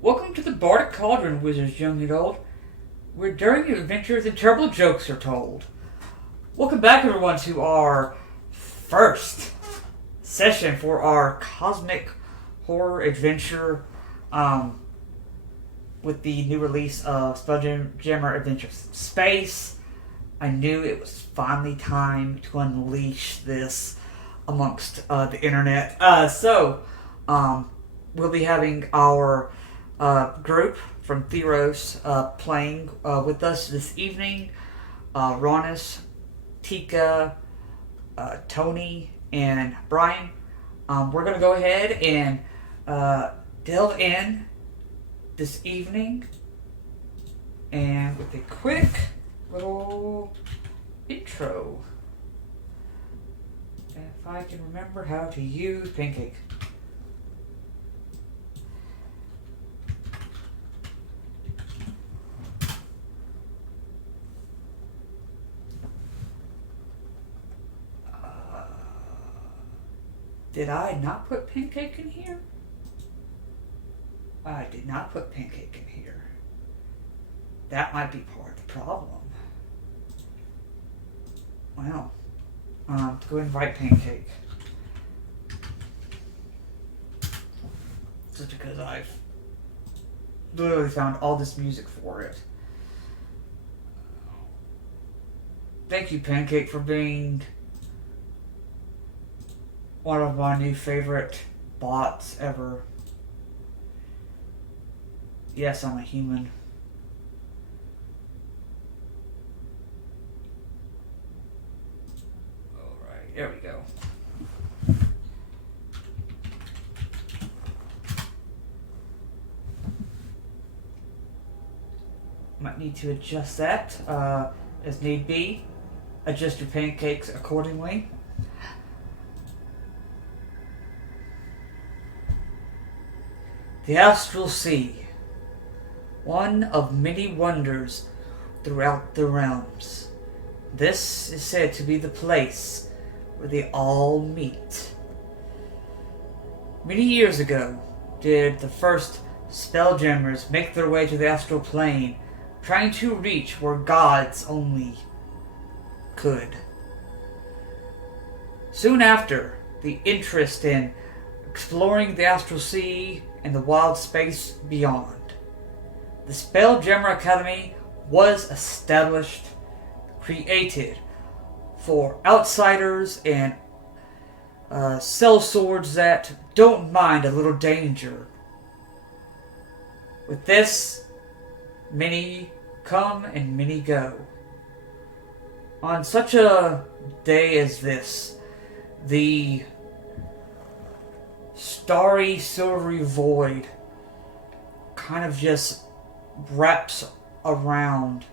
Welcome to the Bardic Cauldron, wizards young and old, where daring adventures and terrible jokes are told. Welcome back, everyone, to our first session for our cosmic horror adventure with the new release of Spelljammer Adventures in Space. I knew it was finally time to unleash this amongst the internet. We'll be having our group from Theros playing with us this evening. Ronis, Tika, Tony, and Brian. We're going to go ahead and delve in this evening, and with a quick little intro. If I can remember how to use Pancake. Did I not put Pancake in here? I did not put Pancake in here. That might be part of the problem. Well, go invite Pancake. Just because I've literally found all this music for it. Thank you, Pancake, for being one of my new favorite bots ever. Yes, I'm a human. Alright, there we go. Might need to adjust that as need be. Adjust your pancakes accordingly. The Astral Sea, one of many wonders throughout the realms. This is said to be the place where they all meet. Many years ago, did the first Spelljammers make their way to the astral plane, trying to reach where gods only could. Soon after, the interest in exploring the Astral Sea and the wild space beyond, the Spelljammer Academy was established, created for outsiders and sellswords that don't mind a little danger. With this, many come and many go. On such a day as this, the starry, silvery void kind of just wraps around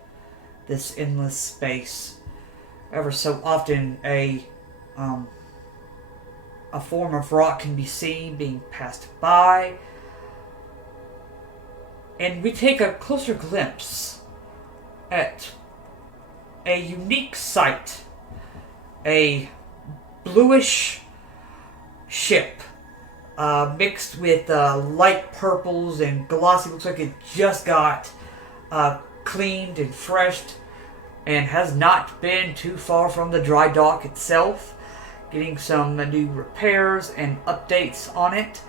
this endless space. Ever so often, a form of rock can be seen being passed by, and we take a closer glimpse at a unique sight. A bluish ship mixed with light purples and glossy. Looks like it just got cleaned and freshed and has not been too far from the dry dock itself. Getting some new repairs and updates on it.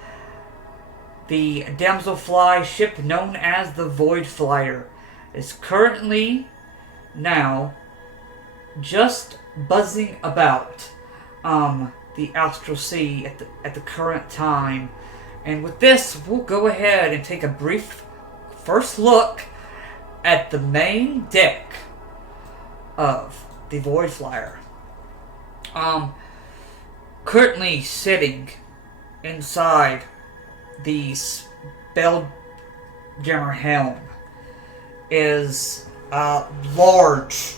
The Damselfly ship known as the Void Flyer is currently now just buzzing about the Astral Sea at the current time. And with this, we'll go ahead and take a brief first look at the main deck of the Void Flyer. Currently sitting inside the Spelljammer helm is large,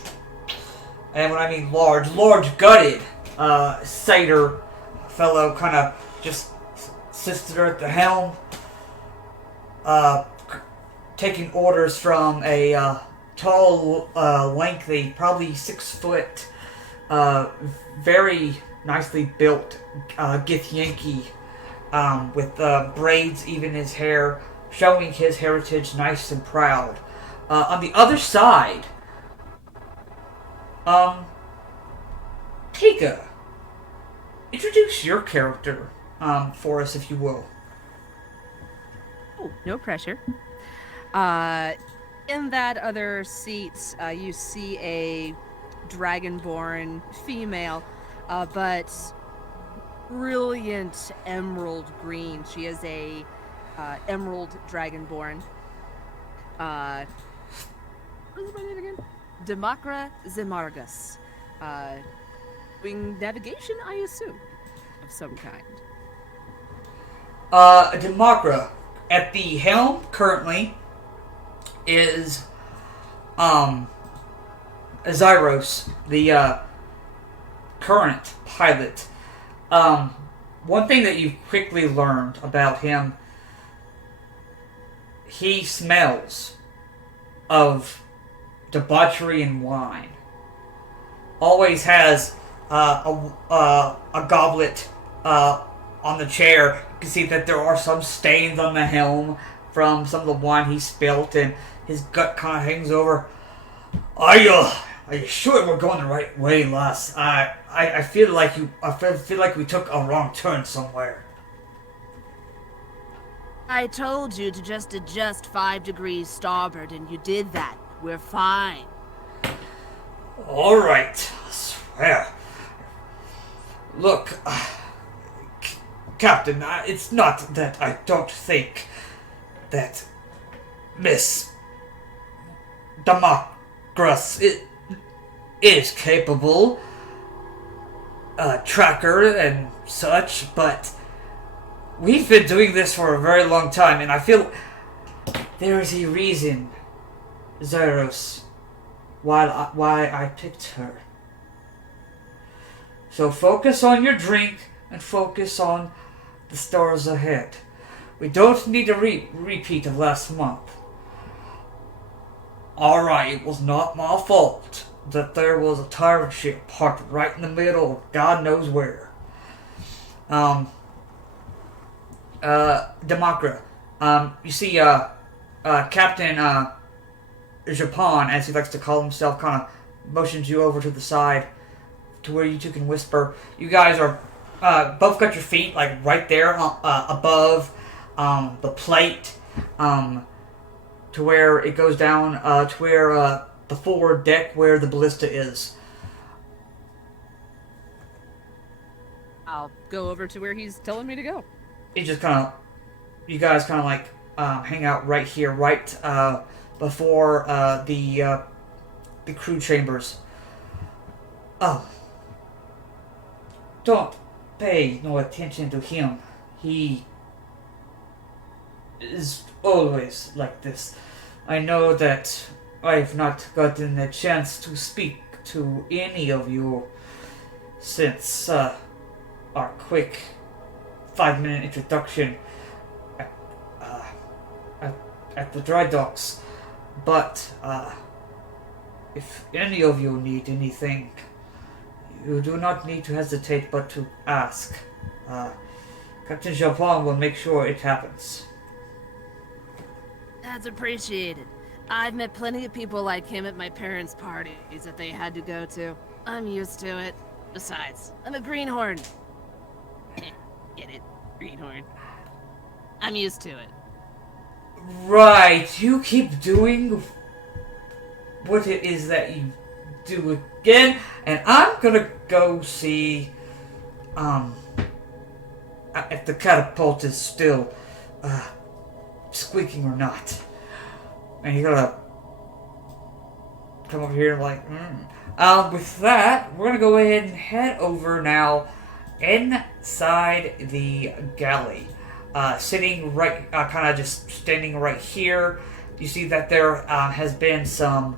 and when I mean large gutted satyr fellow, kind of just sits there at the helm, taking orders from a tall, lengthy, probably 6 foot, very nicely built Githyanki with braids even in his hair, showing his heritage nice and proud. On the other side, Tika, introduce your character for us, if you will. Oh, no pressure. In that other seat, you see a dragonborn female, but brilliant emerald green. She is a emerald dragonborn. What is my name again? Demakra Zemargus. Doing navigation, I assume, of some kind. Demakra, at the helm currently is Zyros, the current pilot. One thing that you quickly learned about him, he smells of debauchery and wine. Always has a goblet on the chair. You can see that there are some stains on the helm from some of the wine he spilt, and his gut kind of hangs over. Are you sure we're going the right way, lass? I feel like we took a wrong turn somewhere. I told you to just adjust 5 degrees starboard, and you did that. We're fine. All right, I swear. Look, Captain, it's not that I don't think that Miss Damocras is capable, tracker and such, but we've been doing this for a very long time, and I feel there is a reason, Zyros, why I picked her. So focus on your drink and focus on the stars ahead. We don't need a repeat of last month. Alright, it was not my fault that there was a tyrant ship parked right in the middle of God knows where. Demakra, you see, Captain, Japan, as he likes to call himself, kind of motions you over to the side to where you two can whisper. You guys are both got your feet like right there above the plate, to where it goes down to where the forward deck where the ballista is. I'll go over to where he's telling me to go. It just kind of, you guys kind of like hang out right here, right before the crew chambers. Oh, don't pay no attention to him. He is always like this. I know that I have not gotten a chance to speak to any of you since our quick 5-minute introduction at the dry docks. But if any of you need anything, you do not need to hesitate but to ask. Captain Japan will make sure it happens. That's appreciated. I've met plenty of people like him at my parents' parties that they had to go to. I'm used to it. Besides, I'm a greenhorn. Get it? Greenhorn. I'm used to it. Right, you keep doing what it is that you do again, and I'm gonna go see if the catapult is still squeaking or not. And you're gonna come over here like, with that, we're gonna go ahead and head over now inside the galley. Sitting right, kind of just standing right here. You see that there has been some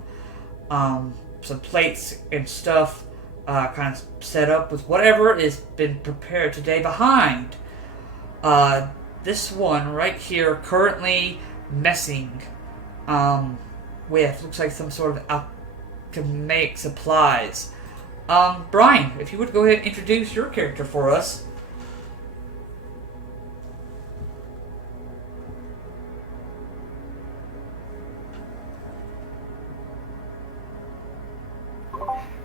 plates and stuff kind of set up with whatever has been prepared today. Behind this one right here, currently messing with, looks like some sort of alchemic supplies. Brian, if you would go ahead and introduce your character for us.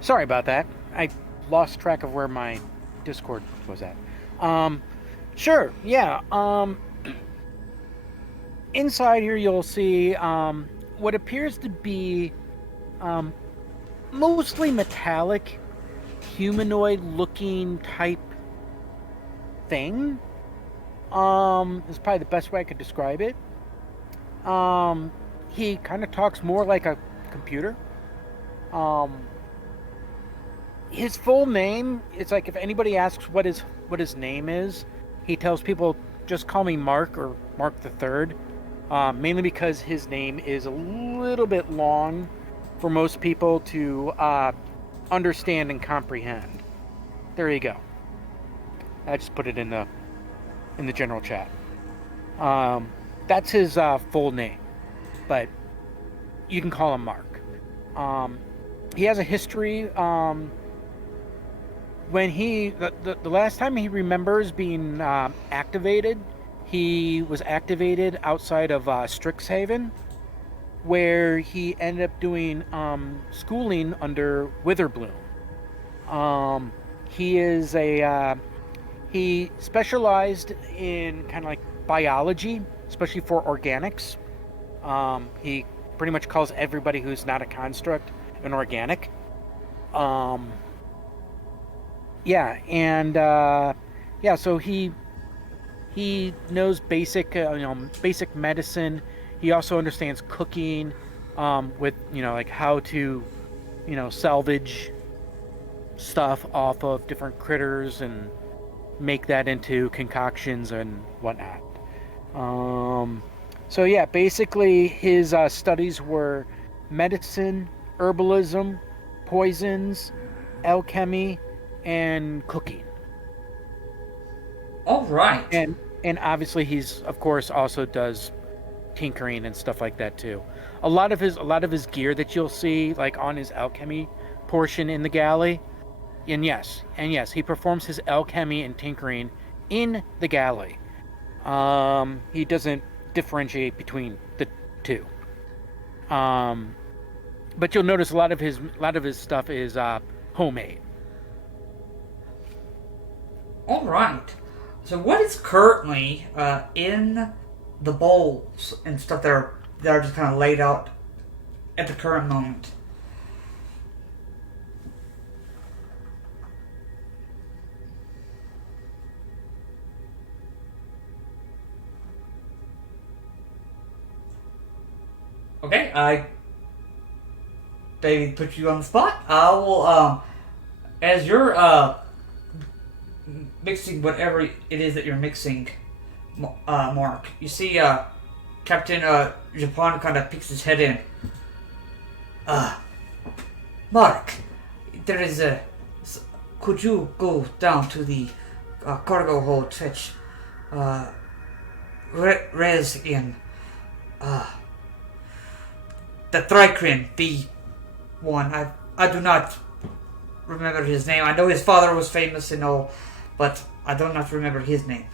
Sorry about that. I lost track of where my Discord was at. Um, sure, yeah. Inside here, you'll see what appears to be um, mostly metallic, humanoid-looking type thing. Is probably the best way I could describe it. He kind of talks more like a computer. Um, his full name, it's like if anybody asks what his name is, he tells people just call me Mark or Mark the Third. Mainly because his name is a little bit long for most people to understand and comprehend. There you go. I just put it in the general chat. That's his full name, but you can call him Mark. He has a history. When the last time he remembers being activated, he was activated outside of Strixhaven, where he ended up doing schooling under Witherbloom. He specialized in kind of like biology, especially for organics. He pretty much calls everybody who's not a construct an organic. So he knows basic basic medicine. He also understands cooking, with like how to salvage stuff off of different critters and make that into concoctions and whatnot. Basically his studies were medicine, herbalism, poisons, alchemy, and cooking. All right. And obviously he's of course also does tinkering and stuff like that too. A lot of his gear that you'll see like on his alchemy portion in the galley. And yes, he performs his alchemy and tinkering in the galley. He doesn't differentiate between the two. But you'll notice a lot of his stuff is homemade. All right. So what is currently in the bowls and stuff that are just kind of laid out at the current moment? Okay, David put you on the spot. I will, as you're mixing whatever it is that you're mixing, Mark, you see Captain Japan kind of peeks his head in. Mark, there is a... Could you go down to the cargo hold, fetch Rez in the Thrycrin, the one. I do not remember his name. I know his father was famous and all, but I do not remember his name.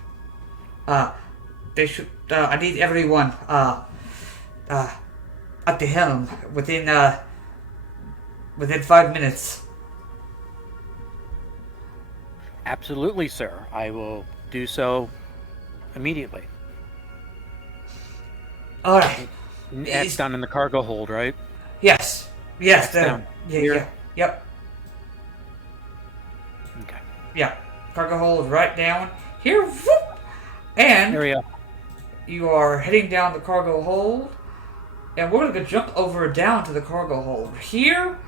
They should. I need everyone at the helm within 5 minutes. Absolutely, sir. I will do so immediately. All right. That's down in the cargo hold, right? Yes. Yes. Down Yeah. here? Yeah. Yep. Okay. Yeah. Cargo hold right down here. Whoop, and There we go. you are heading down the cargo hold, and we're gonna jump over down to the cargo hold. Here,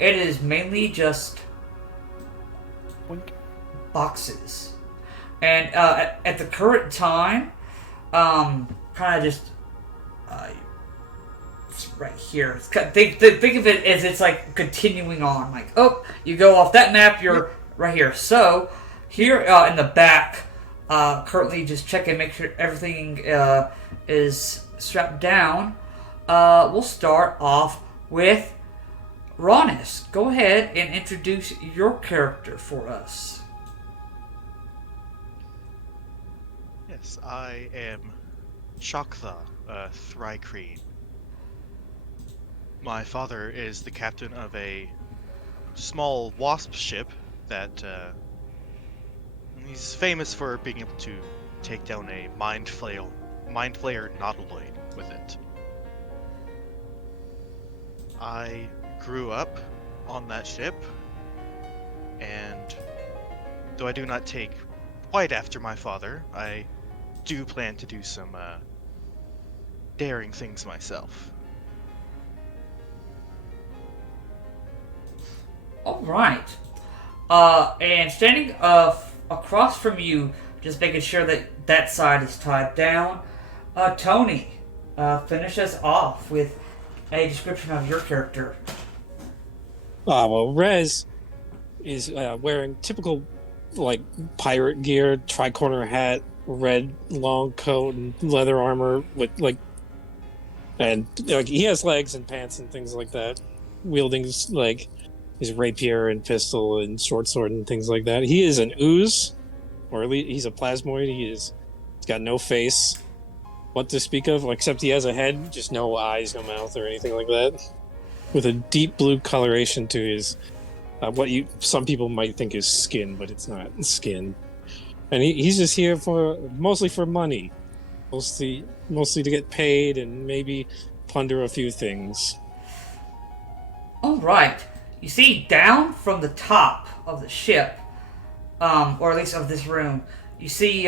it is mainly just Boink. boxes, and at the current time, kind of just it's right here. It's think of it as it's like continuing on. Like, oh, you go off that map, you're right here. So here in the back, currently just checking, make sure everything is strapped down. We'll start off with Ronis. Go ahead and introduce your character for us. Yes, I am Shoktha, Thrycreen. My father is the captain of a small wasp ship that he's famous for being able to take down a mind flayer nautiloid with it. I grew up on that ship, and though I do not take quite after my father, I do plan to do some daring things myself. All right. And standing across from you, just making sure that that side is tied down, Tony, finish us off with a description of your character. Well, Rez is wearing typical, like, pirate gear, tricorner hat, red long coat, and leather armor with, like, and like he has legs and pants and things like that, wielding like his rapier and pistol and short sword and things like that. He is an ooze, or at least he's a plasmoid. He's got no face, what to speak of, except he has a head, just no eyes, no mouth, or anything like that. With a deep blue coloration to his, some people might think is skin, but it's not skin. And he's just here mostly for money, mostly to get paid and maybe plunder a few things. All right. You see, down from the top of the ship, or at least of this room, you see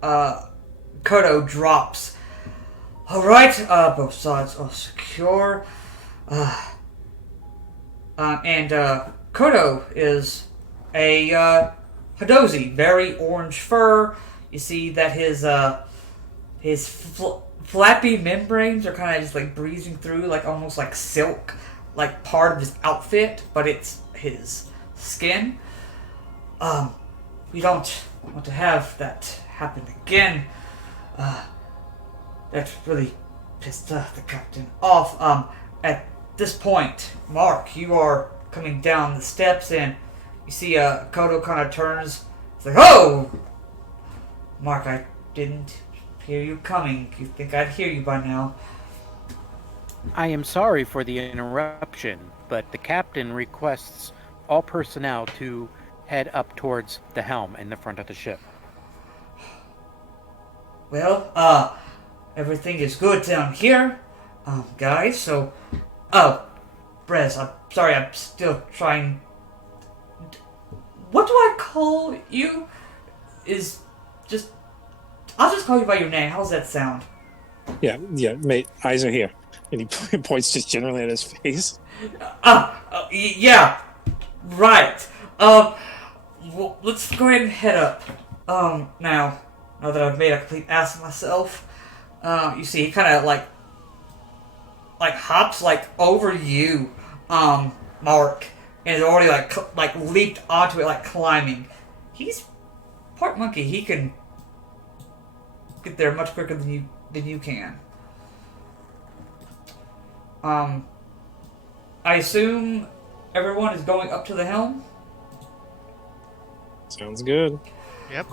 Kodo drops. All right, both sides are secure. And Kodo is a Hadozi, very orange fur. You see that his flappy membranes are kind of just like breezing through, like almost like silk, like part of his outfit, but it's his skin. We don't want to have that happen again. That really pissed the captain off. At this point, Mark, you are coming down the steps, and you see Kodo kind of turns. It's like, oh! Mark, I didn't hear you coming. You think I'd hear you by now. I am sorry for the interruption, but the captain requests all personnel to head up towards the helm in the front of the ship. Well, everything is good down here, guys, so... Oh, Brez, I'm sorry, I'm still trying... What do I call you? I'll just call you by your name. How's that sound? Yeah, mate, eyes are here. And he points just generally at his face. Yeah, right. Well, let's go ahead and head up. Now that I've made a complete ass of myself, you see, he kind of like hops like over you, Mark, and is already like leaped onto it, like climbing. He's part monkey. He can get there much quicker than you can. I assume everyone is going up to the helm? Sounds good. Yep.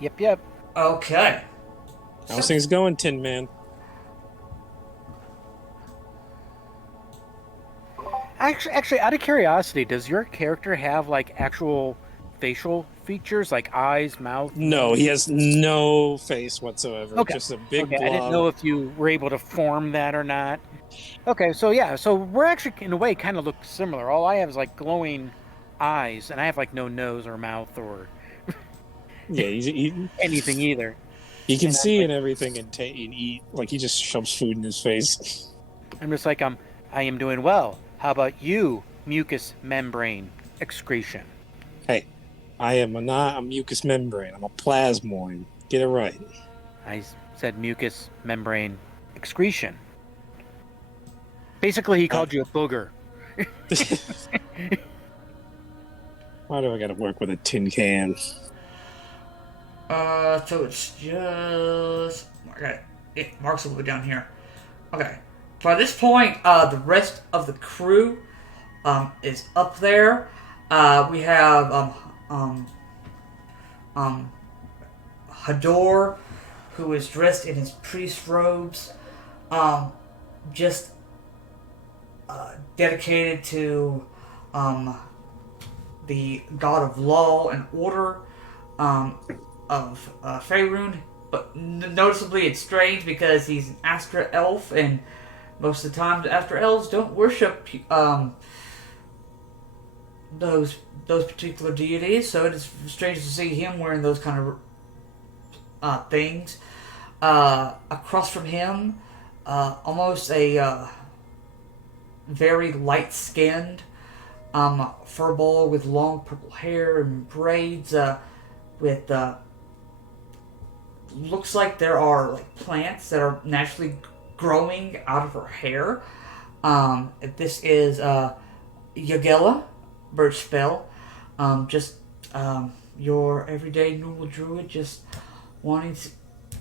Yep. Okay. How's things going, Tin Man? Actually, out of curiosity, does your character have like actual facial features, like eyes, mouth? No, he has no face whatsoever. Okay. Just a big blob. I didn't know if you were able to form that or not. Okay, so we're actually in a way kind of look similar. All I have is like glowing eyes, and I have like no nose or mouth or anything either. He can see and everything and eat. Like he just shoves food in his face. I'm just like I am doing well. How about you, mucous membrane excretion? Hey, I am not a mucous membrane. I'm a plasmoid. Get it right. I said mucous membrane excretion. Basically, he called you a booger. Why do I gotta work with a tin can? So it's just... Okay, Mark's a little bit down here. Okay. By this point, the rest of the crew is up there. We have Hador, who is dressed in his priest robes, just dedicated to the god of law and order of Faerun. But noticeably, it's strange because he's an Astra elf, and most of the time, the Astra elves don't worship those particular deities. So it is strange to see him wearing those kind of things. Across from him, almost a very light-skinned furball with long purple hair and braids, with looks like there are like plants that are naturally growing out of her hair. This is Yagella Birchspell, just your everyday normal druid, just wanting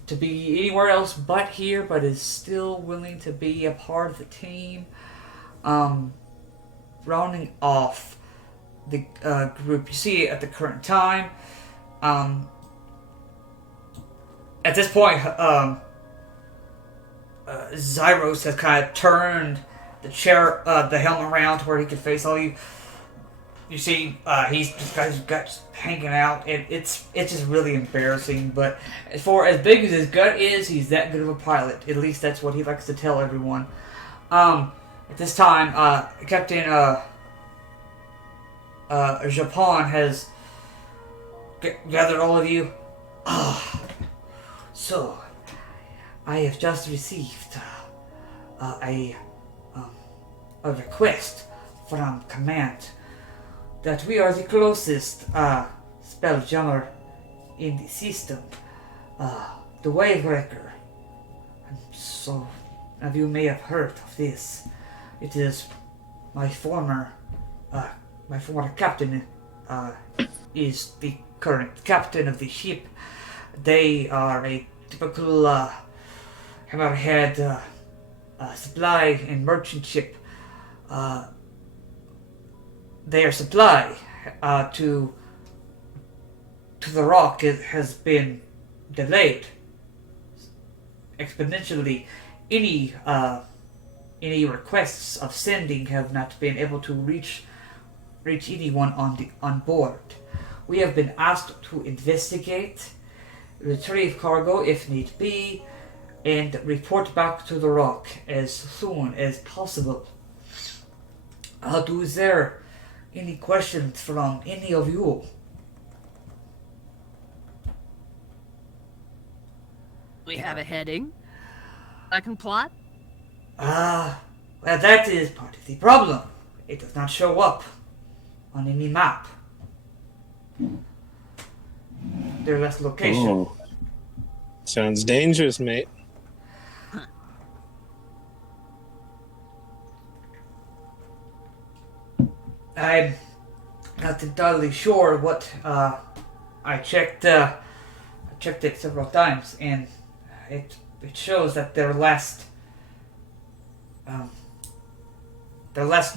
to be anywhere else but here, but is still willing to be a part of the team. Rounding off the group, you see at the current time. At this point, Zyros has kind of turned the chair, the helm around to where he can face all you. You see, he's just got his guts hanging out, and it's just really embarrassing. But for as big as his gut is, he's that good of a pilot. At least that's what he likes to tell everyone. At this time, Captain Japon has gathered all of you. So, I have just received a request from command that we are the closest spelljammer in the system, the Wavebreaker. And so, of you may have heard of this. It is my former captain is the current captain of the ship. They are a typical hammerhead supply and merchant ship. Their supply to the rock has been delayed exponentially. Any requests of sending have not been able to reach anyone on board. We have been asked to investigate, retrieve cargo if need be, and report back to the rock as soon as possible. Is there any questions from any of you? We have a heading. I can plot. Well, that is part of the problem. It does not show up on any map. Their last location. Oh. Sounds dangerous, mate. I'm not entirely sure what. I checked it several times, and it shows that their last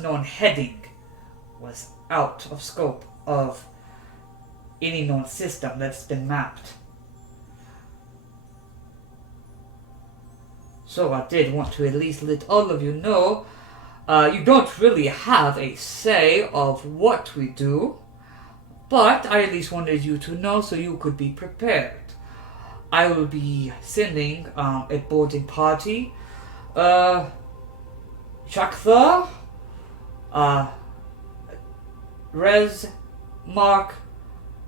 known heading was out of scope of any known system that's been mapped. So I did want to at least let all of you know, you don't really have a say of what we do, but I at least wanted you to know so you could be prepared. I will be sending a boarding party. Shaktha, Rez, Mark,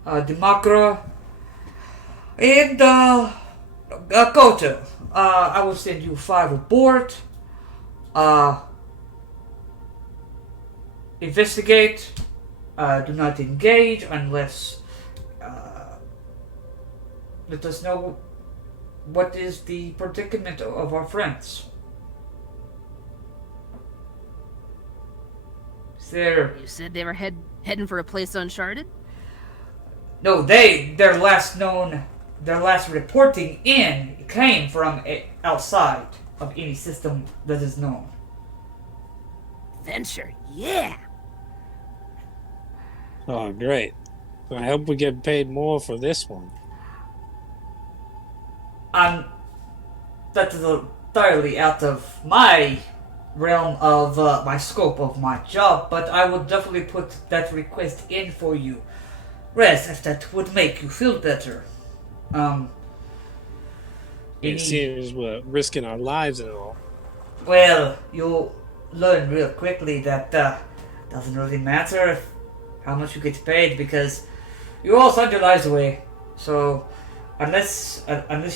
Demakra, and Kota. I will send you 5 aboard. Investigate. Do not engage unless let us know what is the predicament of our friends. Is there... You said they were heading for a place uncharted? No, their last reporting in came from outside of any system that is known. Venture, yeah! Oh, great. I hope we get paid more for this one. That is entirely out of my realm of my scope of my job, but I will definitely put that request in for you, Rez, if that would make you feel better. It seems we're risking our lives and all. Well, you'll learn real quickly that doesn't really matter how much you get paid, because you all signed your lives away. So unless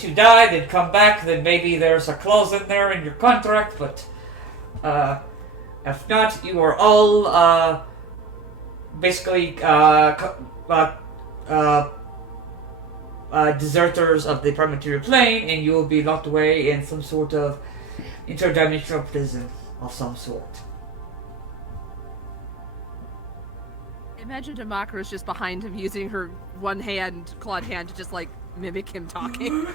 you die, then come back, then maybe there's a clause in there in your contract. But if not, you are all basically deserters of the Prime Plane, and you will be locked away in some sort of interdimensional prison of some sort. Imagine Demakara's just behind him using her one hand, clawed hand, to just like mimic him talking.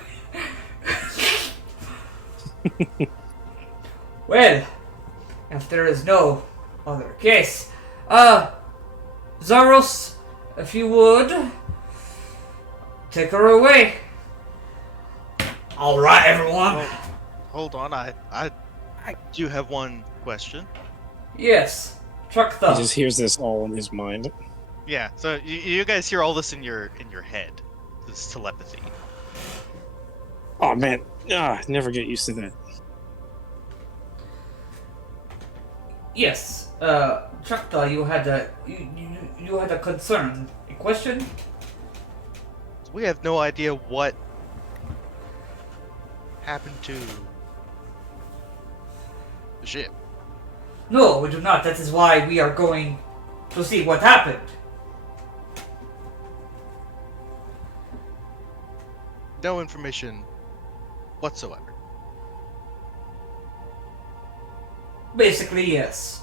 Well, if there is no other case, Zaros, if you would, take her away. All right, everyone. Hold on, I do have one question. Yes, truck He thumb. just hears this all in his mind. Yeah, so you guys hear all this in your head, this telepathy. Oh man, never get used to that. Yes, Chakta, you had a concern, a question. We have no idea what happened to the ship. No, we do not. That is why we are going to see what happened. No information whatsoever. Basically, yes.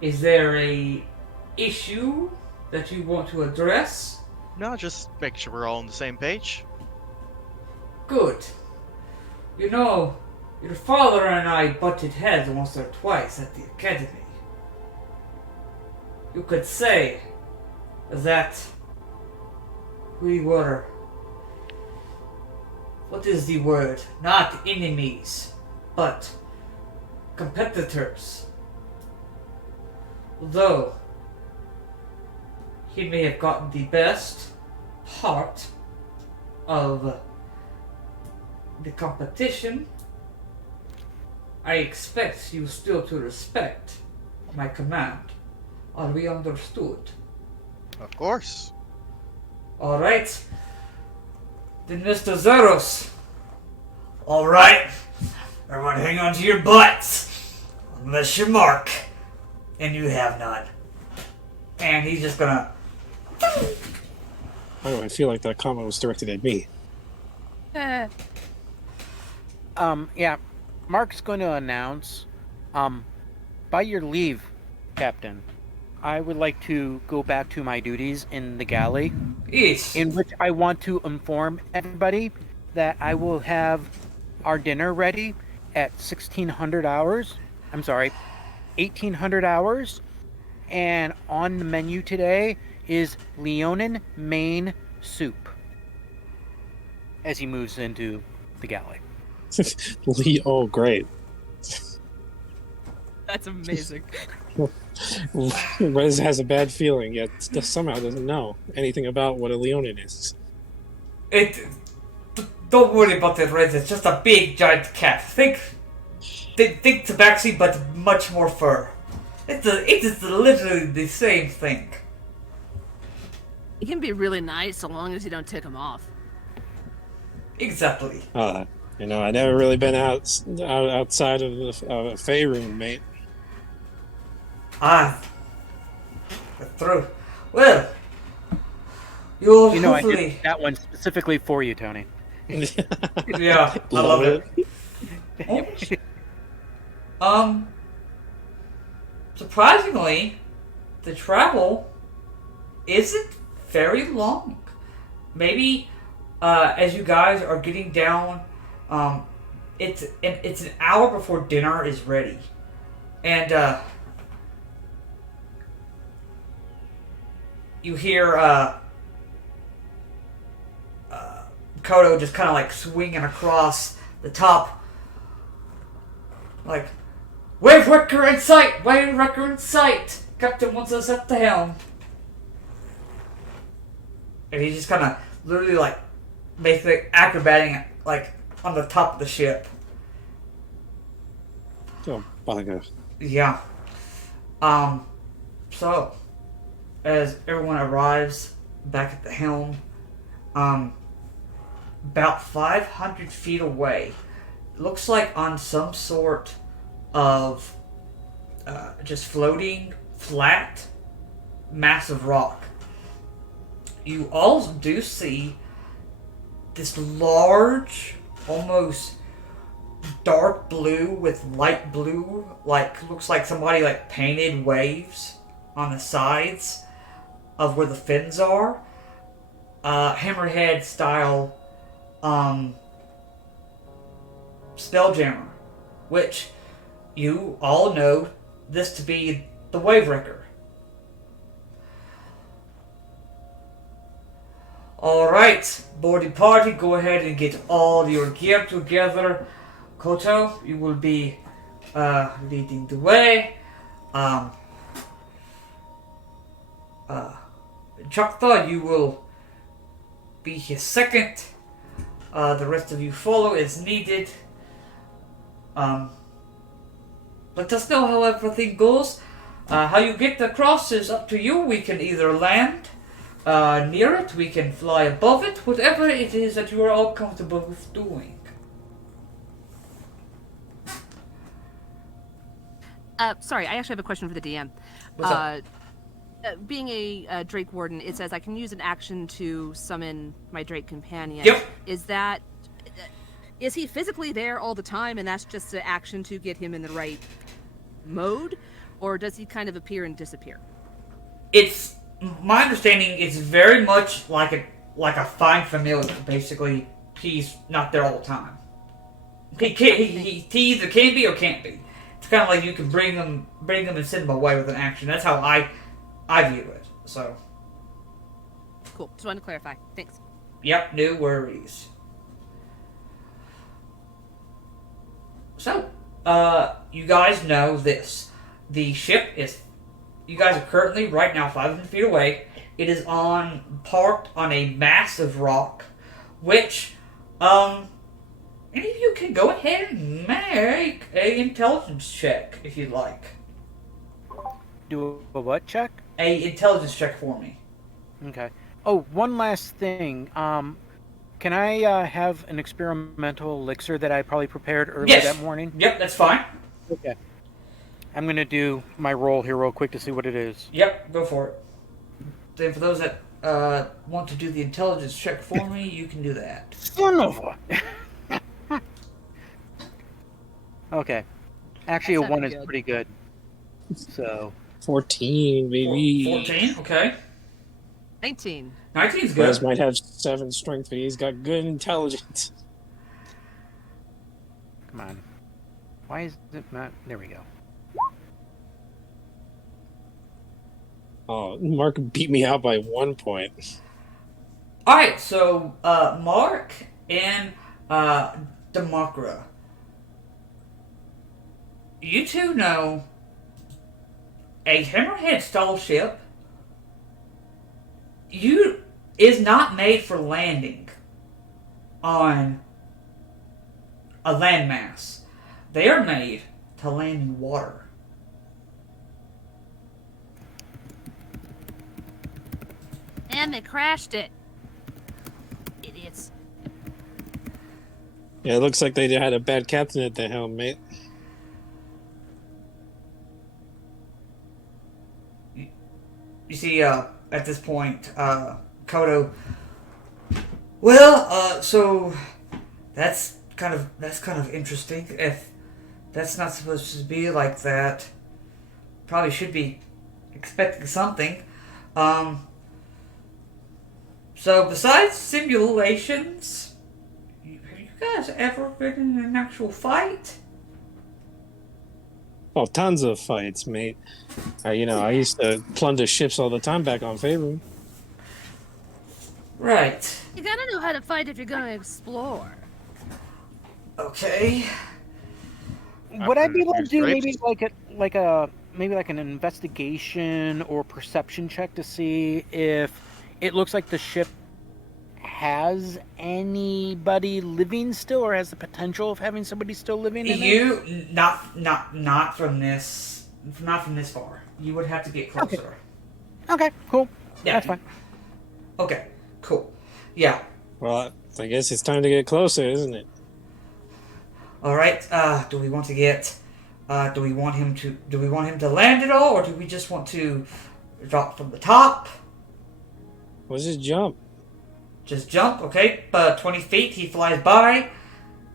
Is there a issue that you want to address? No, just make sure we're all on the same page. Good. You know, your father and I butted heads once or twice at the academy. You could say that we were... What is the word? Not enemies, but competitors. Though he may have gotten the best part of the competition, I expect you still to respect my command. Are we understood? Of course. Alright. Then Mr. Zeros. Alright. Everyone hang on to your butts. Unless you're Mark. And you have none. And he's just gonna... Why do I feel like that comment was directed at me? Yeah, Mark's going to announce, by your leave, Captain, I would like to go back to my duties in the galley, Yes. in which I want to inform everybody that I will have our dinner ready at 1600 hours. I'm sorry, 1800 hours. And on the menu today is Leonin main soup. As he moves into the galley. Lee, oh great. That's amazing. Rez has a bad feeling, yet somehow doesn't know anything about what a Leonin is. Don't worry about it, Red. It's just a big giant cat. Think Tabaxi, but much more fur. It is literally the same thing. He can be really nice so long as you don't tick him off. Exactly. I never really been outside of a Fey room, mate. Ah. Through. Well, you'll I hopefully... did that one specifically for you, Tony. Yeah, I love it. Surprisingly, the travel isn't very long. Maybe, as you guys are getting down, it's an hour before dinner is ready, and you hear Kodo just kind of like swinging across the top. Like, wave wrecker in sight! Wave wrecker in sight! Captain wants us at the helm. And he's just kind of literally like basically acrobating like on the top of the ship. Oh, bugger. Yeah. So, as everyone arrives back at the helm, about 500 feet away, looks like on some sort of just floating, flat, massive rock, you all do see this large, almost dark blue with light blue, like looks like somebody like painted waves on the sides of where the fins are. Hammerhead style Spelljammer, which you all know this to be the Wave Wrecker. Alright, boarding party, go ahead and get all your gear together. Koto, you will be leading the way. Chakta, you will be his second. The rest of you follow as needed. Let us know how everything goes. How you get across is up to you. We can either land near it, we can fly above it, whatever it is that you are all comfortable with doing. Sorry, I actually have a question for the DM. What's up? Being a Drake Warden, it says I can use an action to summon my Drake companion. Yep. Is he physically there all the time, and that's just an action to get him in the right mode, or does he kind of appear and disappear? It's my understanding. It's very much like a fine familiar. Basically, he's not there all the time. He either can be or can't be. It's kind of like you can bring him and send him away with an action. That's how I view it. So. Cool. Just wanted to clarify. Thanks. Yep. No worries. So, you guys know this. The ship is. You guys are currently, right now, 500 feet away. It is parked on a massive rock, which, any of you can go ahead and make a intelligence check, if you'd like. Do a what check? A intelligence check for me. Okay. Oh, one last thing. Can I have an experimental elixir that I probably prepared earlier that morning? Yep, that's fine. Okay. I'm going to do my roll here real quick to see what it is. Yep, go for it. Then for those that want to do the intelligence check for me, you can do that. Son of a... Okay. Actually, a 1 is pretty good. So... 14, baby. 14, okay. 19. 19's good. Rez might have 7 strength, but he's got good intelligence. Come on. Why is it not... There we go. Oh, Mark beat me out by 1 point. Alright, so, Mark and, Demakra. You two know a Hammerhead style ship is not made for landing on a landmass. They are made to land in water. And they crashed it. Idiots. Yeah, it looks like they had a bad captain at the helm, mate. You see, at this point, Kodo. Well, so that's kind of interesting. If that's not supposed to be like that, probably should be expecting something. So besides simulations, have you guys ever been in an actual fight? Oh, tons of fights, mate. I used to plunder ships all the time back on Faerun. Right. You gotta know how to fight if you're gonna explore. Okay. Would I be able to Your do maybe stripes? like an investigation or perception check to see if it looks like the ship has anybody living still, or has the potential of having somebody still living in it? You not from this far. You would have to get closer. Okay, cool. Yeah. That's fine. Okay. Cool. Yeah. Well, I guess it's time to get closer, isn't it? All right. Do we want to get? Do we want him to land it all, or do we just want to drop from the top? Let's just jump. Just jump. Okay. 20 feet. He flies by.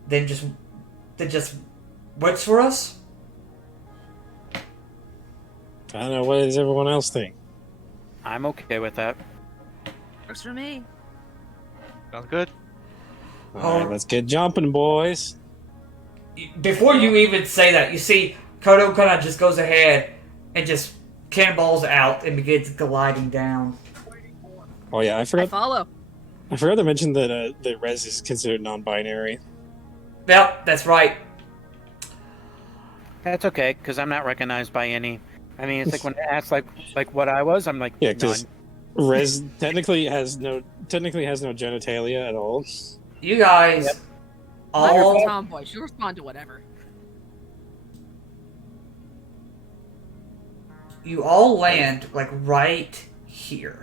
Then just waits for us. I don't know. What does everyone else think? I'm okay with that. Works for me. Sounds good. All right, let's get jumping, boys. Before you even say that, you see Kodo kind of just goes ahead and just cannonballs out and begins gliding down. Oh yeah, I I forgot. follow. I forgot to mention that that Rez is considered non-binary. Yep, that's right. That's okay, because I'm not recognized by any. I mean, it's like when it asks like what I was, I'm like, Yeah, because none. Rez technically has no genitalia at all. You guys Yep. I'm all a tomboy. She'll respond to whatever. you all land like right here.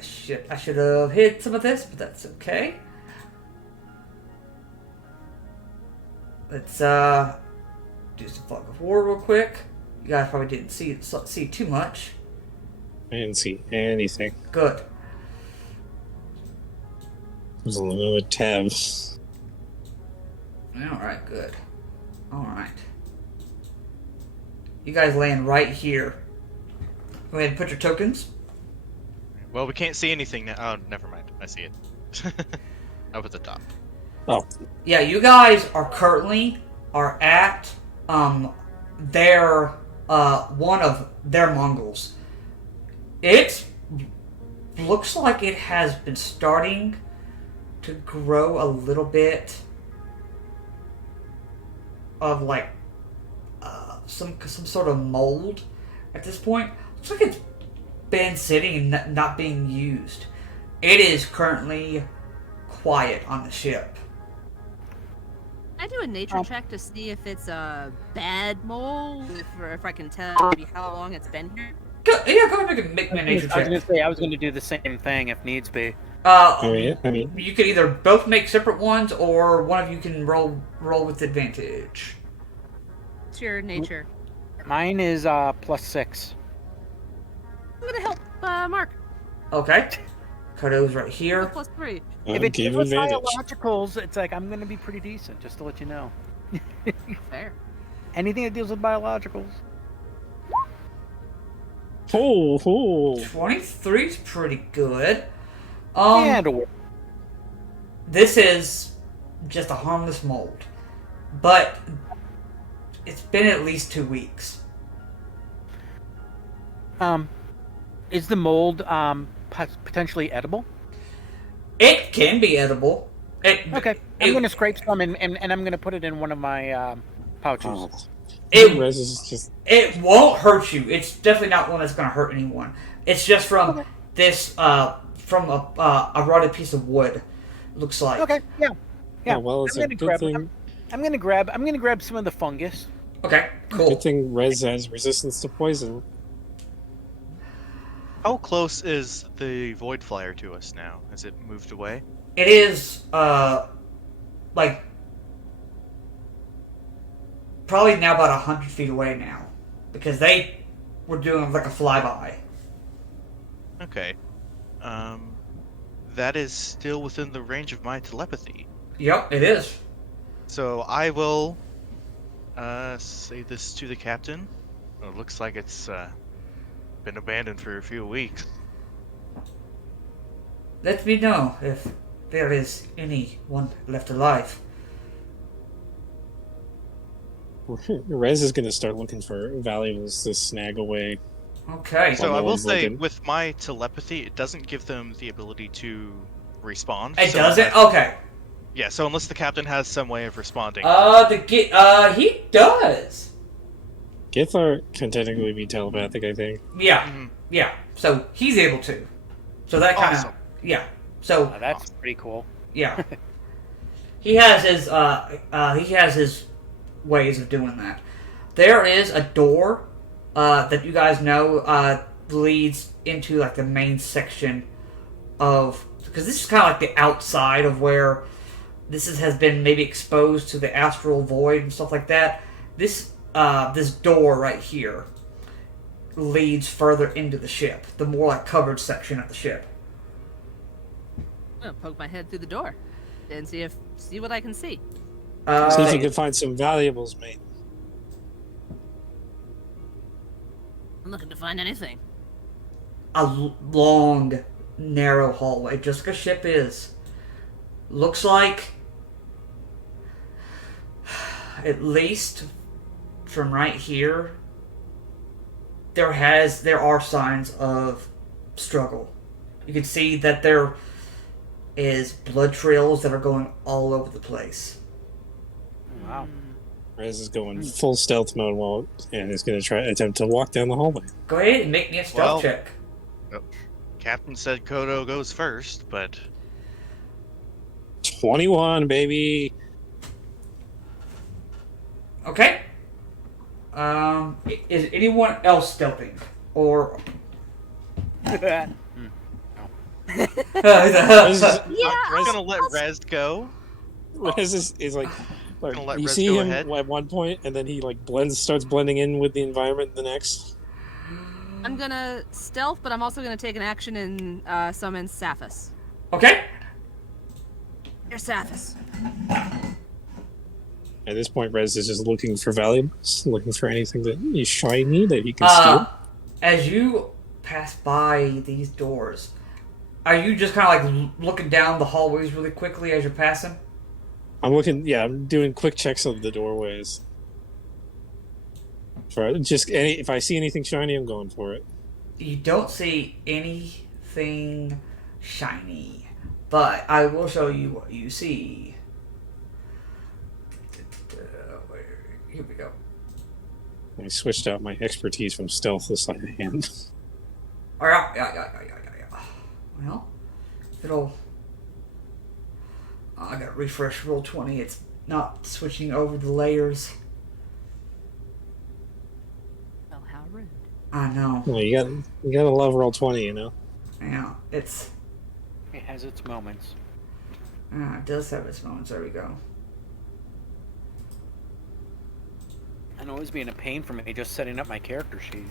Shit, I should have hit some of this, but that's okay. Let's do some fog of war real quick. You guys probably didn't see too much. I didn't see anything. Good. There's a little tab. Alright, good. Alright. You guys land right here. Go ahead and put your tokens. Well, we can't see anything now. Oh, never mind. I see it. Up at the top. Oh, Yeah, you guys are currently at their one of their Mongols. It looks like it has been starting to grow a little bit of like some sort of mold at this point. Looks like it's been sitting and not being used. It is currently quiet on the ship. I do a nature check to see if it's a bad mold, if I can tell maybe how long it's been here. Go ahead and make me a nature I was gonna check. say I was gonna do the same thing if needs be. I mean, You could either both make separate ones, or one of you can roll with advantage. What's your nature? Mine is +6. I'm gonna help Mark. Okay. Kodo's right With here. +3. If it's give with advantage. biologicals, it's like I'm gonna be pretty decent, just to let you know. Fair. Anything that deals with biologicals. oh. 23 is pretty good. Yeah, it'll work. This is just a harmless mold, but it's been at least 2 weeks. Is the mold potentially edible? It can be edible. Okay, I'm It- gonna scrape some and I'm gonna put it in one of my pouches. Oh. It, Rez is just it won't hurt you. It's definitely not one that's going to hurt anyone. It's just from this, from a rotted piece of wood. Looks like. Okay, yeah. oh, well, it's I'm a gonna good grab. thing. I'm gonna grab some of the fungus. Okay. Cool. Good thing Rez has resistance to poison. How close is the Void Flyer to us now? Has it moved away? It is like probably now about 100 feet away now, because they were doing like a flyby. Okay. That is still within the range of my telepathy. Yep, it is. So I will say this to the captain. It looks like it's been abandoned for a few weeks. Let me know if there is anyone left alive. Rez is gonna start looking for valuables to snag away. Okay. So no I will one's say, looking. with my telepathy, it doesn't give them the ability to respond. It so doesn't? unless- Okay. Yeah, so unless the captain has some way of responding. He does. Githar can technically be telepathic, I think. Yeah. Mhm. Yeah. So he's able to. So that kind of. Awesome. Yeah. So That's pretty cool. yeah. he has his ways of doing that. There is a door that you guys know leads into like the main section of, because this is kind of like the outside of where has been maybe exposed to the astral void and stuff like that. This door right here leads further into the ship, the more like covered section of the ship. I'm gonna poke my head through the door and see what I can see. See if you can find some valuables, mate. I'm looking to find anything. A long, narrow hallway, just like a ship is. Looks like, at least from right here, there are signs of struggle. You can see that there is blood trails that are going all over the place. Wow. Rez is going full stealth mode and is going to attempt to walk down the hallway. Go ahead and make me a stealth Well- check. Captain said Kodo goes first, but 21, baby. Okay. Is anyone else stealthing? Or Rez uh, is, I'm gonna let Rez go. Rez is like Gonna let you Rez see go him ahead. at one point, and then he like starts blending in with the environment the next. I'm gonna stealth, but I'm also gonna take an action and summon Saphis. okay. Here's Saphis. At this point, Rez is just looking for valuables, looking for anything that is shiny that he can steal. As you pass by these doors, are you just kind of like looking down the hallways really quickly as you're passing? I'm doing quick checks of the doorways. If I see anything shiny, I'm going for it. You don't see anything shiny, but I will show you what you see. Here we go. I switched out my expertise from stealth to sleight of hand. Oh, yeah. Well, it'll. I gotta refresh roll 20. It's not switching over the layers. Well, how rude. I know. Well, you gotta love roll 20, you know. Yeah, it has its moments. does have its moments. There we go. And always being a pain for me just setting up my character sheet.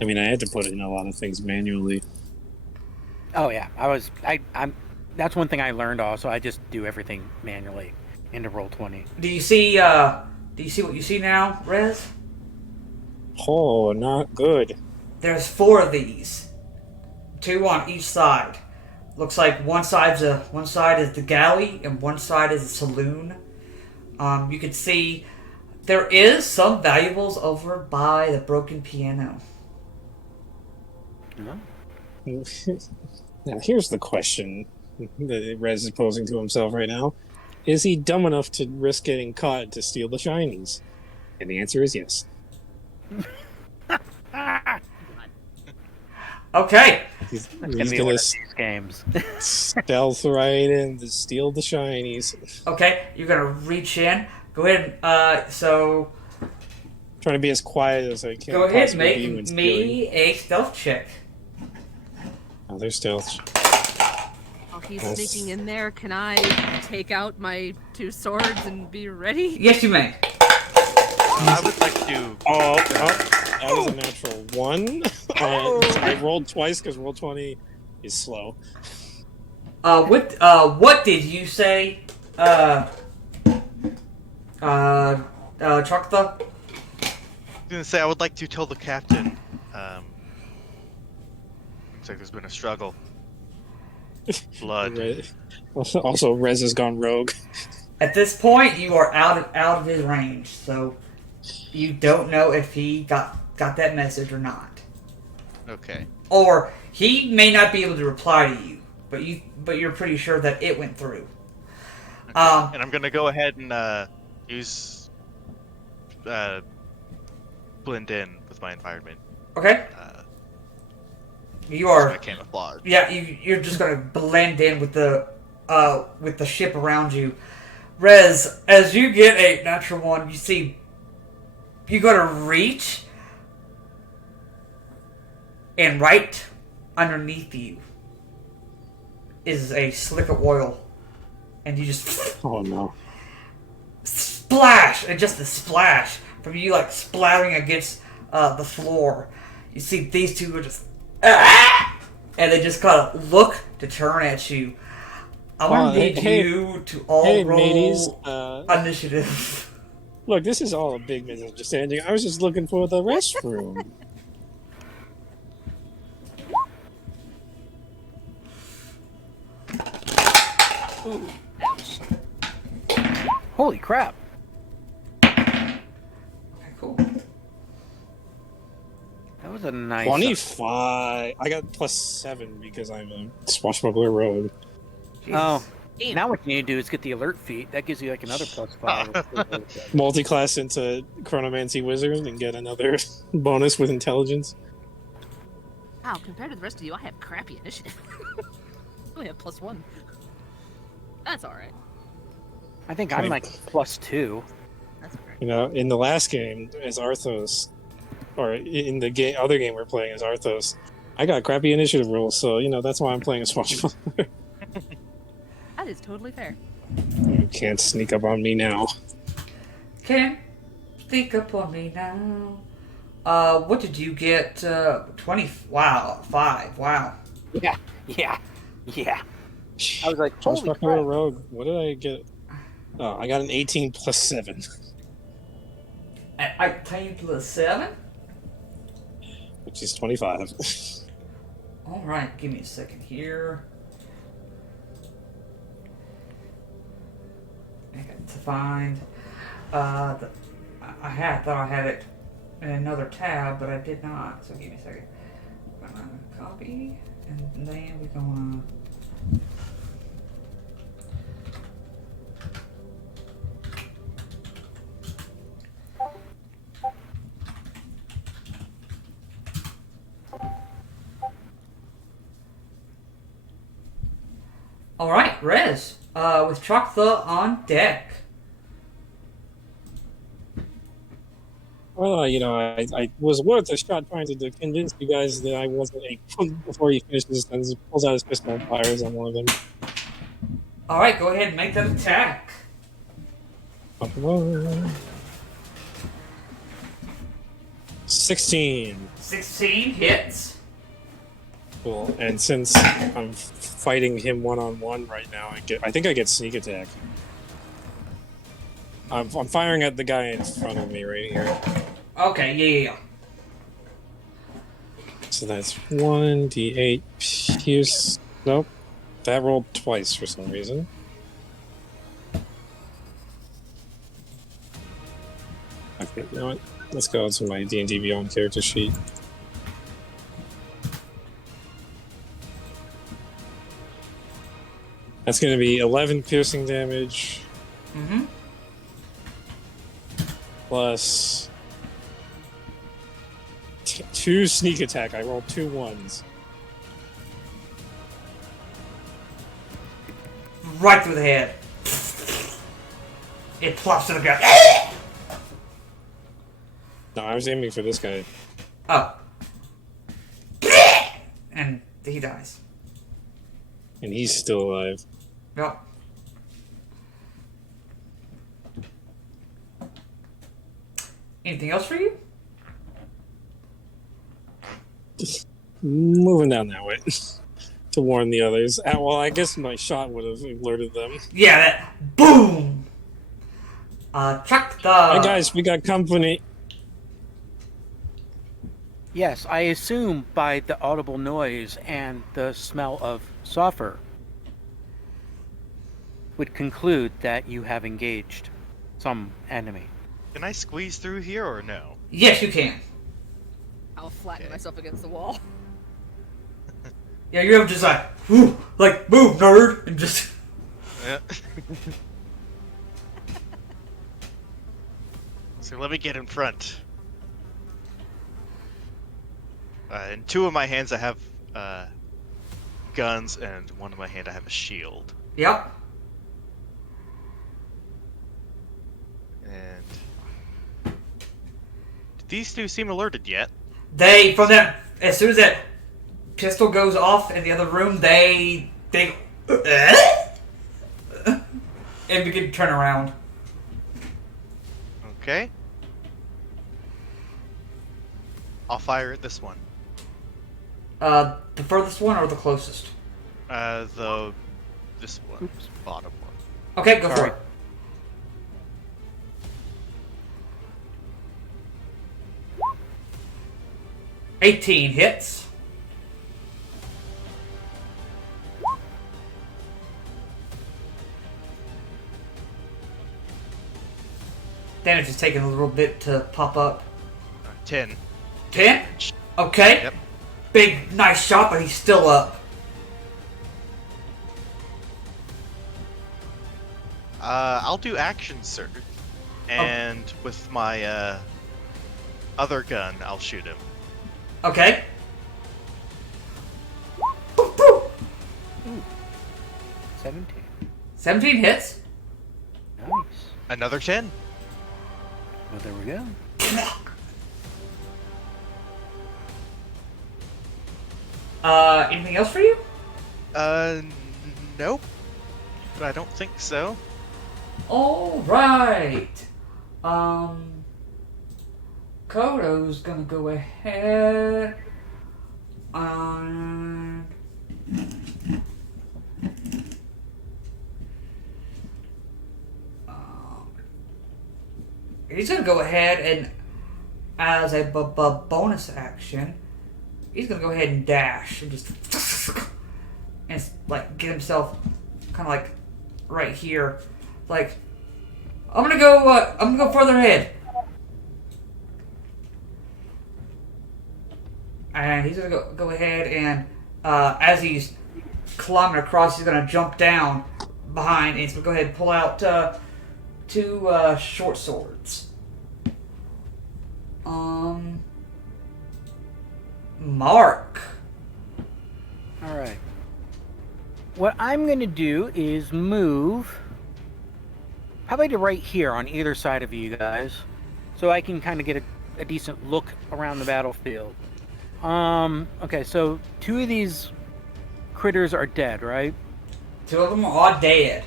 I mean, I had to put in a lot of things manually. Oh yeah, I'm. That's one thing I learned also. I just do everything manually into Roll20. Do you see what you see now, Rez? Oh, not good. There's 4 of these. 2 on each side. Looks like one side is the galley and one side is the saloon. You can see there is some valuables over by the broken piano. Now, here's the question that Rez is posing to himself right now. Is he dumb enough to risk getting caught to steal the shinies? And the answer is yes. Okay. He's That's gonna be gonna one of these games. stealth right in to steal the shinies. Okay, you're gonna reach in. Go ahead. So Trying to be as quiet as I can. go ahead, possibly be when make stealing. me a stealth check. Oh, there's stealth. While he's Yes. sneaking in there, can I take out my 2 swords and be ready? Yes, you may. I would like to. Oh, that was a natural 1. I rolled twice because roll 20 is slow. What did you say? Choctha? I was gonna say I would like to tell the captain. Looks like there's been a struggle. Blood. Also, Rez has gone rogue. At this point, you are out of his range, so You don't know if he got that message or not. Okay. Or he may not be able to reply to you, but you're pretty sure that it went through. And I'm gonna go ahead and use blend in with my environment. Okay? You My are camouflage. Yeah, you're just gonna blend in with the ship around you. Rez, as you get a natural one, you see you go to reach, and right underneath you is a slick of oil, and you just Oh no. splash, and just the splash from you like splattering against the floor. You see these two are just and they just kind of look to turn at you. I want to need you to all roll mateys, initiative. look, this is all a big misunderstanding. I was just looking for the restroom. Holy crap! Okay, cool. That was a nice. 25. I got +7 because I'm a swashbuckler rogue. Oh, Damn. now what you need to do is get the alert feat. That gives you like another +5. Multi-class into Chronomancy Wizard and get another bonus with intelligence. Wow, compared to the rest of you, I have crappy initiative. I only have +1. That's alright. I think I'm like +2. That's alright. You know, in the last game as Arthos, or in the other game we're playing as Arthos, I got crappy initiative rolls, so you know that's why I'm playing a swashbuckler. That is totally fair. You can't sneak up on me now. Can't sneak up on me now. What did you get? 20. Wow, 5. Wow. Yeah. I was like, holy Swashbuckler crap. rogue. What did I get? Oh, I got an 18 +7, I tell you +7. which is 25. All right, give me a second here. I got to find. I thought I had it in another tab, but I did not. So give me a second. I'm gonna copy, and then we're gonna. All right, Rez, with Choctha on deck. Well, you know, I was worth a shot trying to convince you guys that I wasn't a before he finishes his sentence. He pulls out his pistol and fires on one of them. All right, go ahead and make that attack. 16. 16 hits. Cool. And since I'm fighting him one-on-one right now, I think I get sneak attack. I'm firing at the guy in front of me right here. Okay, yeah. So that's 1d8 pierce. Nope. That rolled twice for some reason. Okay, you know what? Let's go to my D&D Beyond character sheet. That's going to be 11 piercing damage Mm-hmm. plus 2 sneak attack. I rolled 2 ones. Right through the head. It plops to the ground. No, I was aiming for this guy. Oh. And he dies. And he's still alive. Yep. Anything else for you? Just moving down that way to warn the others. Well, I guess my shot would have alerted them. Yeah, that boom. Chuck the. Hey guys, we got company. Yes, I assume by the audible noise and the smell of sulfur would conclude that you have engaged some enemy. Can I squeeze through here or no? Yes, you can. I'll flatten Okay. myself against the wall. Yeah, you're just like, whoo, like, move, nerd, and just. Yeah. So let me get in front. In two of my hands I have guns, and one of my hand I have a shield. Yep. And do these two seem alerted yet? They, from that, as soon as that pistol goes off in the other room, they and begin to turn around. Okay. I'll fire at this one. The furthest one or the closest? This one, Oops. bottom one. Okay, go for Sorry. it. $18 hits. Damage is taking a little bit to pop up. 10. 10? Okay. Yep. Big, nice shot, but he's still up. I'll do action surge, and with my other gun, I'll shoot him. Okay. 17. 17 hits. Nice. Another 10. Well, there we go. Anything else for you? Nope. I don't think so. Alright. Kodo's gonna go ahead and he's gonna go ahead and, as a bonus action, he's gonna go ahead and dash and just and like get himself kind of like right here. Like, I'm gonna go further ahead. And he's gonna go ahead and as he's climbing across, he's gonna jump down behind, and he's gonna go ahead and pull out two short swords. Mark. All right. What I'm going to do is move probably to right here on either side of you guys, so I can kind of get a decent look around the battlefield. Okay, so two of these critters are dead, right? Two of them are dead.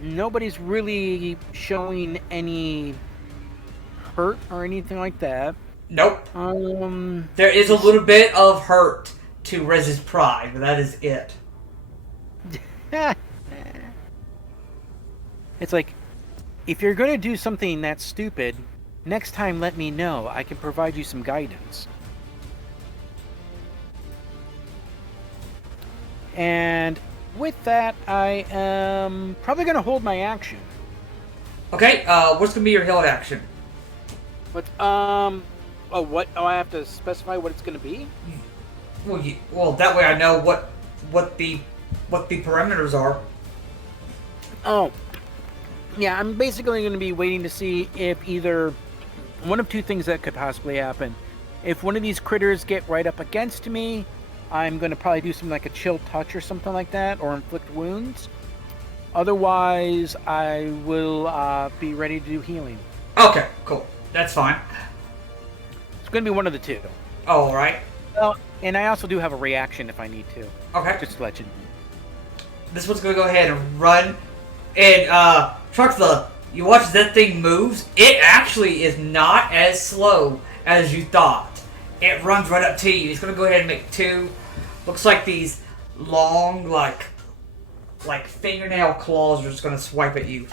Nobody's really showing any hurt or anything like that. Nope. Um, There is a little bit of hurt to Rez's pride, but that is it. It's like, if you're going to do something that's stupid, next time let me know. I can provide you some guidance. And with that, I am probably going to hold my action. Okay, what's gonna be your held action? But, what? Oh, I have to specify what it's going to be? Well, that way I know what the parameters are. Oh. Yeah, I'm basically going to be waiting to see if either one of two things that could possibly happen. If one of these critters get right up against me, I'm going to probably do something like a chill touch or something like that, or inflict wounds. Otherwise, I will be ready to do healing. Okay, cool. That's fine. It's going to be one of the two. Oh, all right. Well, and I also do have a reaction if I need to, Okay. just to let you know. This one's gonna go ahead and run. And Truxla, you watch that thing moves. It actually is not as slow as you thought. It runs right up to you. It's gonna go ahead and make two. Looks like these long, like fingernail claws are just gonna swipe at you.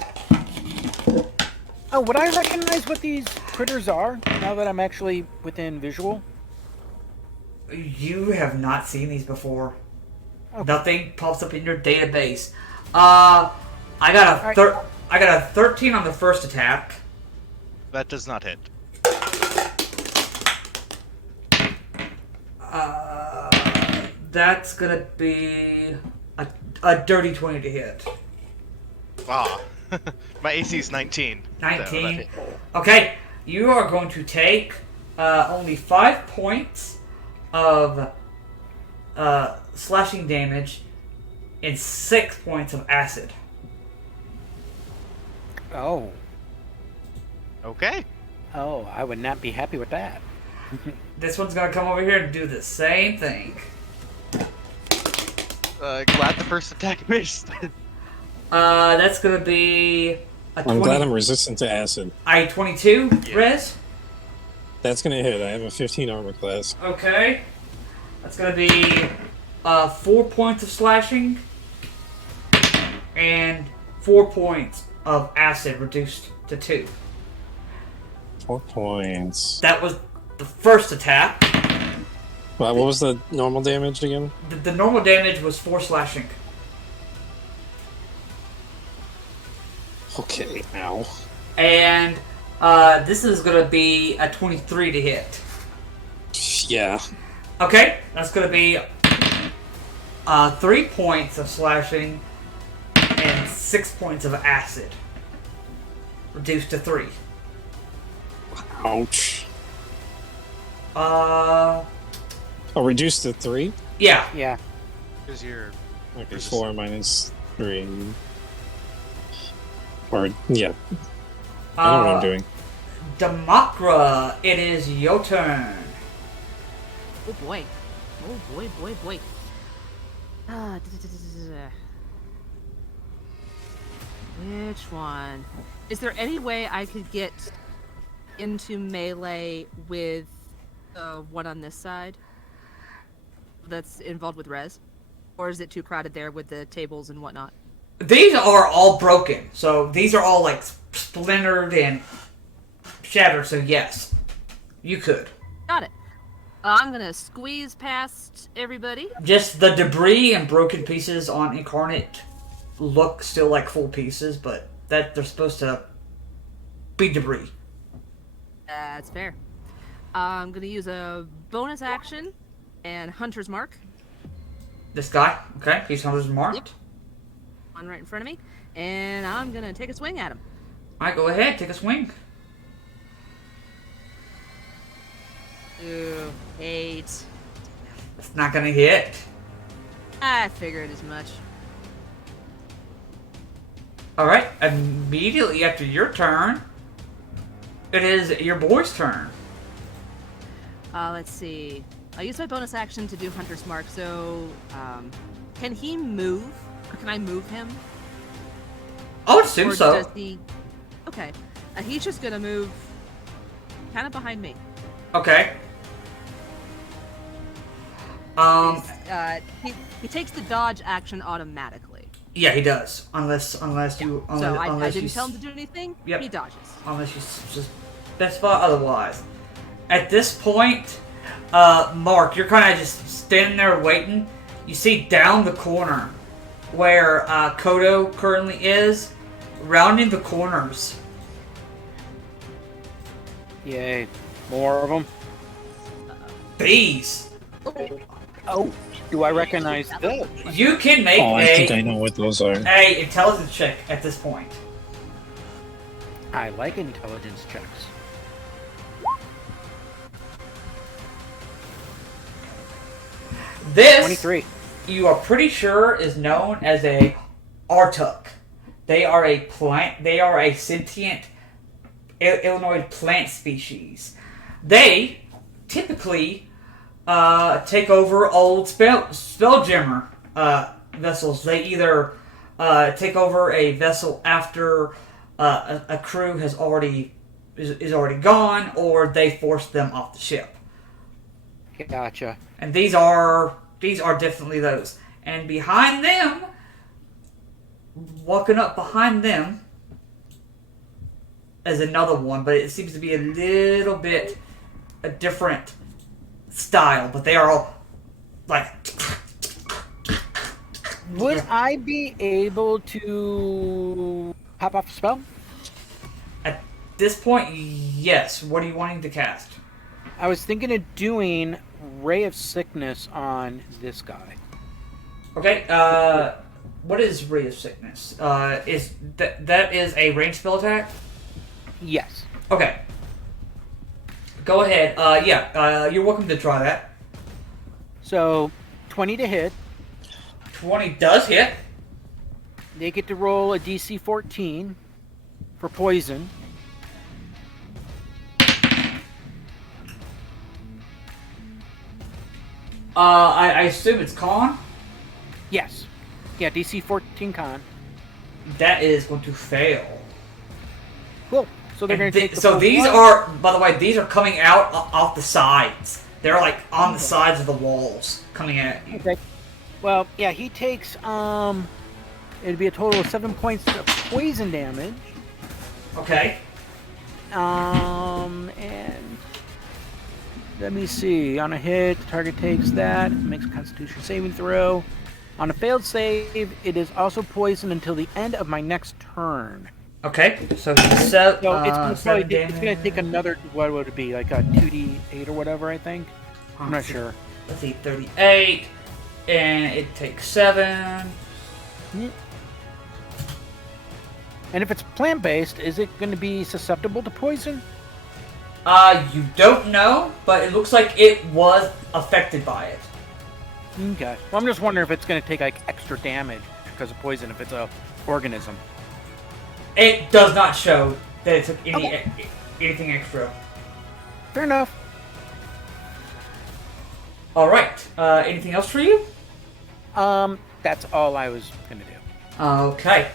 Oh, would I recognize what these critters are now that I'm actually within visual? You have not seen these before. Okay. Nothing pops up in your database. I got a Alright. I got a 13 on the first attack. That does not hit. That's gonna be a dirty 20 to hit. Ah. My AC is 19. So that 19. hit. Okay, you are going to take only 5 points of slashing damage and 6 points of acid. Oh. Okay. Oh, I would not be happy with that. This one's gonna come over here and do the same thing. Glad the first attack missed. That's gonna be a I'm glad I'm resistant to acid. 22 Yeah. res. That's gonna hit. I have a 15 armor class. Okay. That's gonna be 4 points of slashing and 4 points of acid reduced to 2. 4 points. That was the first attack. Wow, what was the normal damage again? The normal damage was 4 slashing. Okay, ow. And this is gonna be a 23 to hit. Yeah. Okay, that's gonna be 3 points of slashing and 6 points of acid. Reduced to 3. Ouch. Uh, Oh, reduced to 3? yeah. Yeah. Is your Okay, 4 minus 3. Or, yeah. I don't know what I'm doing. Demakra, it is your turn. Oh boy. Oh boy, boy, boy. Which one? Is there any way I could get into melee with the one on this side that's involved with res? Or is it too crowded there with the tables and whatnot? These are all broken, so these are all like splintered and shattered, so yes, you could. Got it. I'm gonna squeeze past everybody. Just the debris and broken pieces on Incarnate look still like full pieces, but that they're supposed to be debris. That's fair. I'm gonna use a bonus action and Hunter's Mark. This guy, okay, he's Hunter's marked. Yep. One right in front of me. And I'm gonna take a swing at him. Alright, go ahead, take a swing. Ooh, 8. It's not gonna hit. I figured as much. Alright, immediately after your turn, it is your boy's turn. Let's see. I'll use my bonus action to do Hunter's Mark, so, can he move? Or can I move him? I would assume Or so. does he... Okay. He's just gonna move kind of behind me. Okay. He takes the dodge action automatically. Yeah, he does. Unless you So I unless didn't you tell him to do anything. Yep. He dodges. unless you just specify otherwise. At this point, Mark, you're kind of just standing there waiting. You see down the corner where Kodo currently is, rounding the corners. Yay. More of them. These. Oh, do I recognize those? You can make Oh, I think I know what those are. a intelligence check at this point. I like intelligence checks. This 23. you are pretty sure is known as a Artuk. They are a plant. They are a sentient Illinois plant species. They typically take over old spelljammer vessels. They either take over a vessel after a crew has already is already gone, or they force them off the ship. Gotcha. And these are definitely those. And behind them, walking up behind them, is another one, but it seems to be a little bit a different style. But they are all like. Would I be able to pop off a spell? this point, yes. What are you wanting to cast? I was thinking of doing Ray of Sickness on this guy. Okay. What is Ray of Sickness? Is that is a ranged spell attack? Yes. Okay. Go ahead. You're welcome to try that. So, 20 to hit. 20 does hit. They get to roll a DC 14 for poison. I assume it's con. Yes. Yeah, DC 14 con. That is going to fail. Cool. So they're going to take the So full these one. are, by the way, these are coming out off the sides. They're like on the sides of the walls, coming at you. Okay. Well, yeah, he takes, it'd be a total of 7 points of poison damage. Okay. And let me see. On a hit, the target takes that, makes a Constitution saving throw. On a failed save, it is also poisoned until the end of my next turn. Okay. So it's So it's gonna seven it's gonna damage. take another. What would it be? Like a 2d8 or whatever? I think. I'm not sure. Let's see, 38, and it takes 7. And if it's plant-based, is it going to be susceptible to poison? You don't know, but it looks like it was affected by it. Okay. Well, I'm just wondering if it's going to take like extra damage because of poison if it's a organism. It does not show that it took Okay. anything extra. Fair enough. All right. Anything else for you? That's all I was going to do. Okay.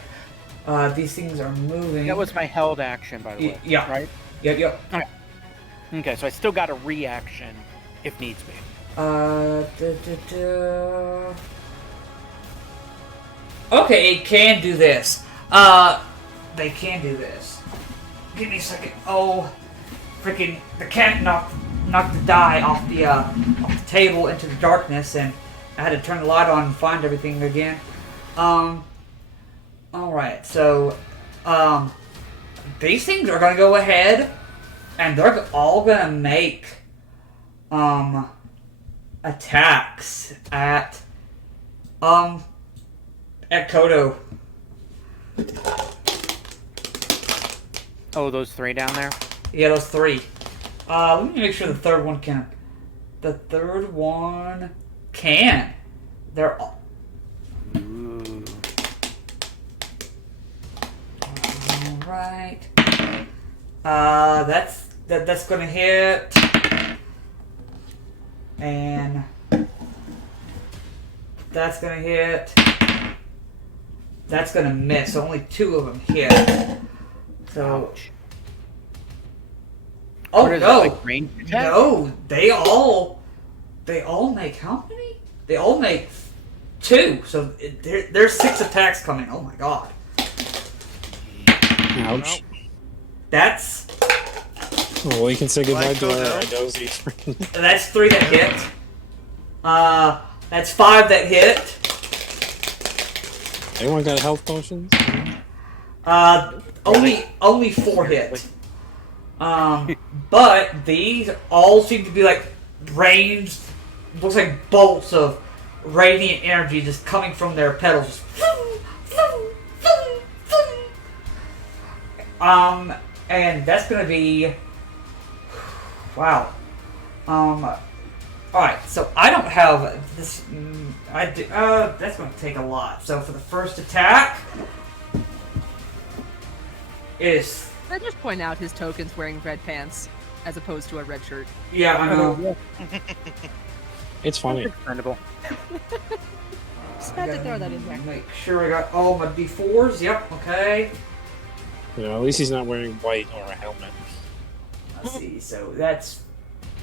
These things are moving. That was my held action, by the way. Yeah. Right? Yep. Okay, so I still got a reaction if needs be. Okay, it can do this. They can do this. Give me a second. Oh, freaking! The cat knocked the die off the table into the darkness, and I had to turn the light on and find everything again. All right. So, these things are gonna go ahead, and they're all gonna make attacks at Kodo. Oh, those three down there? Yeah, those 3. Let me make sure the third one can. The third one can. They're all. Ooh. Alright. That's gonna hit. And that's gonna hit. That's gonna miss. So only 2 of them hit. So. Ouch. Oh What is no! that, like ranged attack? No, they all make how many? They all make 2. So there's 6 attacks coming. Oh my god. Ouch. That's Well, we can say goodbye Like to our Kodo. Idozis. that's 3 that hit. That's 5 that hit. Anyone got health potions? Only 4 hit. But these all seem to be like ranged. Looks like bolts of radiant energy just coming from their petals. And that's gonna be wow. Alright, so I don't have this. That's gonna take a lot. So for the first attack, is Can I just point out his token's wearing red pants as opposed to a red shirt? yeah, I know. It's funny. Understandable. Just had to throw that in there. Make sure I got all my D4s. Yep, okay. You know, at least he's not wearing white or a helmet. Let's see. So that's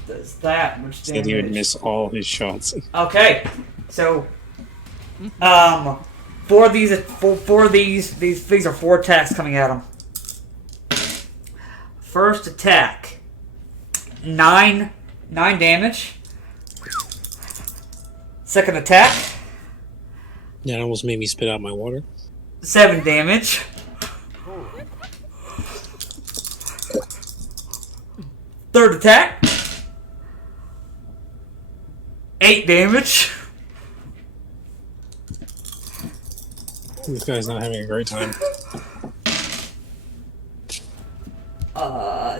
does that much Said he would damage. miss all his shots. Okay, so for these these are 4 attacks coming at him. First attack, 9 damage. Second attack, That almost made me spit out my water. 7 damage. Third attack. 8 damage. This guy's not having a great time.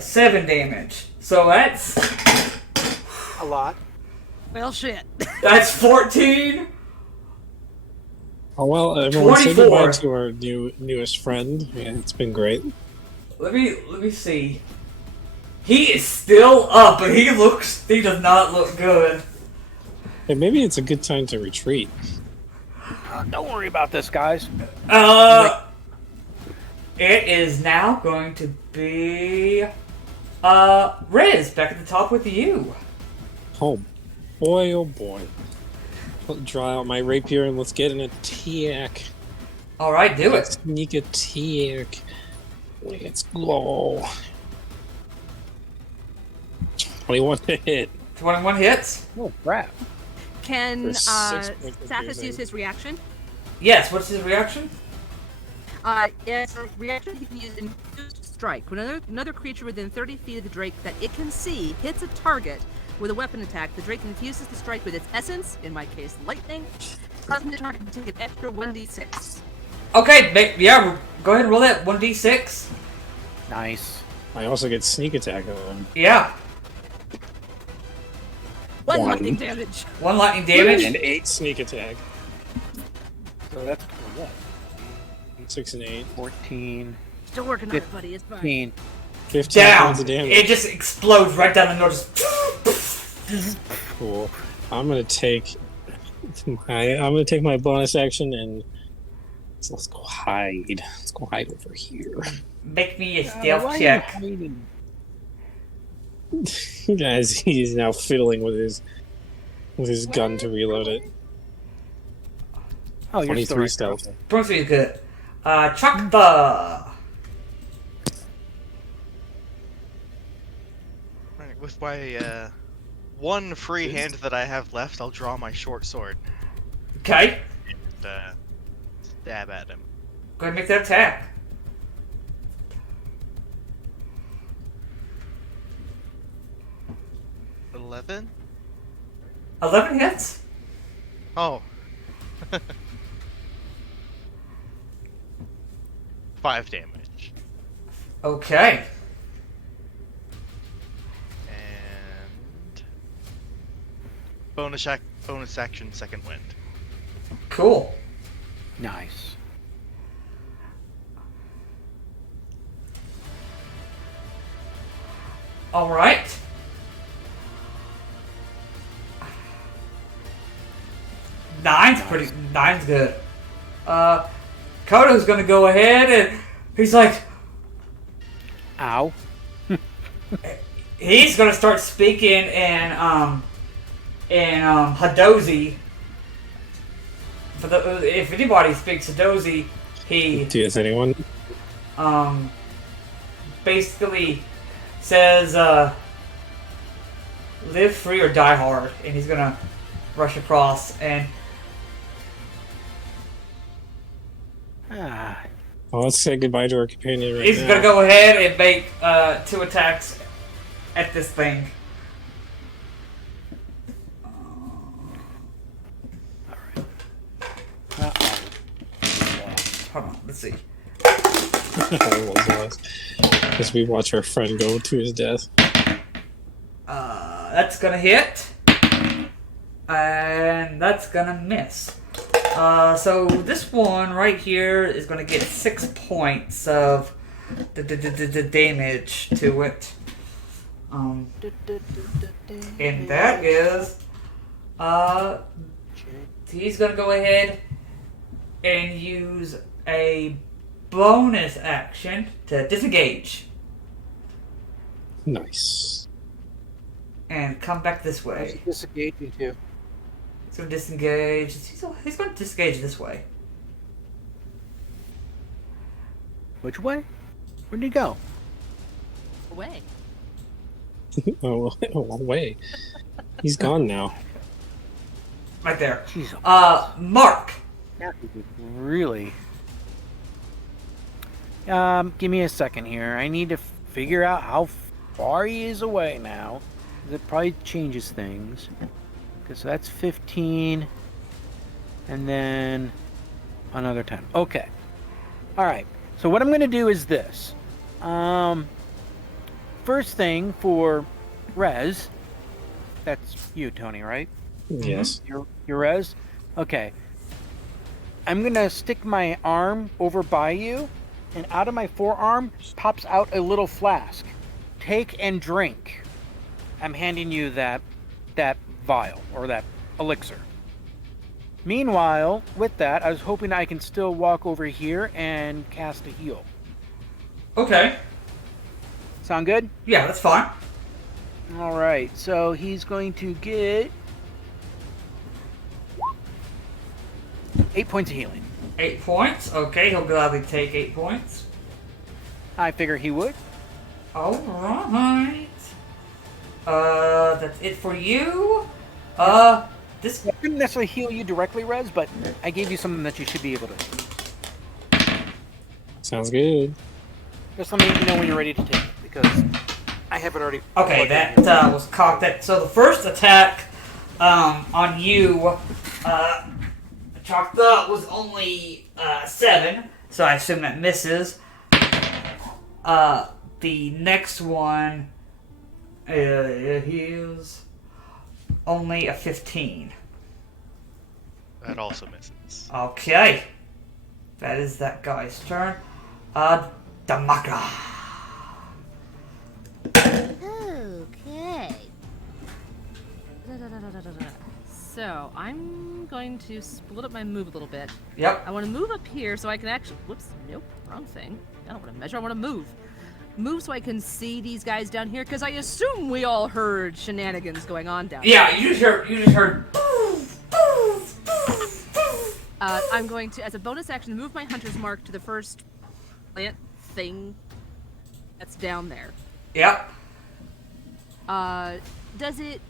7 damage. So that's A lot. Well, shit. 14. Oh well, everyone say goodbye 24. to our newest friend. Yeah, it's been great. Let me see. He is still up, but he does not look good. Hey, maybe it's a good time to retreat. Don't worry about this, guys. It is now going to be Riz back at the top with you. Oh boy. Draw out my rapier and let's get an attack. All right, do Let's it. sneak attack. Let's go. 21 to hit. 21 hits. Oh crap! Can For 6 points of Sathis piercing. use his reaction? Yes. What's his reaction? As a reaction, he can use Infused Strike. When another creature within 30 feet of the Drake that it can see hits a target with a weapon attack, the Drake infuses the strike with its essence, in my case, lightning, causing the target to take an extra 1d6. Okay. Yeah. Go ahead and roll that 1d6. Nice. I also get sneak attack on him. Yeah. One One. lightning damage. 1 lightning damage. And 8 sneak attack. So that's what? 6 and 8. 14, Still working on it, buddy. It's fine. 15. 15 Down. points of damage. It just explodes right down the nose. Just Cool. I'm gonna take my bonus action and let's go hide. Let's go hide over here. make me a Why stealth are you check. hiding? Guys, he's now fiddling with his gun to reload it. Oh, you're still 23 right. stealth. Brunswick is good. Chakba. Alright, with my one free hand that I have left, I'll draw my short sword Okay. and stab at him. Go ahead and make that attack. 11? 11 hits. Oh. 5 damage. Okay. And bonus action, second wind. Cool. Nice. All right. Nine's good. Kodo's gonna go ahead and he's like, Ow. he's gonna start speaking in Hadozi. If anybody speaks Hadozi, he Does anyone? basically says live free or die hard, and he's gonna rush across and Ah. Oh, let's say goodbye to our companion right he's now. gonna go ahead and make 2 attacks at this thing. Uh-oh. Hold on, let's see. What was last? As we watch our friend go to his death. That's gonna hit, and that's gonna miss. So this one right here is gonna get 6 points of the damage to it. And that is, he's gonna go ahead and use a bonus action to disengage Nice. and come back this What's way. he disengaging to? He's gonna disengage. He's gonna disengage this way. Which way? Where'd he go? Away. Oh, away. He's gone now. Right there. Jeez. Mark. Now he did really. Give me a second here. I need to figure out how far he is away now. That probably changes things. Okay, so that's 15. And then another 10. Okay. Alright. So what I'm going to do is this. First thing for Rez. That's you, Tony, right? Yes. You're Rez? Okay. I'm going to stick my arm over by you, and out of my forearm pops out a little flask. Take and drink. I'm handing you that vial, or that elixir. Meanwhile, with that, I was hoping I can still walk over here and cast a heal. Okay. Sound good? Yeah, that's fine. Alright, so he's going to get 8 points of healing. 8 points. Okay, he'll gladly take 8 points. I figure he would. Alright. That's it for you. This. I couldn't necessarily heal you directly, Rez, but I gave you something that you should be able to. Sounds good. Just let me know when you're ready to take it, because I have it already. Okay, that was cocked. So the first attack on you, chalked up, was only 7, so I assume that misses. The next one is only a 15. That also misses. Okay. That is that guy's turn. Damaka. Okay. So, I'm going to split up my move a little bit. Yep. I want to move up here so I can actually... Whoops. Nope. Wrong thing. I don't want to measure. I want to move. Move so I can see these guys down here, because I assume we all heard shenanigans going on down here. Yeah, you just heard. I'm going to, as a bonus action, move my hunter's mark to the first plant thing that's down there. Yep. Does it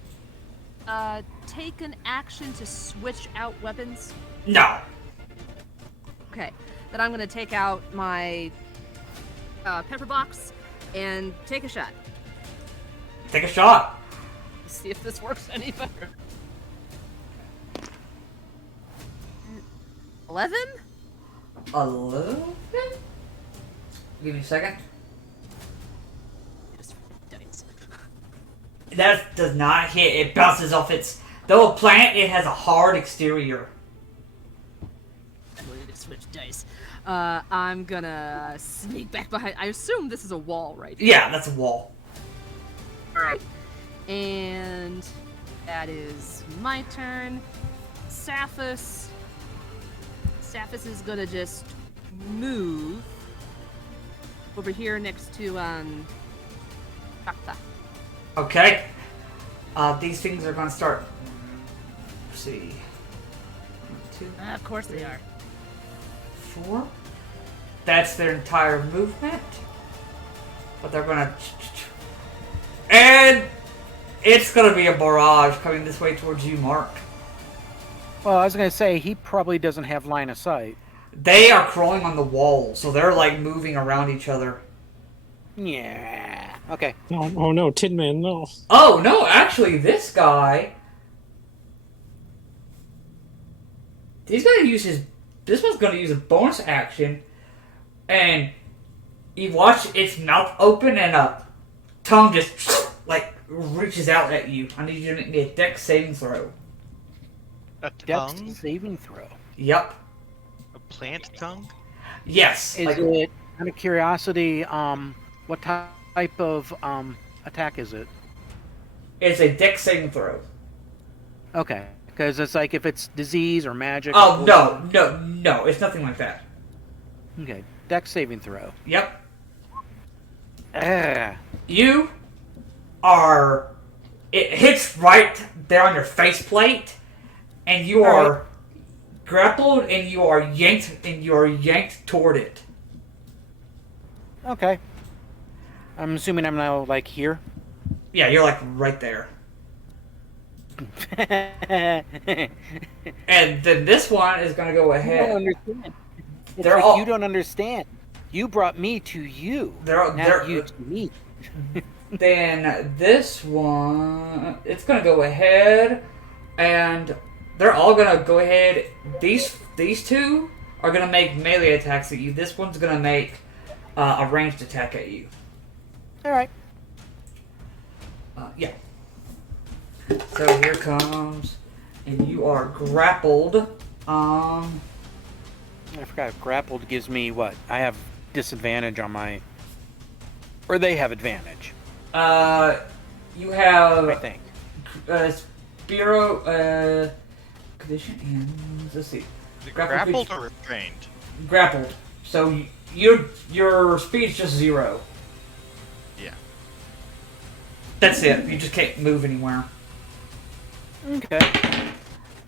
take an action to switch out weapons? No. Okay, then I'm gonna take out my pepper box and take a shot. Take a shot. See if this works any better. 11? 11? Give me a second. Just dice. That does not hit. It bounces off its. Though a plant, it has a hard exterior. I'm going to switch dice. I'm gonna sneak back behind. I assume this is a wall, right? Yeah, that's a wall. Alright. And that is my turn. Saphus. Saphus is gonna just move over here next to Takta. Okay. These things are gonna start. Let's see. 1, 2, Of course they are. 4. That's their entire movement. But they're gonna. And it's gonna be a barrage coming this way towards you, Mark. Well, I was going to say, he probably doesn't have line of sight. They are crawling on the wall, so they're like moving around each other. Yeah. Okay. Oh no, Tin Man, no. Oh, no, actually, this guy. He's gonna use his. This one's gonna use a bonus action. And you watch its mouth open and a tongue just, like, reaches out at you. I need you to make me a dex saving throw. A Dex tongue? saving throw. Yep. A plant tongue? Yes. Is like, it, out of curiosity, what type of attack is it? It's a dex saving throw. Okay. Because it's like if it's disease or magic. Oh, or no. It's nothing like that. Okay. Dex saving throw. Yep. Ah. You are. It hits right there on your faceplate, and you are Alright. grappled, and you are yanked toward it. Okay. I'm assuming I'm now, like, here. Yeah, you're like right there. And then this one is gonna go You don't ahead. understand. It's They're like all- you don't understand. You brought me to you, They're not you to me. Then this one, it's gonna go ahead, and they're all gonna go ahead. These two are gonna make melee attacks at you. This one's gonna make a ranged attack at you. All right. Yeah. So here comes, and you are grappled. I forgot. Grappled gives me what? I have disadvantage on my, or they have advantage. You have I think. Spiro, condition and let's see. Grappled or restrained? Grappled. So your speed's just 0. Yeah. That's it. You just can't move anywhere. Okay.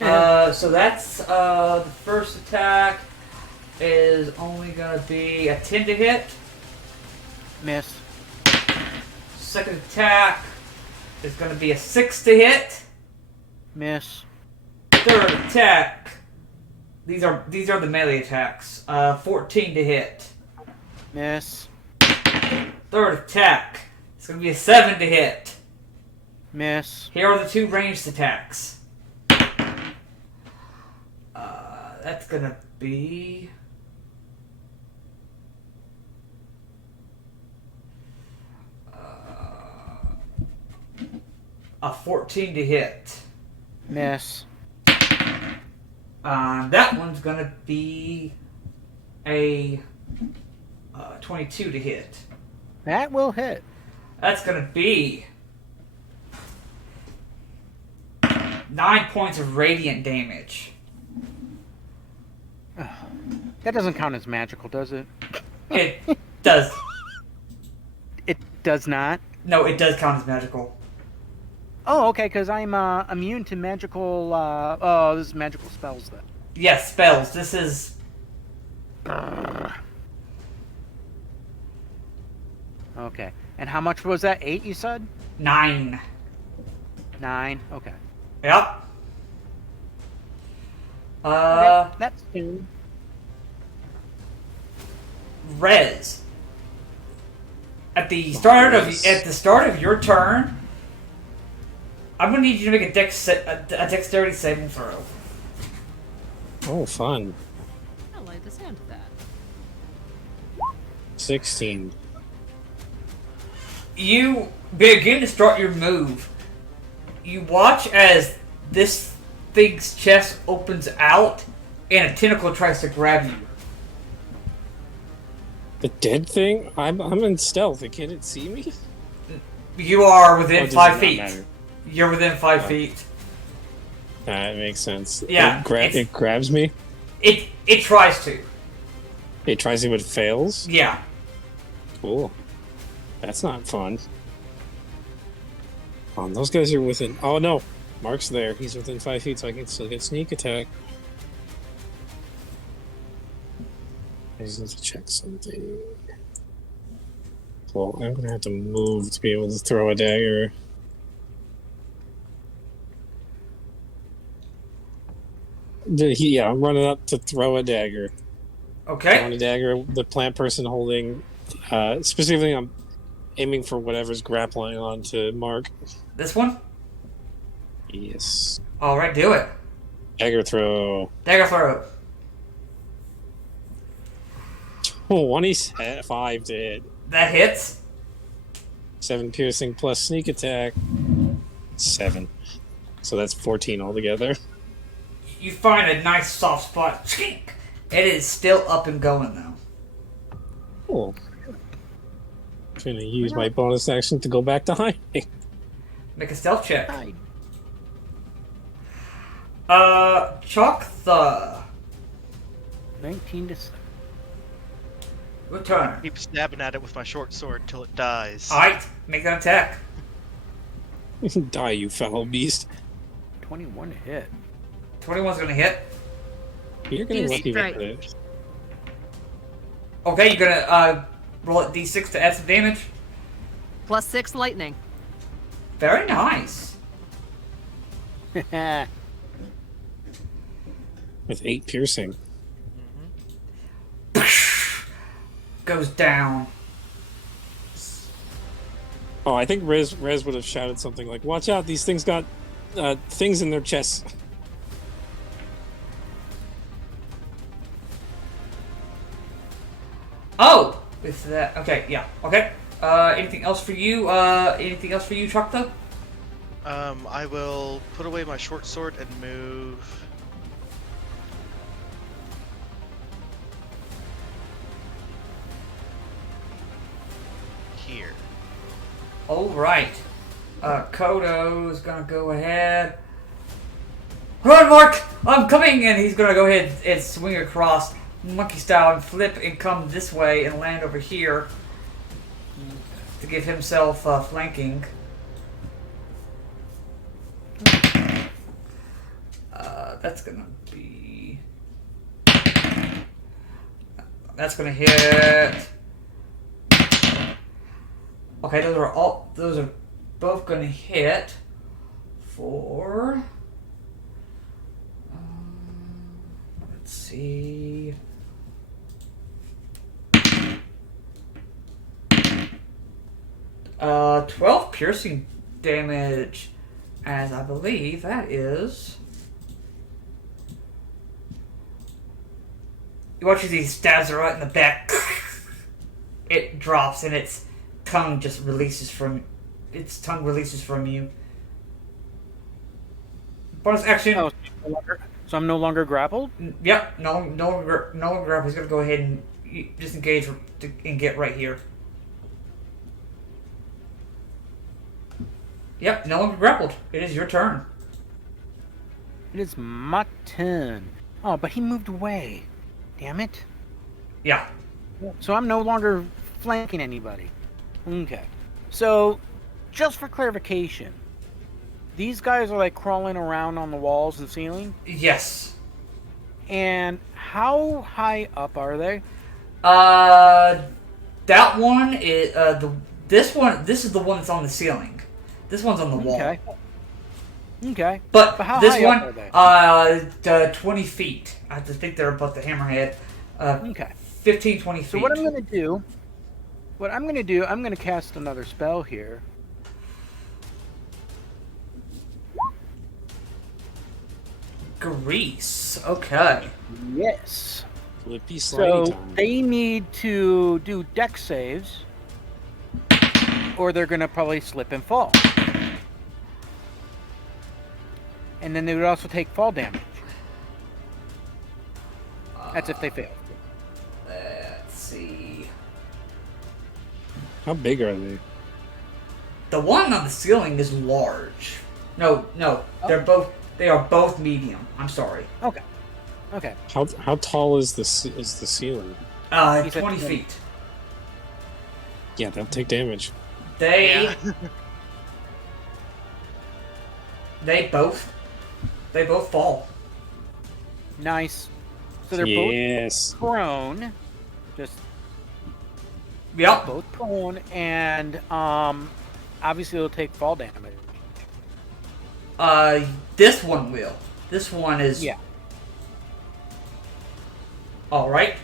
So that's the first attack is only gonna be a 10 to hit. Miss. Second attack is gonna be a 6 to hit. Miss. Third attack. These are the melee attacks. 14 to hit. Miss. Third attack. It's gonna be a 7 to hit. Miss. Here are the 2 ranged attacks. That's gonna be a 14 to hit. Miss. That one's gonna be a 22 to hit. That will hit. That's gonna be 9 points of radiant damage. That doesn't count as magical, does it? It does. It does not. No, it does count as magical. Oh, okay, because I'm immune to magical. Oh, this is magical spells then. Yes, spells. This is Okay. And how much was that? 8, you said? 9. 9. Okay. Yep. That's two. Rez. At the start of your turn, I'm gonna need you to make a dexterity saving throw. Oh, fun. I like the sound of that. 16. You begin to start your move. You watch as this thing's chest opens out and a tentacle tries to grab you. The dead thing? I'm in stealth. Can it see me? You are Or within does it 5 not feet. matter? You're within 5 Oh. feet. That makes sense. Yeah, It it's- grabs me. It tries to. It tries to, but it fails. Yeah. Cool. That's not fun. Those guys are within. Oh no, Mark's there. He's within 5 feet, so I can still get sneak attack. I just need to check something. Well, I'm gonna have to move to be able to throw a dagger. Yeah, I'm running up to throw a dagger. Okay. Throwing a dagger. The plant person holding. Specifically, I'm aiming for whatever's grappling onto Mark. This one? Yes. Alright, do it. Dagger throw. Dagger throw. 25 to hit. That hits. 7 piercing plus sneak attack. 7. So that's 14 altogether. You find a nice soft spot. Skink! It is still up and going though. Cool. I'm gonna use my bonus action to go back to hiding. Make a stealth check. Hide. Choctha. 19 to 7. Your turn. Keep stabbing at it with my short sword till it dies. Alright, make that attack. Die, you foul beast. 21 to hit. 21's gonna hit. You're gonna Use lucky strike. with it. Okay, you're gonna roll a d6 to add some damage. Plus 6 lightning. Very nice. With 8 piercing. Goes down. Oh, I think Rez would have shouted something like, "Watch out! These things got things in their chests." Oh, with that. Okay, yeah. Okay. Anything else for you? Anything else for you, Choctaw? I will put away my short sword and move. Here. All right. Kodo is gonna go ahead. Run, Mark! I'm coming! And he's gonna go ahead and swing across monkey style and flip and come this way and land over here to give himself flanking. That's gonna be. That's gonna hit. Okay, those are both gonna hit for. Let's see. Uh, 12 piercing damage, as I believe that is. You watch as he stabs her right in the back. It drops and its tongue just releases from. Its tongue releases from you. Bonus action. Oh, so I'm no longer grappled? Yep. No longer grapple. He's gonna go ahead and disengage and get right here. Yep. No longer grappled. It is your turn. It is my turn. Oh, but he moved away. Damn it. Yeah. So I'm no longer flanking anybody. Okay. So, just for clarification, these guys are like crawling around on the walls and ceiling? Yes. And how high up are they? That one is this one. This is the one that's on the ceiling. This one's on the wall. Okay. Okay. But how this high one, up are they? 20 feet. I have to think they're above the hammerhead. Okay. 15, 20 feet. So what I'm going to do, I'm going to cast another spell here. Grease. Okay. Yes. Flippy So slidey time. they need to do dex saves, or they're going to probably slip and fall. And then they would also take fall damage. That's if they fail. Let's see. How big are they? The one on the ceiling is large. No, they are both medium. I'm sorry. Okay. Okay. How tall is the ceiling? He said 20 20. feet. Yeah, they'll take damage. They Yeah. they both fall. Nice. So they're Yes. both prone. Just Yep. both prone, and obviously they'll take fall damage. This one will. This one is. Yeah. All right.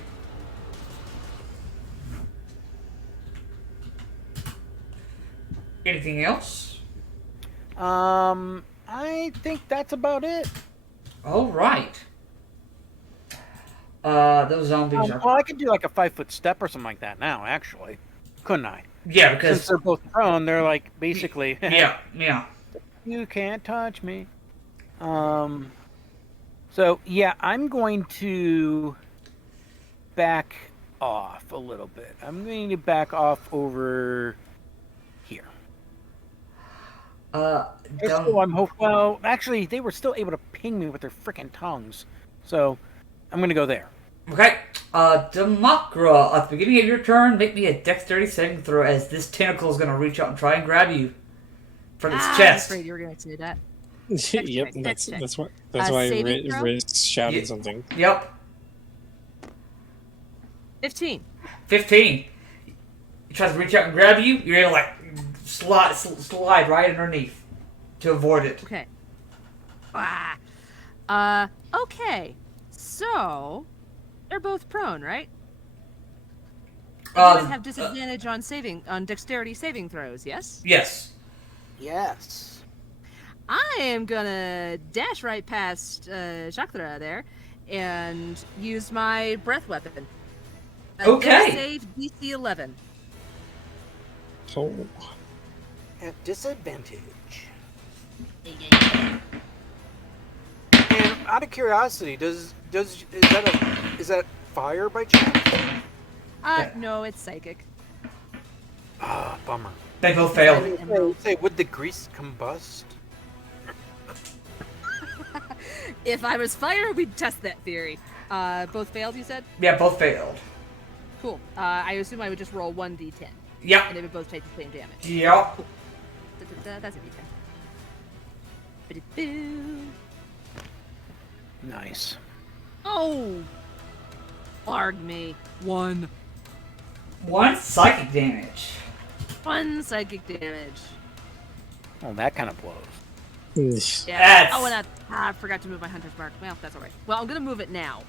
Anything else? I think that's about it. All right. Those zombies are. Well, I could do like a 5-foot step or something like that now, actually. Couldn't I? Yeah, Since because. they're both prone, they're like basically. Yeah. You can't touch me. So yeah, I'm going to back off a little bit. I'm going to back off over here. So I'm well, actually, they were still able to ping me with their freaking tongues. So I'm going to go there. Okay. Demakra, at the beginning of your turn, make me a dexterity saving throw as this tentacle is going to reach out and try and grab you from its I was chest. afraid you were going to say that. Yep, Dex check. that's why saving throw? Riz shouted Yeah. something. Yep. 15. 15. He tries to reach out and grab you. You're able to like slide right underneath to avoid it. Okay. Okay. So, they're both prone, right? They Uh, would have disadvantage on dexterity saving throws. Yes. Yes. Yes. I am gonna dash right past Shakthra there, and use my breath weapon. Okay. Dex save DC 11. Oh, At disadvantage. And out of curiosity, is that fire by chance? No, it's psychic. Ah, bummer. They both failed. Say, would the grease combust? If I was fire, we'd test that theory. Both failed, you said? Yeah, both failed. Cool. I assume I would just roll 1d10, Yep. and they would both take the same damage. Yep. That's a d10. Ba-da-boo. Nice. Oh! Arg me. 1 psychic damage. psychic damage. Oh, that kind of blows. Yeah. That's- Oh, and I forgot to move my hunter's mark. Well, that's alright. Well, I'm gonna move it now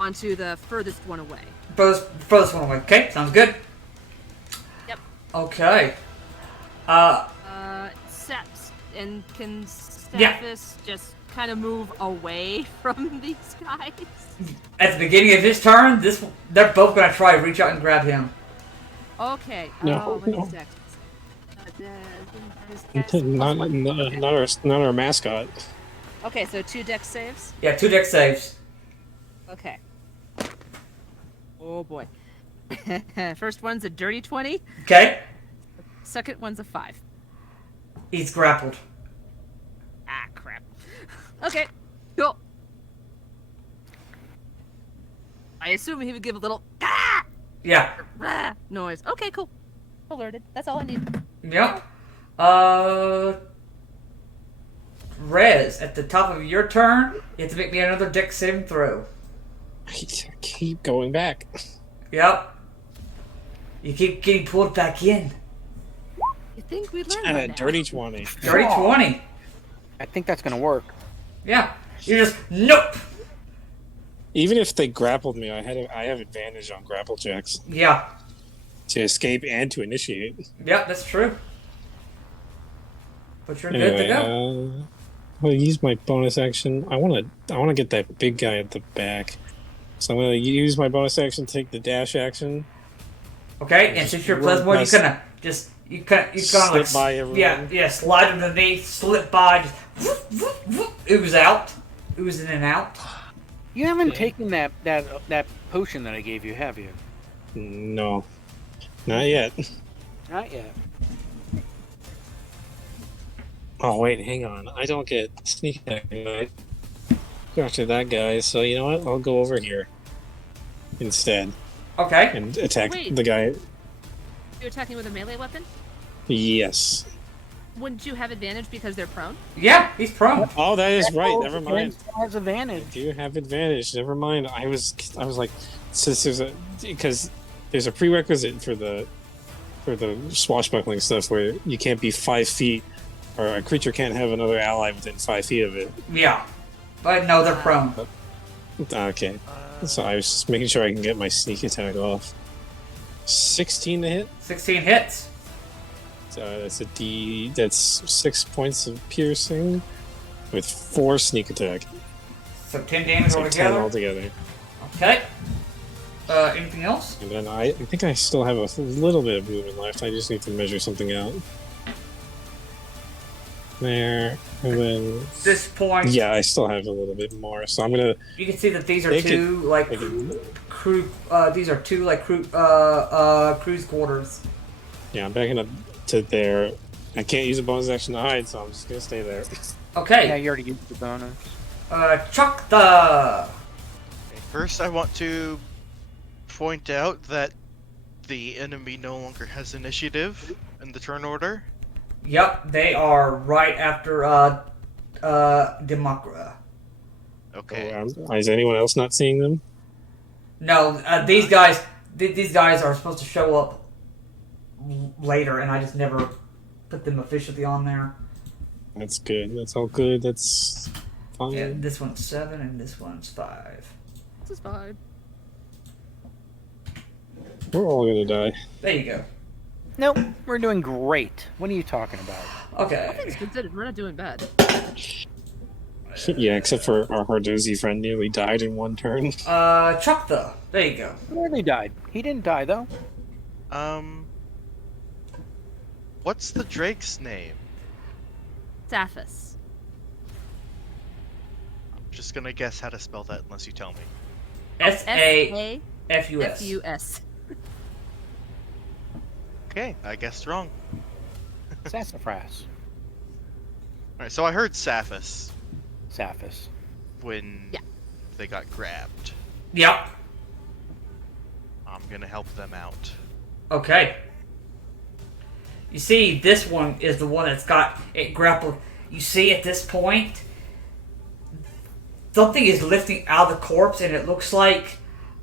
onto the furthest one away. Furthest one away. Okay, sounds good. Yep. Okay. Steps and can Yeah. Stathis just kind of move away from these guys? At the beginning of his turn, they're both gonna try to reach out and grab him. Okay. No, what no. is Dex? not our mascot. Okay, so 2 dex saves. Yeah, 2 dex saves. Okay. Oh boy. First one's a dirty 20. Okay. Second one's a 5. He's grappled. Ah, crap. Okay, cool. I assume he would give a little Yeah. noise. Okay, cool. Alerted. That's all I need. Yep. Rez, at the top of your turn, you have to make me another dex saving throw. I keep going back. Yep. You keep getting pulled back in. You think we'd learn And by a now? dirty 20. Dirty 20. I think that's gonna work. Yeah. You just, nope. Even if they grappled me, I have advantage on grapple checks Yeah. to escape and to initiate. Yep, that's true. But you're good to go. I'll use my bonus action. I want to get that big guy at the back. So I'm going to use my bonus action, take the dash action. Okay, and since you're plasma, you kind of just you kind of Slip like by everyone. yeah, slide underneath, slip by, just whoop, whoop, whoop, ooze out, ooze in and out. You haven't taken that potion that I gave you, have you? No, not yet. Not yet. Oh wait, hang on. I don't get sneak attack. Right? Go after that guy. So you know what? I'll go over here instead Okay, and attack Wait. the guy. You're attacking with a melee weapon? Yes. Wouldn't you have advantage because they're prone? yeah, he's prone. Oh, that is right. Never mind. Has advantage. Do you have advantage? Never mind. I was like, since because there's a prerequisite for the swashbuckling stuff where you can't be 5 feet, or a creature can't have another ally within 5 feet of it. Yeah, but no, they're prone. Okay, so I was just making sure I can get my sneak attack off. 16 to hit. 16 hits. So that's a D. That's 6 points of piercing with 4 sneak attack. So 10 damage So 10 altogether. altogether. Okay. Anything else? And then I think I still have a little bit of movement left. I just need to measure something out. There, and then This point, yeah, I still have a little bit more. So I'm gonna. you can see that these are They two could- like they could- crew. These are two like cruise quarters. Yeah, I'm backing up to there. I can't use a bonus action to hide, so I'm just gonna stay there. Okay. Yeah, you already used the bonus. Chuck the. First, I want to point out that the enemy no longer has initiative in the turn order. Yep, they are right after Democra. Okay. Is anyone else not seeing them? No, these guys. These guys are supposed to show up later, and I just never put them officially on there. That's good. That's all good. That's fine. Yeah, this one's 7 and this one's 5. This is fine. We're all gonna die. There you go. Nope, we're doing great. What are you talking about? Okay. Things considered, we're not doing bad. Yeah, except for our Hardozzi friend nearly died in one turn. Chuck though. There you go. He nearly died. He didn't die though. What's the Drake's name? Saphus. Just gonna guess how to spell that unless you tell me. S-A-F-U-S. S-A-F-U-S. Okay, I guessed wrong. Sassafras. Alright, so I heard Saphus Saphus. when Yeah. they got grabbed. Yep. I'm gonna help them out. Okay. You see, this one is the one that's got it grappled. You see, at this point, something is lifting out of the corpse, and it looks like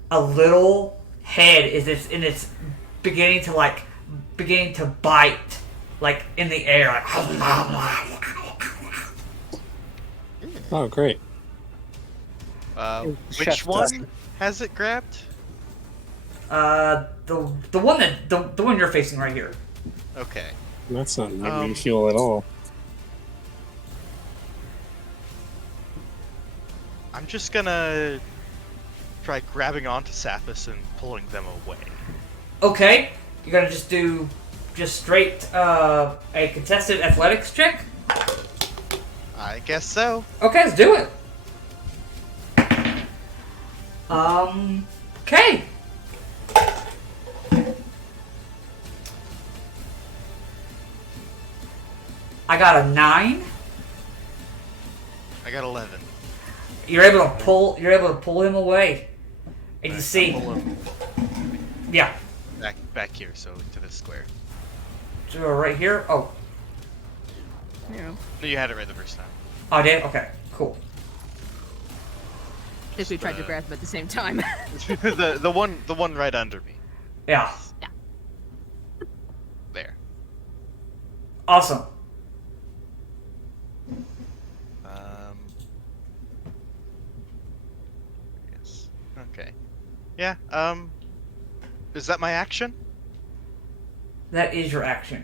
a little head it's beginning to bite, like in the air. Like, Oh, great. Which Chef's one kiss. has it grabbed? the one you're facing right here. Okay. That's not making me feel at all. I'm just gonna try grabbing onto Saphus and pulling them away. Okay, you're gonna do straight a contested athletics check. I guess so. Okay, let's do it. Okay. I got a 9. I got 11. You're able to pull him away. And you Alright, see, I'll pull him yeah, back here, so to this square. so right here. Oh, Yeah. No, you had it right the first time. I did. Okay, cool. I think we tried to grab them at the same time. the one right under me. Yeah, There. awesome. Yes. Okay. Yeah. Is that my action? That is your action.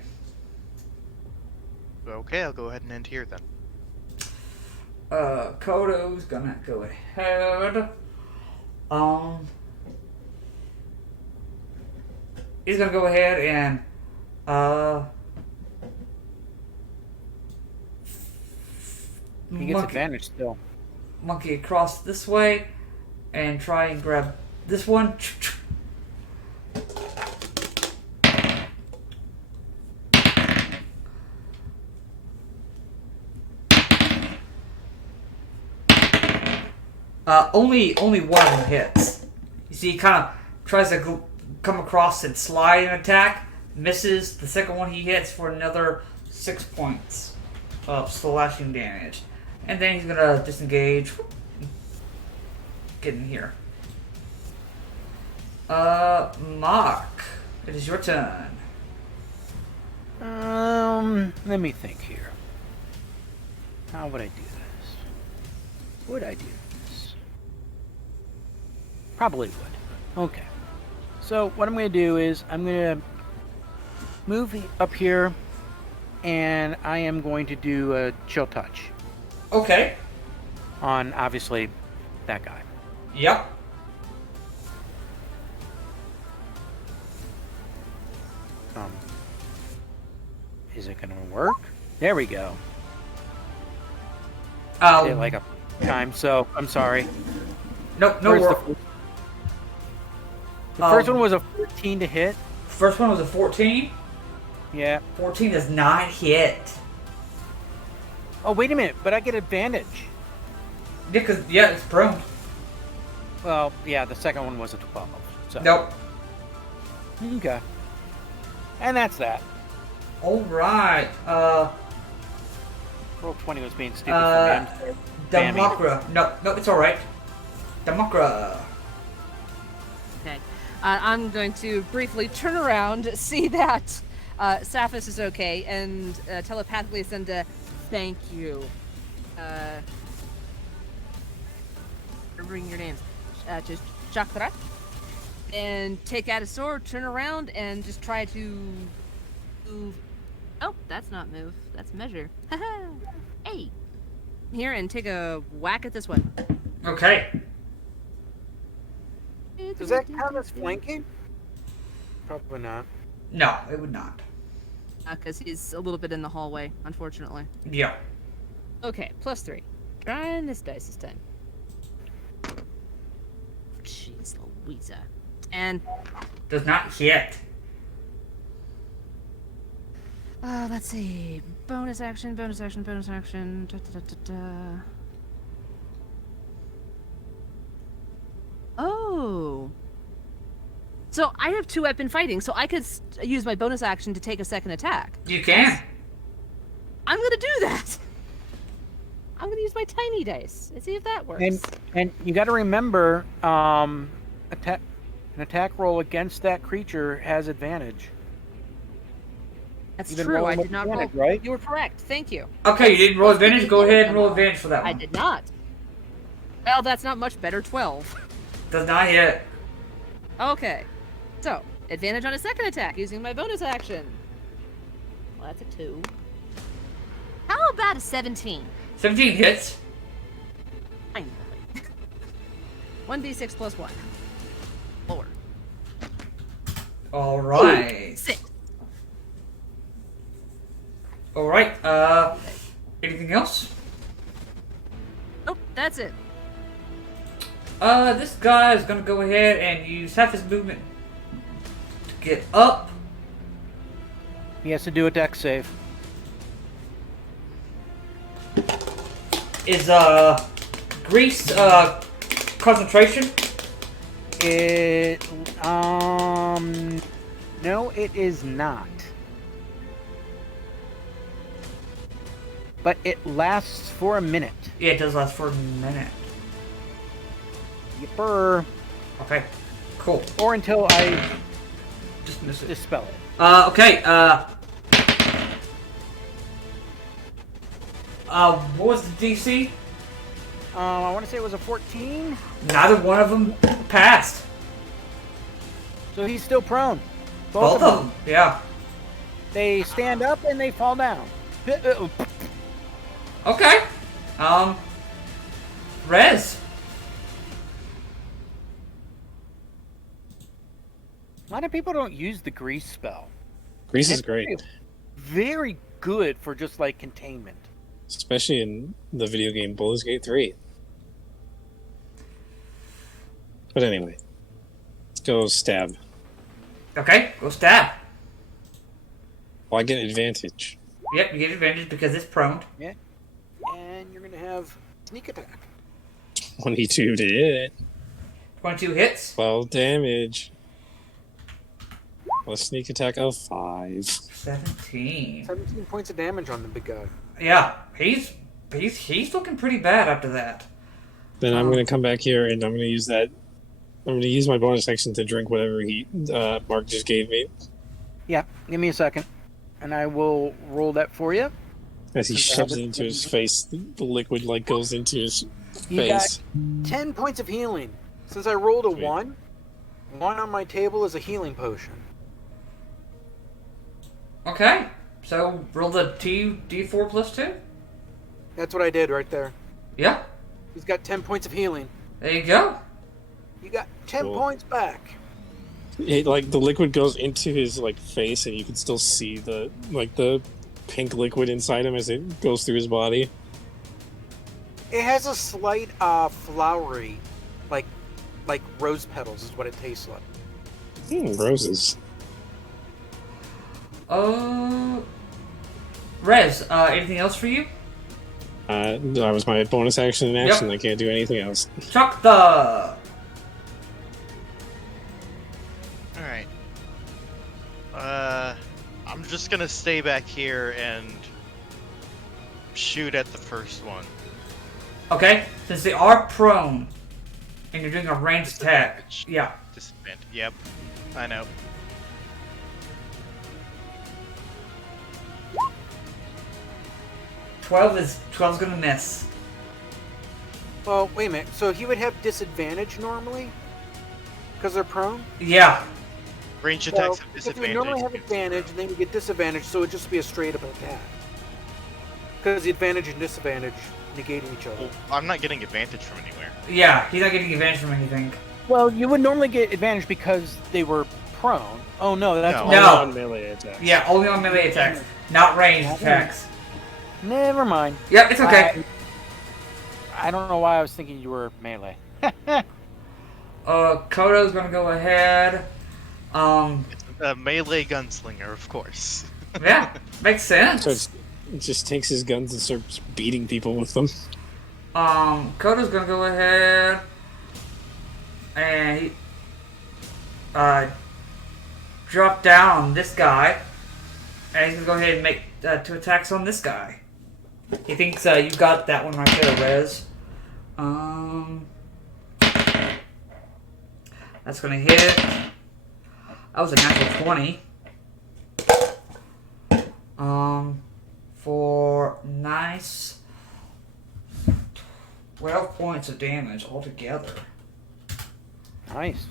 Okay, I'll go ahead and end here then. Kodo's gonna go ahead. He's gonna go ahead and He gets advantage still. monkey across this way and try and grab this one. Only one of them hits. You see, he kind of tries to come across and slide and attack, misses. The second one he hits for another 6 points of slashing damage, and then he's gonna disengage. Get in here. Mark, it is your turn. Let me think here. How would I do this? Would I do this? Probably would. Okay. So what I'm going to do is I'm going to move up here, and I am going to do a chill touch Okay. on obviously that guy. Yep. Is it going to work? There we go. Oh, Did it like a time, so I'm sorry. no Where's work. The first one was a 14 to hit. First one was a 14. Yeah. 14 does not hit. Oh, wait a minute, but I get advantage. Yeah, it's prone. Well, yeah, the second one was a 12. So. Nope. Okay. And that's that. All right. Roll 20 was being stupid for me. Damokra. No, it's all right. Damokra. Okay. I'm going to briefly turn around, see that Saphus is okay, and telepathically send a thank you. Remembering your names. To Chakra. and take out a sword, turn around, and just try to move. Oh, that's not move. That's measure. Haha. Hey. Here, and take a whack at this one. Okay. Does that count as flanking? Probably not. No, it would not. Because he's a little bit in the hallway, unfortunately. Yeah. Okay, +3. Trying this dice this time. Jeez, Louisa. And Does not hit. let's see. Bonus action, bonus action, bonus action. Da, da, da, da, da. Oh. So I have 2 weapon fighting, so I could use my bonus action to take a second attack. You can. I'm gonna do that. I'm gonna use my tiny dice and see if that works. And you got to remember, an attack roll against that creature has advantage. That's You've been true. I rolling did with not roll. advantage, right? You were correct. Thank you. Okay, you didn't roll advantage. Go ahead and roll advantage for that I one. did not. Well, that's not much better. 12. Does not hit. Okay. So, advantage on a second attack using my bonus action. Well, that's a 2. How about a 17? 17 hits. Finally. 1d6 plus 1. Lower. All right. 6. All right. Anything else? Nope, that's it. This guy is gonna go ahead and use half his movement to get up. He has to do a dex save. Is grease concentration? It no, it is not. But it lasts for a minute. Yeah, it does last for a minute. Yipper. Okay, cool. Or until I Just miss it. dispel it. Okay. What was the DC? I want to say it was a 14. Neither one of them passed. So he's still prone. Both of them. Yeah. They stand up and they fall down. Okay. Rez. A lot of people don't use the grease spell. Grease is great, Very good for just like containment. especially in the video game Baldur's Gate 3. But anyway, let's go stab. Okay, go stab. Well, I get advantage. Yep, you get advantage because it's prone. Yeah. And you're gonna have sneak attack. 22 to hit. 22 hits. 12 damage. A sneak attack of 5. 17. 17 points of damage on the big guy. Yeah, he's looking pretty bad after that. Then I'm going to come back here and I'm going to use that. I'm going to use my bonus action to drink whatever Mark just gave me. Yeah, give me a second. And I will roll that for you. As he shoves it into his face, the liquid like goes into his You got face. 10 points of healing. Since I rolled a Sweet. 1 on my table is a healing potion. Okay, so roll the D4 plus 2? That's what I did right there. Yeah, He's got 10 points of healing. there you go. You got 10 Cool. points back. It, like the liquid goes into his like face, and you can still see the pink liquid inside him as it goes through his body. It has a slight flowery, like rose petals is what it tastes like. Roses. Rez, anything else for you? That was my bonus action in action. I can't do anything else. Chuck the... Alright. I'm just gonna stay back here and shoot at the first one. Okay, since they are prone, and you're doing a ranged attack. Disadvantage. Yeah. Disadvantage. Yep. I know. Twelve's gonna miss. Well, wait a minute. So he would have disadvantage normally? Because they're prone? Yeah. Range Well, attacks have because we normally have disadvantage. advantage, and then you get disadvantage, so it'd just be a straight up attack. Because the advantage and disadvantage negating each other. Well, I'm not getting advantage from anywhere. Yeah, he's not getting advantage from anything. Well, you would normally get advantage because they were prone. Oh no, that's No. Only No. on melee attacks. Yeah, only on melee attacks, not ranged attacks. Never mind. Yep, it's okay. I don't know why I was thinking you were melee. Kodo's gonna go ahead. A melee gunslinger, of course. Yeah, makes sense. So it just takes his guns and starts beating people with them. Kodo's gonna go ahead and he, drop down on this guy, and he's gonna go ahead and make 2 attacks on this guy. He thinks you got that one right there, Rez. That's gonna hit. That was a natural 20. For nice 12 points of damage altogether. Nice.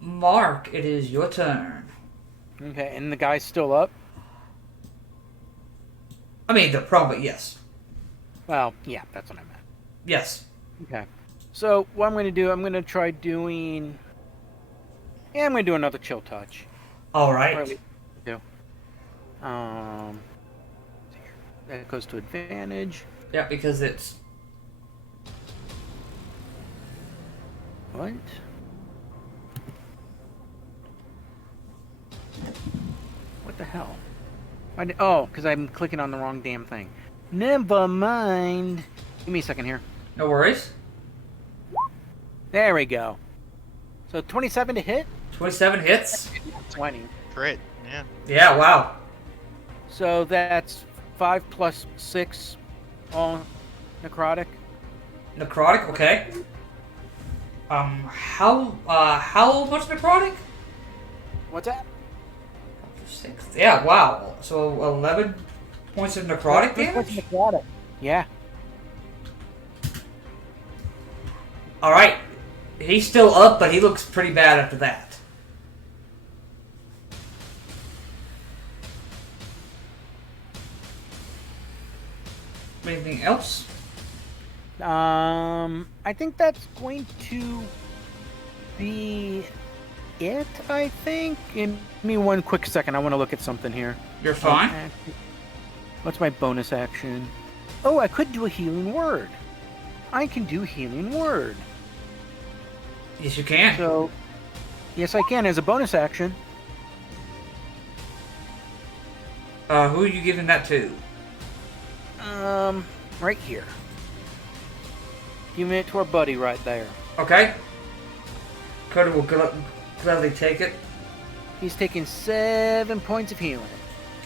Mark, it is your turn. Okay, and the guy's still up? I mean, the pro, but yes. Well, yeah, that's what I meant. Yes. Okay. So, what I'm going to do, I'm going to try doing... Yeah, I'm going to do another chill touch. Alright. Do. That goes to advantage. Yeah, because it's... What? What the hell? Oh, because I'm clicking on the wrong damn thing. Never mind. Give me a second here. No worries. There we go. So 27 to hit? 27 hits. 20. Crit, yeah. Yeah, wow. So that's 5 plus 6 all necrotic. Necrotic, okay. How much necrotic? What's that? 6. Yeah, wow. So 11 points of necrotic damage? Necrotic. Yeah. Alright. He's still up, but he looks pretty bad after that. Anything else? I think that's going to be it, I think. Give me one quick second. I want to look at something here. You're fine. What's my bonus action? Oh, I could do a healing word. I can do healing word. Yes, you can. So, yes, I can as a bonus action. Who are you giving that to? Right here. Giving it to our buddy right there. Okay. Carter will gladly take it. He's taking 7 points of healing.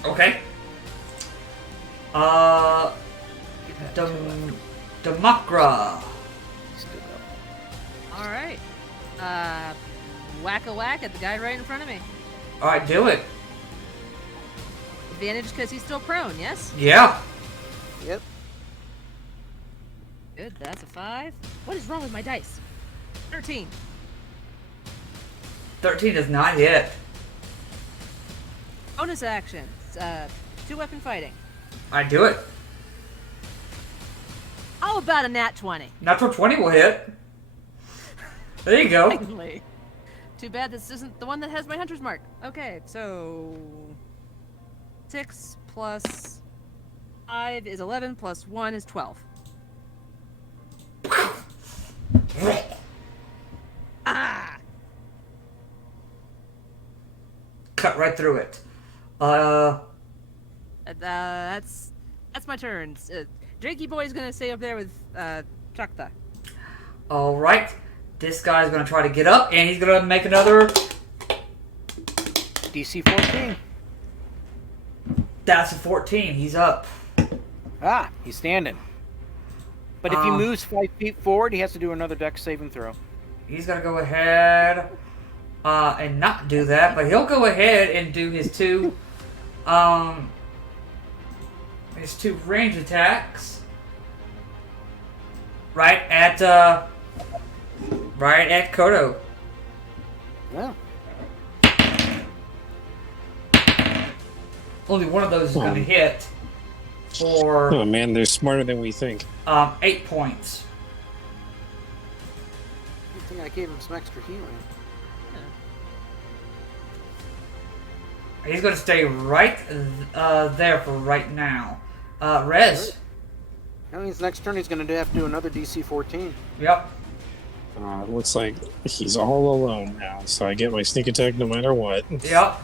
Okay. Demakra. Still go. Alright. Whack a whack at the guy right in front of me. Alright, do it. Advantage because he's still prone, yes? Yeah. Yep. Good, that's a 5. What is wrong with my dice? 13. 13 does not hit. Bonus action. 2-weapon fighting. I do it. How about a nat 20? Natural 20 will hit. There you go. Finally. Too bad this isn't the one that has my hunter's mark. Okay, so 6 plus 5 is 11 plus 1 is 12. Ah! Cut right through it. That's my turn. Drakey boy's gonna stay up there with Chakta. Alright. This guy's gonna try to get up, and he's gonna make another... DC 14. That's a 14. He's up. Ah, he's standing. But if he Um, moves 5 feet forward, he has to do another dex saving throw. He's gonna go ahead and not do that, but he'll go ahead and do his two range attacks. right at Kodo. Yeah. Only one of those is going to Oh. hit for Oh man, they're smarter than we think. 8 points. I think I gave him some extra healing. He's going to stay right there for right now. Rez. That means next turn he's going to have to do another DC 14. Yep. Looks like he's all alone now, so I get my sneak attack no matter what. Yep.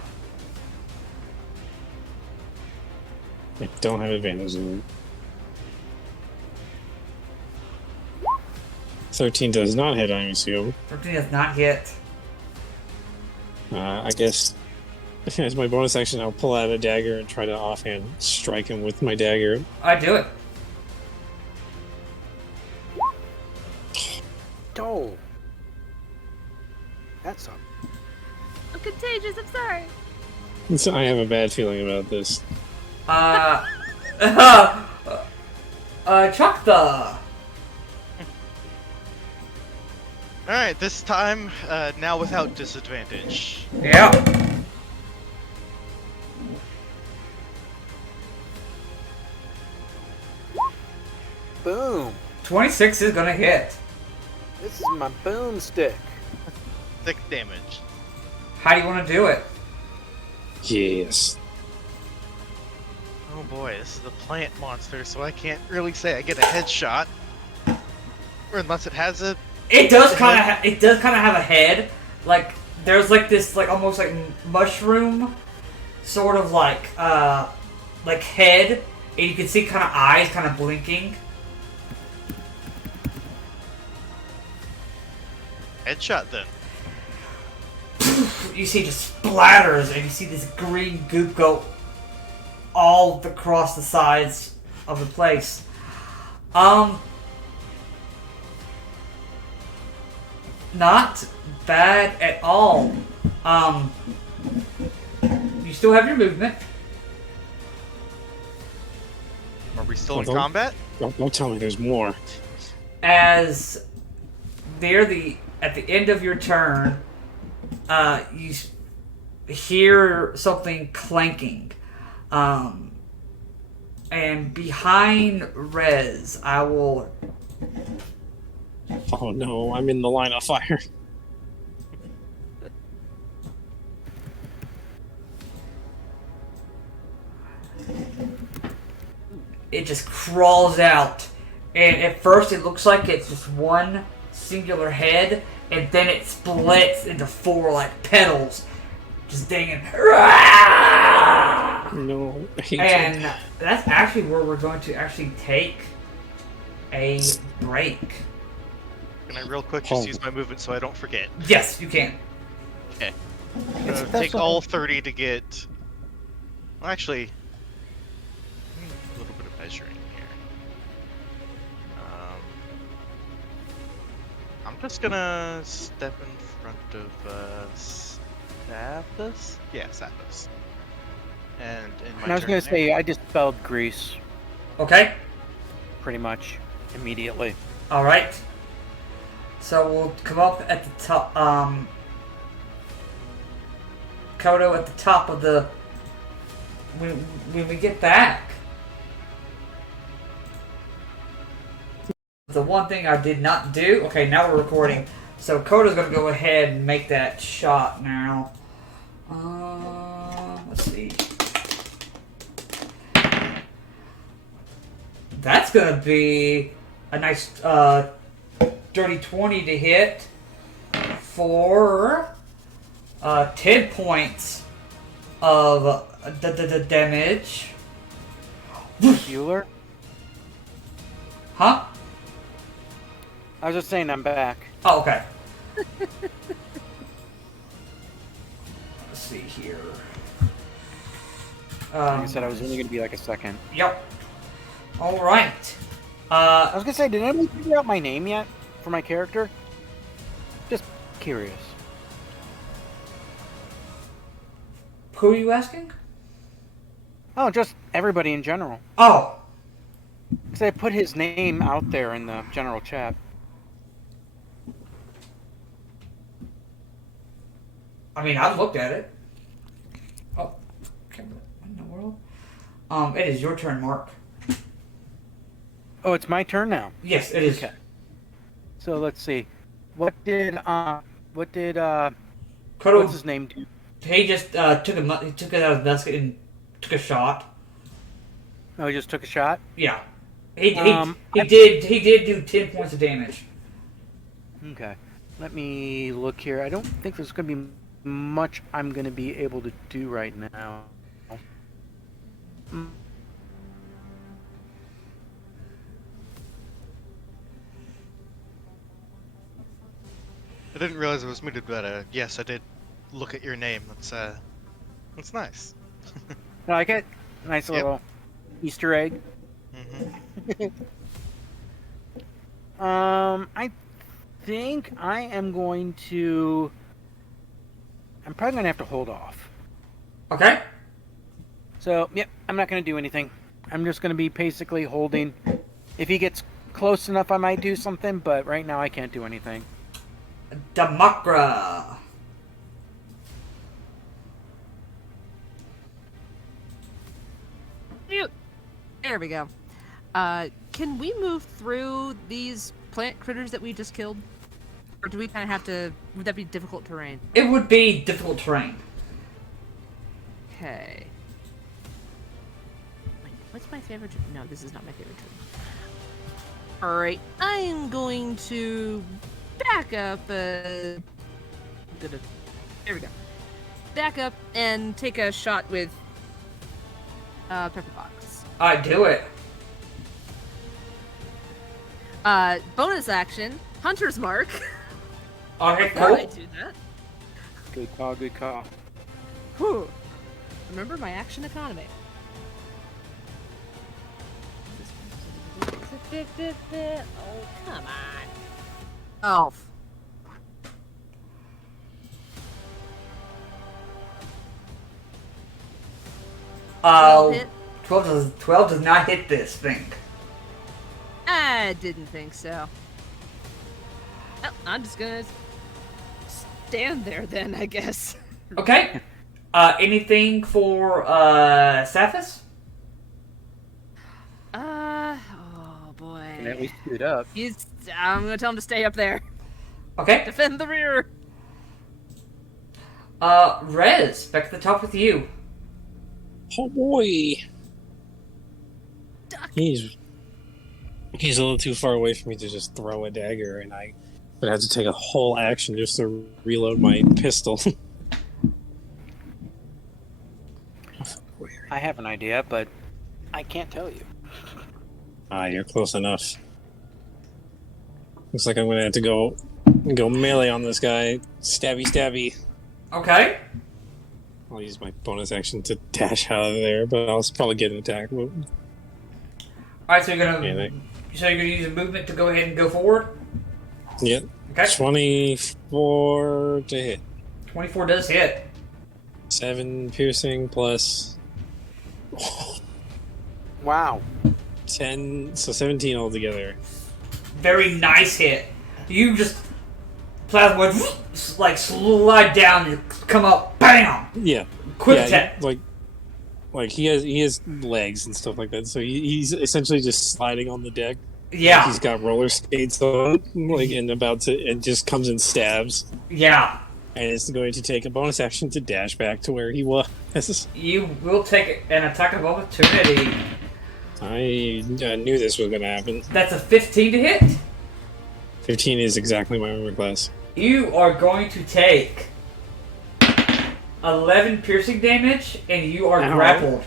I don't have advantage in it. 13 does not hit, I assume. 13 does not hit. I guess as my bonus action, I'll pull out a dagger and try to offhand strike him with my dagger. I do it. Oh. That's up. I'm contagious. I'm sorry. So I have a bad feeling about this. Chocta. Alright, this time, now without disadvantage. Yeah. Boom. 26 is gonna hit. This is my boomstick. 6 damage. How do you want to do it? Yes. Oh boy, this is a plant monster, so I can't really say I get a headshot. Or unless it has a... It does kind of. It does kind of have a head. Like there's like this, like almost like mushroom, sort of like head, and you can see kind of eyes, kind of blinking. Headshot then. You see it just splatters, and you see this green goop go all across the sides of the place. Not bad at all. You still have your movement. Are we still in Don't- combat? Don't tell me there's more. As at the end of your turn, you hear something clanking, and behind Rez, I will. Oh no, I'm in the line of fire. It just crawls out, and at first it looks like it's just one singular head, and then it splits into 4 like petals, just dinging. No, I hate And it. that's actually where we're going to actually take a break. Can I real quick just Oh. use my movement so I don't forget? Yes, you can. Okay. It's Take special. all 30 to get... Well, actually... a little bit of measuring here. I'm just gonna step in front of Sathas? Yeah, Sathas. And in my And I was turn going to say, there- I dispelled grease Okay. pretty much immediately. All right. So we'll come up at the top. Kodo at the top of the. When we get back. The one thing I did not do. Okay, now we're recording. So Kodo's gonna go ahead and make that shot now. Let's see. That's gonna be a nice dirty 20 to hit for 10 points of the damage. Bueller? Huh? I was just saying I'm back. Oh, okay. Let's see here. Like I said, I was only going to be like a second. Yep. All right. I was going to say, did anybody figure out my name yet for my character? Just curious. Who are you asking? Oh, just everybody in general. Oh. Because I put his name out there in the general chat. I mean, I've looked at it. Oh, okay, what in the world? It is your turn, Mark. Oh, it's my turn now. Yes, it is. Okay. So let's see. What did what's Kodo, his name do? he just took it out of his basket and took a shot. Oh, he just took a shot? Yeah. He I- did do 10 points of damage. Okay. Let me look here. I don't think there's going to be much I'm going to be able to do right now. Mm. I didn't realize it was muted, but yes, I did look at your name. That's nice. No, I get a nice Yep. little Easter egg. Mm-hmm. I think I am going to... I'm probably going to have to hold off. Okay? So, yep, I'm not going to do anything. I'm just going to be basically holding. If he gets close enough, I might do something, but right now I can't do anything. Damakra. There we go. Can we move through these plant critters that we just killed? Or do we kind of have to... Would that be difficult terrain? It would be difficult terrain. Okay. Wait, what's my favorite... No, this is not my favorite tree. Alright, I'm going to back up... There we go. Back up and take a shot with... Pepperbox. Alright, do it. Bonus action, Hunter's Mark. Okay, Why would I cool. do that? Good call, good call. Whew. Remember my action economy. Oh, come on. Oh. Uh, hit. 12 does not hit this thing. I didn't think so. Well, I'm just gonna stand there then, I guess. Okay. Anything for, Saphis? Oh boy. And at least scoot up. I'm gonna tell him to stay up there. Okay. Defend the rear. Rez, back at the top with you. Oh boy. Duck. He's a little too far away for me to just throw a dagger, and I would have to take a whole action just to reload my pistol. I have an idea, but I can't tell you. You're close enough. Looks like I'm gonna have to go melee on this guy. Stabby, stabby. Okay. I'll use my bonus action to dash out of there, but I'll probably get an attack. Alright, so you're gonna use a movement to go ahead and go forward? Yep. Okay. 24 to hit. 24 does hit. 7 piercing plus Wow. 10, so 17 altogether. Very nice hit. You just plasma like slide down and come up, bam! Yeah. Quick Yeah, attack. Like he has legs and stuff like that, so he's essentially just sliding on the deck. Yeah, He's got roller skates on, and just comes and stabs, yeah. and it's going to take a bonus action to dash back to where he was. You will take an attack of opportunity. I knew this was going to happen. That's a 15 to hit. 15 is exactly my armor class. You are going to take 11 piercing damage, and you are Ow. grappled.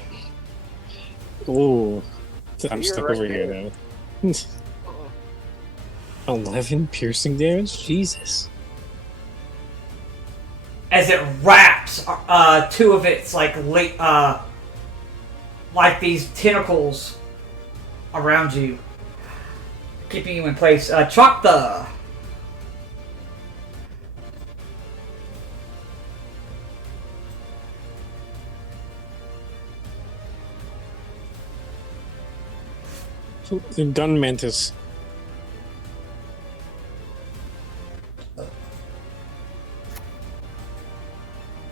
Ooh, I'm You're stuck right over here now. 11 piercing damage? Jesus. As it wraps two of its like these tentacles around you, keeping you in place. Chocta. Gun mantis.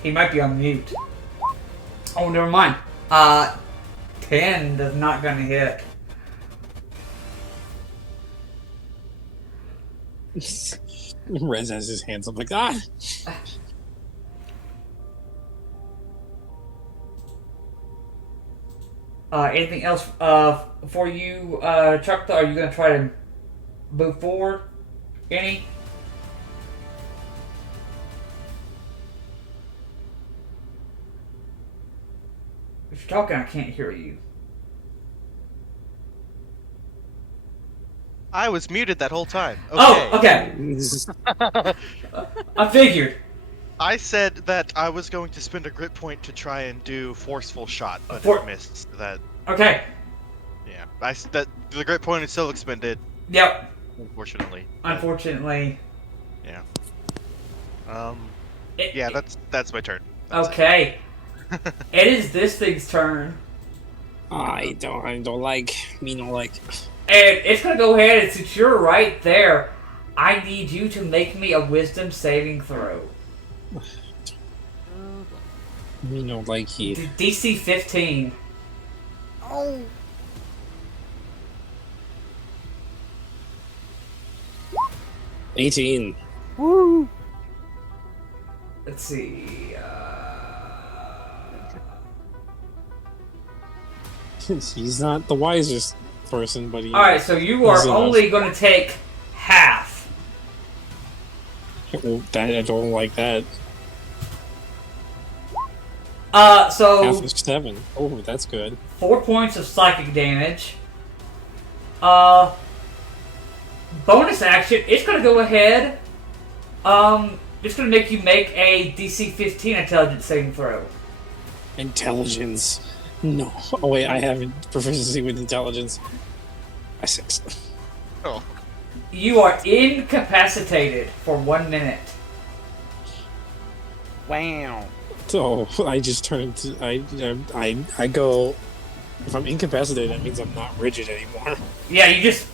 He might be on mute. Oh, never mind. 10 is not gonna hit. Rez has his hands up like, ah! Anything else for you, Chuck? Are you gonna try to move forward? Any? If you're talking, I can't hear you. I was muted that whole time. Okay. Oh, okay. I figured. I said that I was going to spend a grit point to try and do forceful shot, but it missed that. Okay. Yeah, that the grit point is still expended. Yep. Unfortunately. Unfortunately. Yeah. Yeah, that's my turn. Okay. It is this thing's turn. I don't like. Me no like. And it's gonna go ahead, and since you're right there, I need you to make me a wisdom saving throw. Me no like he. DC 15. Oh. $18. Woo. Let's see. He's not the wisest person, but he. Alright, so you are He's enough. only going to take half. Well, I don't like that. So Half of 7. Oh, that's good. 4 points of psychic damage. Bonus action, it's going to go ahead. It's going to make you make a DC 15 intelligence saving throw. Intelligence. No. Oh wait, I have proficiency with intelligence. A 6. Oh. You are incapacitated for 1 minute. Wow. So I just turn into I go. If I'm incapacitated, that means I'm not rigid anymore. Yeah, you just...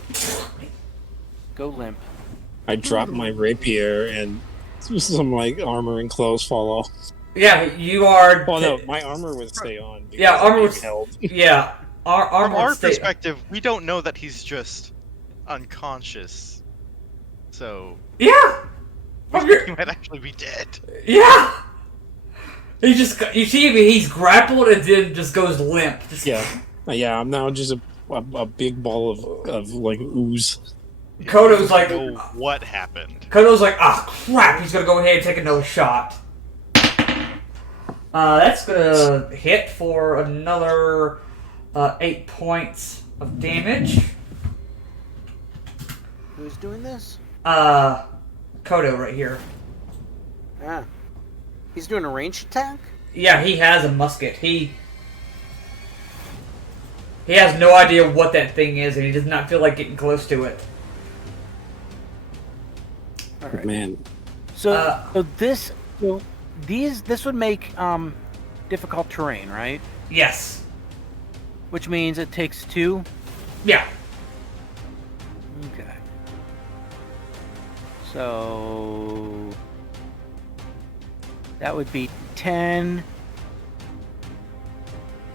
Go limp. I drop my rapier and some like armor and clothes fall off. Yeah, you are... Well, no, my armor would stay on. because Yeah, armor I'm would... being held. Yeah, armor From our would stay... perspective, we don't know that he's just unconscious. So Yeah! we From think your- he might actually be dead. Yeah! He just... You see, he's grappled and then just goes limp. Just... Yeah, yeah. I'm now just a big ball of like ooze. Kodo's like... Know what happened? Kodo's like, ah, crap, he's gonna go ahead and take another shot. That's gonna hit for another 8 points of damage. Who's doing this? Kodo right here. Ah. He's doing a ranged attack? Yeah, he has a musket. He has no idea what that thing is, and he does not feel like getting close to it. Alright. Man, So this would make difficult terrain, right? Yes. Which means it takes 2. Yeah. Okay. So that would be 10,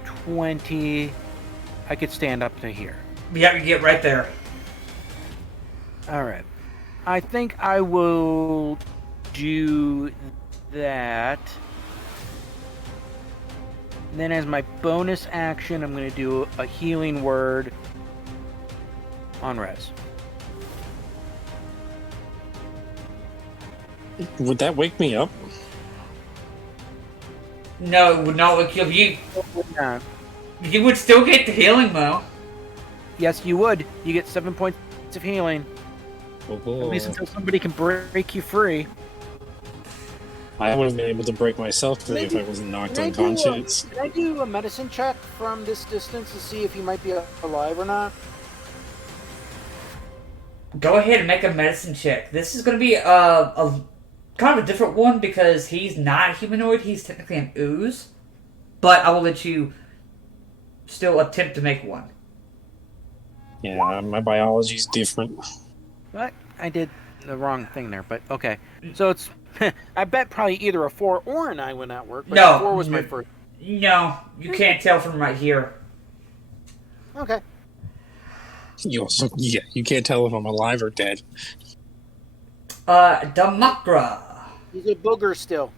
20. I could stand up to here. You have to get right there. All right. I think I will do that. And then as my bonus action, I'm going to do a healing word on Rez. would that wake me up? No, it would not look you. Yeah. You would still get the healing though. Yes, you would. You get 7 points of healing. At least Oh, until somebody can break you free. I would have been able to break myself free if I wasn't knocked unconscious. Can I do a medicine check from this distance to see if he might be alive or not? Go ahead and make a medicine check. This is going to be a kind of a different one because he's not humanoid. He's technically an ooze. But I will let you still attempt to make one. Yeah, my biology's different. But I did the wrong thing there, but okay. So it's I bet probably either a 4 or an I would not work, but No, 4 was my no. first. No, you can't tell from right here. Okay. You also, yeah, you can't tell if I'm alive or dead. Damakra. He's a booger still.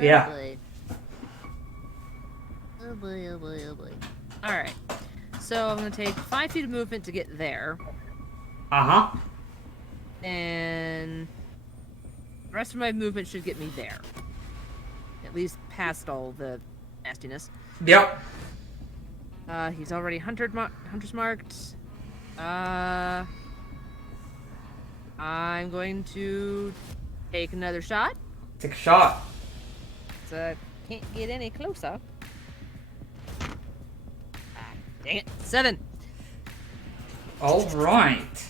Yeah. Oh boy, oh boy, oh boy. Alright. So I'm gonna take 5 feet of movement to get there. Uh-huh. And the rest of my movement should get me there. At least past all the nastiness. Yep. He's already hunter's marked. I'm going to take another shot. Take a shot. So I can't get any closer. Dang it. 7. Alright.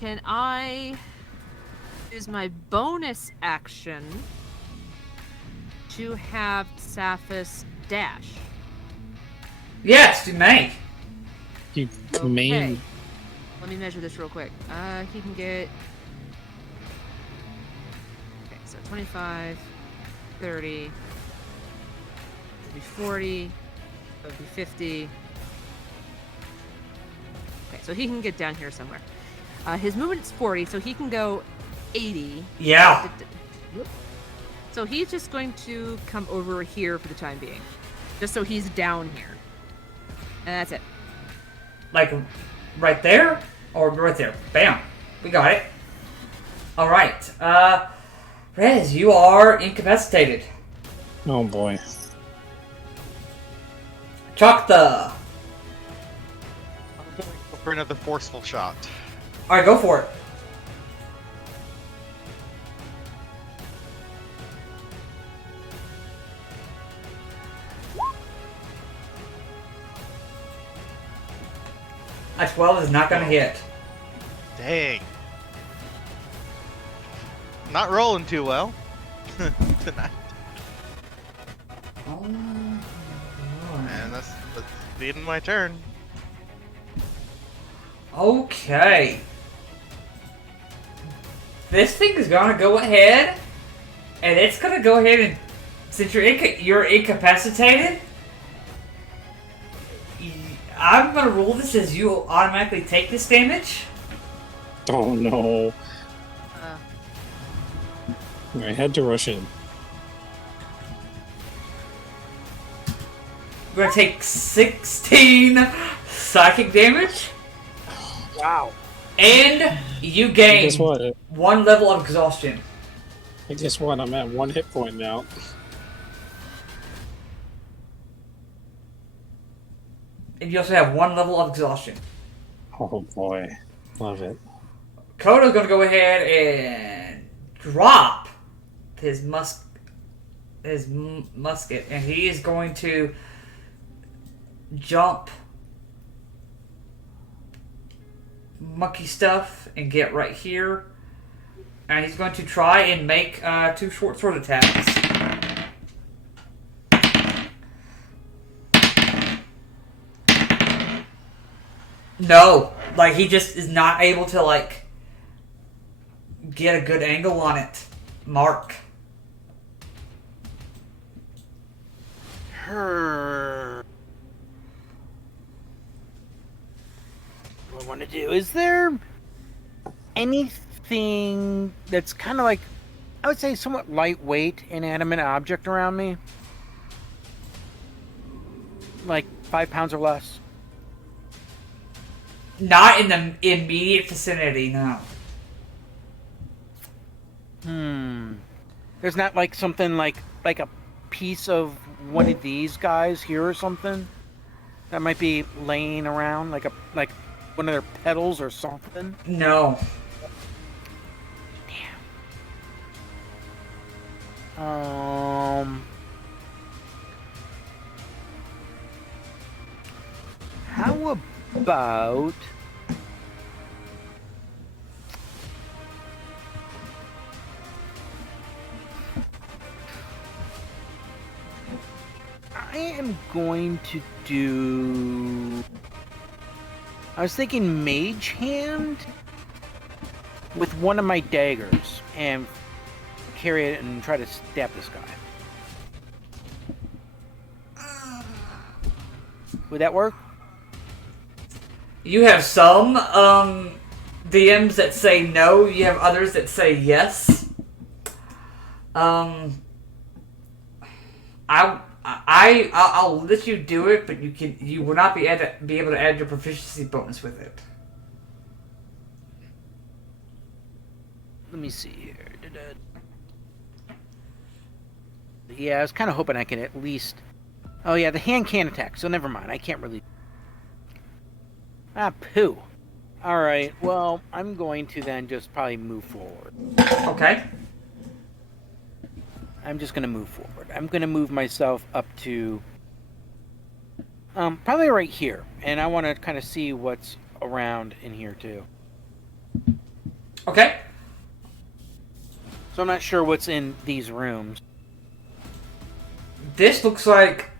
Can I use my bonus action to have Saphis dash? Yes, you may. You Okay. command. Let me measure this real quick. He can get... Okay, so 25, 30, it'll be 40, it'll be 50. Okay, so he can get down here somewhere. His movement is 40, so he can go 80. Yeah. So he's just going to come over here for the time being. Just so he's down here. And that's it. Like, right there? Or right there. Bam. We got it. Alright. Rez, you are incapacitated. Oh boy. Chocta. Go for another forceful shot. Alright, go for it. A 12 is not gonna hit. Dang. Not rolling too well tonight. Oh, And that's the end of my turn. okay. This thing is gonna go ahead, and it's gonna go ahead and, since you're incapacitated, I'm gonna rule this as you automatically take this damage. Oh no. Uh, I had to rush in. You're gonna take 16 psychic damage, Wow. and you And gain guess what? 1 level of exhaustion. And guess what? I'm at 1 hit point now. And you also have 1 level of exhaustion. Oh boy. Love it. Kodo's gonna go ahead and drop his musket, and he is going to jump monkey stuff and get right here, and he's going to try and make 2 short sword attacks. No, like he just is not able to like get a good angle on it. Mark. What I want to do. Is there anything that's kind of like, I would say, somewhat lightweight, inanimate object around me? Like 5 pounds or less? Not in the immediate vicinity, no. There's not like something like a piece of one of these guys here or something that might be laying around, like one of their pedals or something. No. How about I am going to do I was thinking mage hand with one of my daggers and carry it and try to stab this guy. Would that work? You have some DMs that say no. You have others that say yes. I'll let you do it, but you will not be able to add your proficiency bonus with it. Let me see here. Yeah, I was kind of hoping I could at least... Oh yeah, the hand can attack, so never mind. I can't really... Ah, poo. Alright, well, I'm going to then just probably move forward. Okay. I'm just going to move forward. I'm going to move myself up to... probably right here. And I want to kind of see what's around in here, too. Okay. So I'm not sure what's in these rooms. This looks like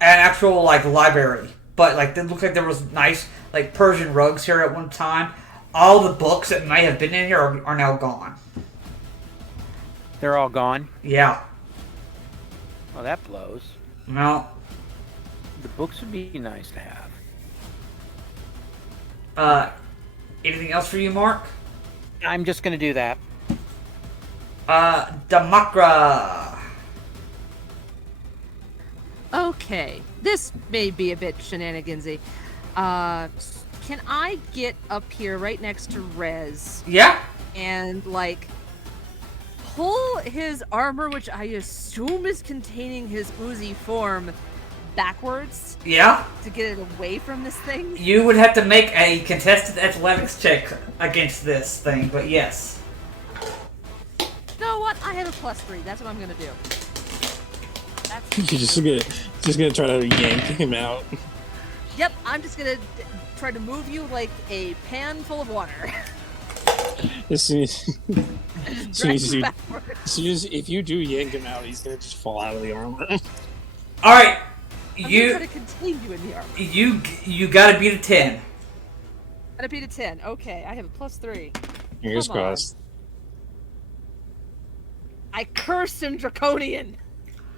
an actual library, but it looks like there was nice Persian rugs here at one time. All the books that may have been in here are now gone. They're all gone? Yeah. Oh, that blows. No. The books would be nice to have. Anything else for you, Mark? I'm just going to do that. Damakra. Okay, this may be a bit shenanigansy. Can I get up here right next to Rez Yeah. and pull his armor, which I assume is containing his Uzi form, backwards Yeah. to get it away from this thing? You would have to make a contested athletics check against this thing, but yes. You know what? I have a +3. That's what I'm gonna do. You're just gonna try to yank him out. Yep, I'm just gonna try to move you like a pan full of water. As soon as Drag you you, backwards. if you do yank him out, he's gonna just fall out of the armor. All right. I'm gonna try to contain you in the armor. You gotta beat a 10. Gotta beat a 10. Okay, I have a +3. Fingers Come on. crossed. I curse in Draconian.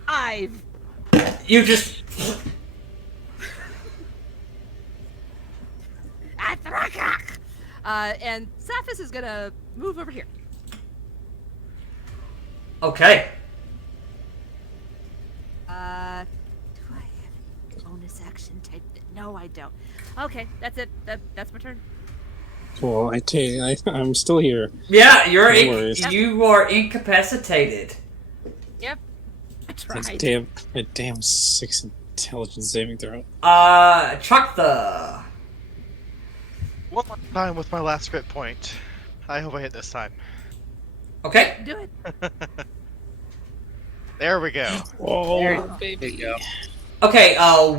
I've. You just. And Saphis is gonna move over here. Okay. Do I have a bonus action type? No, I don't. Okay, that's it. That's my turn. Well, I'm still here. Yeah, No worries. you are incapacitated. Yep. I That's tried. a damn 6 intelligence saving throw. Chuck the. One more time with my last crit point. I hope I hit this time. Okay. Do it. There we go. Oh, There baby. you go. Okay.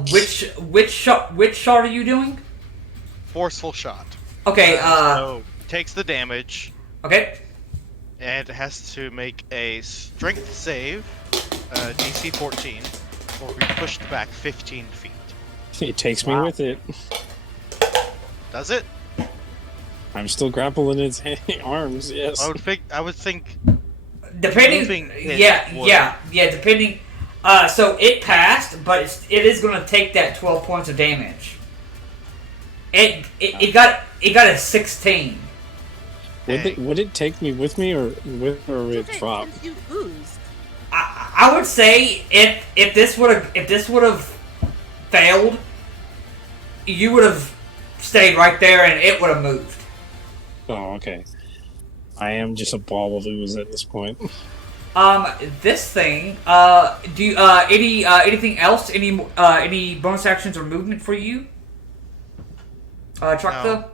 Which shot are you doing? Forceful shot. Okay. So takes the damage Okay. and it has to make a strength save, DC 14, or be pushed back 15 feet. It takes me with it. Does it? I'm still grappling its arms. Yes. I would think. Depending. Moving it Yeah. would. Yeah. Depending. So it passed, but it is going to take that 12 points of damage. It got a 16. Would it take me with me or would it drop? You oozed. I would say if this would have failed, you would have stayed right there and it would have moved. Oh, okay. I am just a ball of ooze at this point. This thing. Do you, anything else? Any bonus actions or movement for you? Truck No.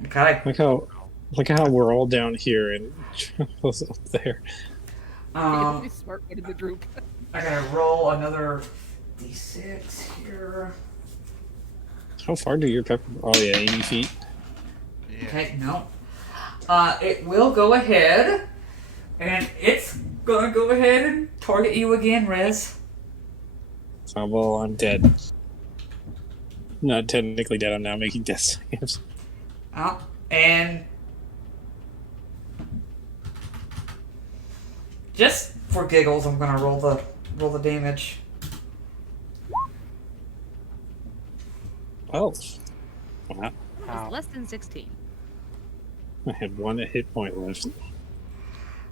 the. Okay. Look how we're all down here and Travel's up there. You're the smart one in the group. I gotta roll another d6 here. How far do your pepper? Oh yeah, 80 feet. Yeah. Okay, no. It will go ahead, and it's gonna go ahead and target you again, Rez. Oh, well, I'm dead. not technically dead. I'm now making death saves. And just for giggles, I'm gonna roll the damage. Oh. Wow. It's less than 16. I had 1 hit point left.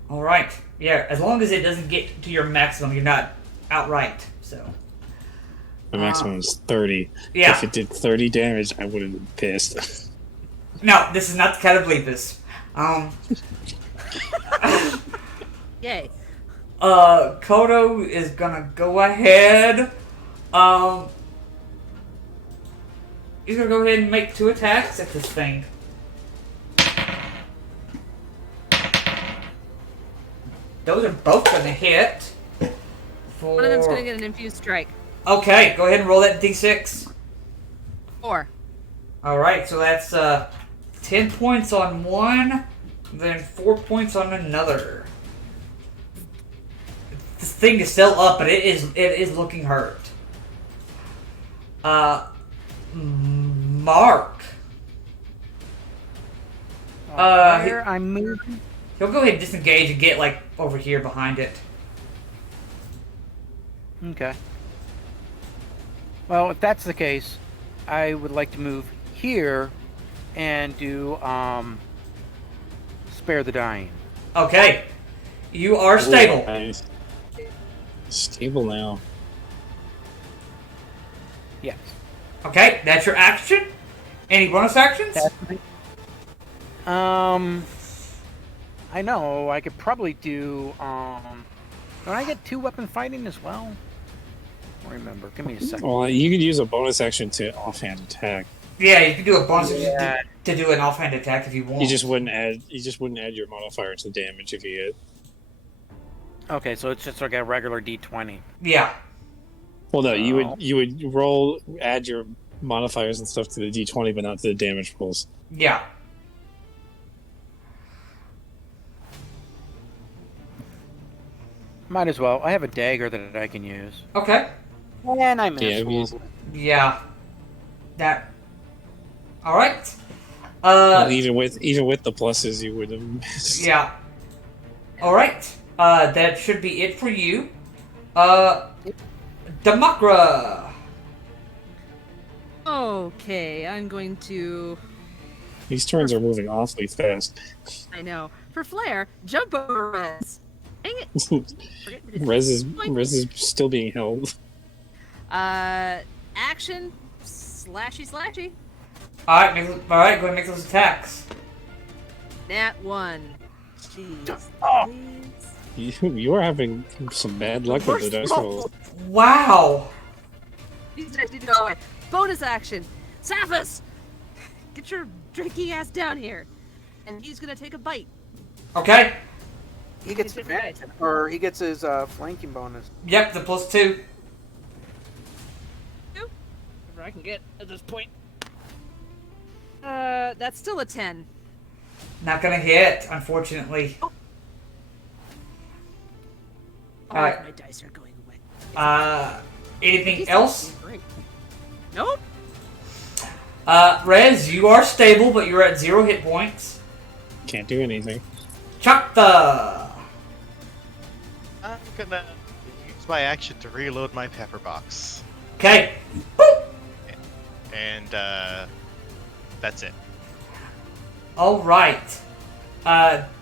All right. Yeah, as long as it doesn't get to your maximum, you're not outright. So. My maximum is 30. Yeah. If it did 30 damage, I would have been pissed. No, this is not the Cataclysmus. Yay. Kodo is gonna go ahead. He's gonna go ahead and make 2 attacks at this thing. Those are both gonna hit. One of them's gonna get an infused strike. Okay, go ahead and roll that d6. 4. Alright, so that's 10 points on one, then 4 points on another. This thing is still up, but it is looking hurt. Mark. Where I'm moving. He'll go ahead and disengage and get like over here behind it. Okay. Well, if that's the case, I would like to move here and do spare the dying. Okay. You are stable. Nice. Stable now. Yes. Okay, that's your action. Any bonus actions? I know. I could probably do. Don't I get 2 weapon fighting as well? I don't remember. Give me a second. Well, you could use a bonus action to offhand attack. Yeah, you can do a bonus action Yeah. to do an offhand attack if you want. You just wouldn't add your modifier to damage if you hit. Okay, so it's just like a regular D20. Yeah. Well, no, you would roll, add your modifiers and stuff to the D20, but not to the damage rolls. Yeah. Might as well. I have a dagger that I can use. Okay. And I missed. Yeah, Yeah. That. All right. well, even with the pluses, you would have missed. Yeah. All right. That should be it for you. Damakra. Okay, I'm going to. These turns are moving awfully fast. I know. For Flair, jump over Rez. Dang it. Forget to do Rez is still being held. Action. Slashy. All right. Go ahead and make those attacks. Nat 1. Jeez. Oh. Please. You are having some bad luck with the dice roll. Wow. These dice need to go away. Bonus action. Saphus! Get your drinky ass down here. And he's gonna take a bite. Okay. He gets advantage, or he gets his flanking bonus. Yep. The +2. Whatever I can get at this point. That's still a 10. Not gonna hit, unfortunately. All Alright. of my dice are going away. Anything He's else? great. Nope. Rez, you are stable, but you're at 0 hit points. Can't do anything. Chakta. I'm gonna use my action to reload my pepper box. Okay. And that's it. All right.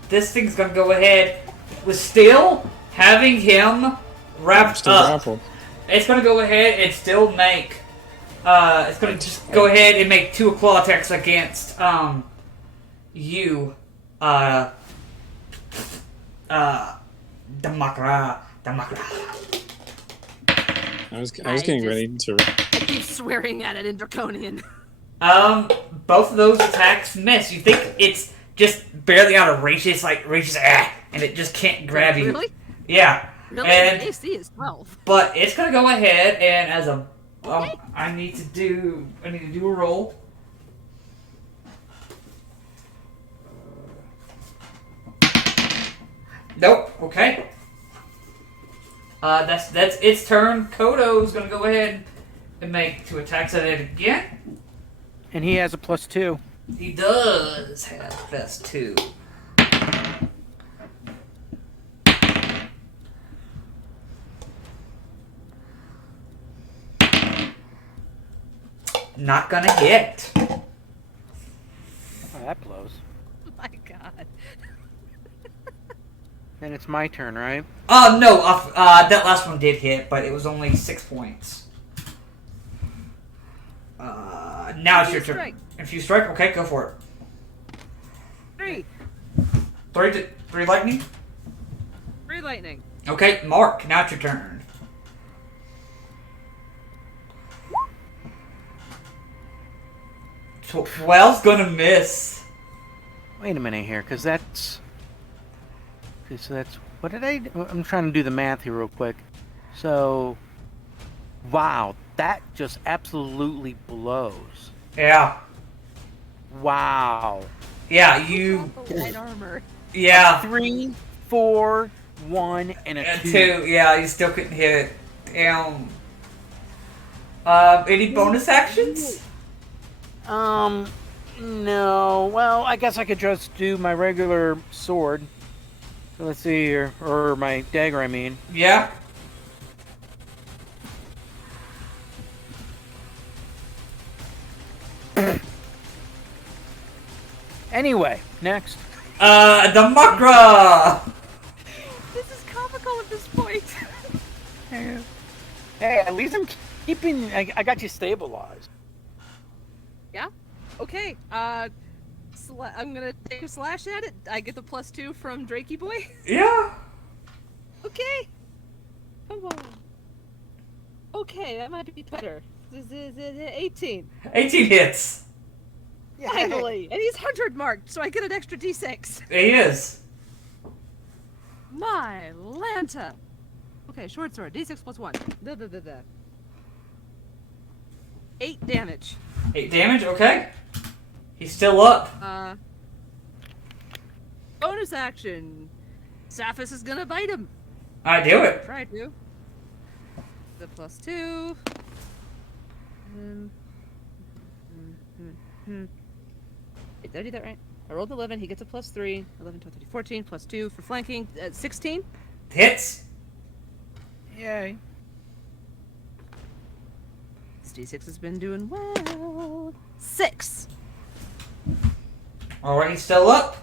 This thing's gonna go ahead with still having him wrapped Still up. grappled. It's gonna go ahead and still make. It's gonna just go ahead and make 2 claw attacks against you. Damakra. I was getting ready to. I keep swearing at it in Draconian. Both of those attacks miss. You think it's just barely out of reach. It's like reaches, and it just can't grab you. Really? Yeah. Really? And AC is 12. but it's gonna go ahead and as a Okay. I need to do a roll. Nope. Okay. That's its turn. Kodo's gonna go ahead and make 2 attacks at it again. And he has a +2. He does have +2. Not gonna hit. Oh, that blows. Oh my god. Then it's my turn, right? Oh no, that last one did hit, but it was only 6 points. Now it's your turn. Strike. If you strike, okay, go for it. 3. 3 lightning. 3 lightning. Okay, Mark, now it's your turn. Twelve's gonna miss. Wait a minute here, because that's... Okay, so that's... What did I... I'm trying to do the math here real quick. So... Wow, that just absolutely blows. Yeah. Wow. Yeah, you... Oh, light armor. Yeah. 3, 4, 1, and a 2. Yeah, you still couldn't hit it. Damn. Any bonus actions? No. Well, I guess I could just do my regular sword. So let's see here. Or my dagger, I mean. Yeah. Anyway, next. The Makra! This is comical at this point. Hey, at least I'm keeping... I got you stabilized. Yeah? Okay. I'm gonna take a slash at it. I get the +2 from Drakey Boy. Yeah. Okay. Come on. Okay, that might be better. This is 18. 18 hits. Finally! And he's 100 marked, so I get an extra d6. He is. My Lanta! Okay, short sword, d6 +1. 8 damage. 8 damage, okay. He's still up. Bonus action. Saphis is gonna bite him. I do it. Try to. The +2. Wait, did I do that right? I rolled 11, he gets a +3. 11, 12, 13, 14, +2 for flanking. 16. Hits. Yay. This d6 has been doing well. 6. Alright, he's still up.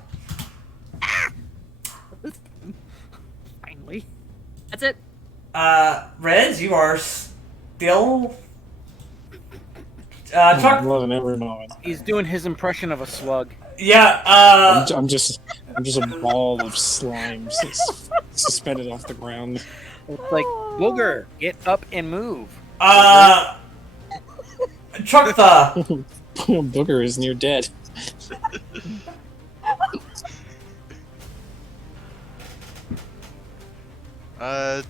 Finally. That's it. Rez, you are still... Chuck... I'm loving every moment. He's doing his impression of a slug. Yeah, I'm just a ball of slime suspended off the ground. It's like, Booger, get up and move. Chuck the... Booger is near dead. I'll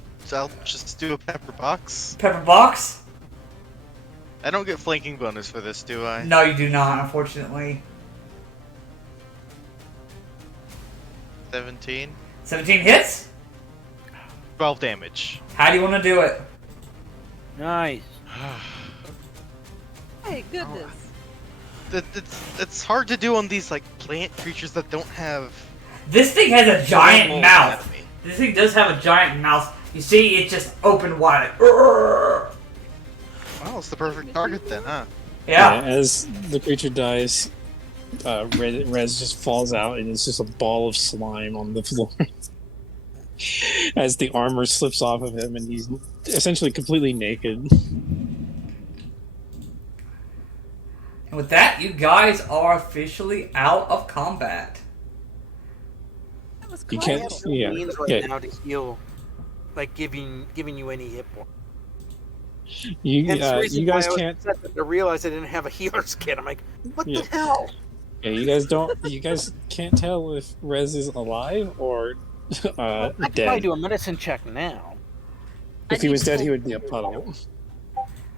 just do a pepper box. Pepper box? I don't get flanking bonus for this, do I? No, you do not, unfortunately. 17. 17 hits? 12 damage. How do you want to do it? Nice. Hey, goodness. It's hard to do on these like plant creatures that don't have This thing has a giant normal mouth. anatomy. This thing does have a giant mouth. You see, it's just open wide. Urgh. Well, it's the perfect target then, huh? Yeah. As the creature dies, Rez just falls out and it's just a ball of slime on the floor. As the armor slips off of him and he's essentially completely naked. And with that, you guys are officially out of combat. That was You quiet. can't. Yeah. Means right Yeah. now to heal, like giving you any hit points. You guys can't. I realized I didn't have a healer's kit. I'm like, what Yeah. the hell? Yeah, you guys don't. You guys can't tell if Rez is alive or I could probably dead. do a medicine check now. If he was dead, he would be a puddle.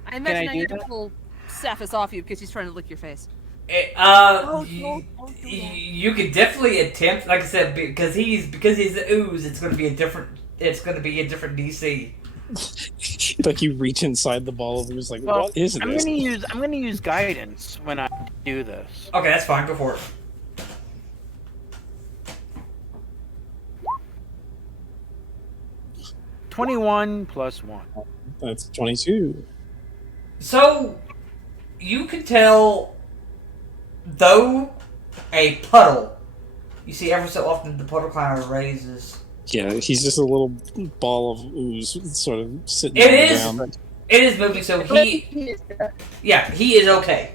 I imagine I I do need to that? pull Saphis off you because he's trying to lick your face. don't do that. You could definitely attempt, like I said, because he's the ooze. It's going to be a different. It's going to be a different DC. Like you reach inside the ball of ooze, like Well, what is I'm this? gonna use guidance when I do this. Okay, that's fine. Go for it. 21 plus 1. That's 22. So, you can tell, though a puddle, you see every so often the puddle kind of raises. Yeah, he's just a little ball of ooze, sort of sitting It on the is. ground. It is moving, so he is okay.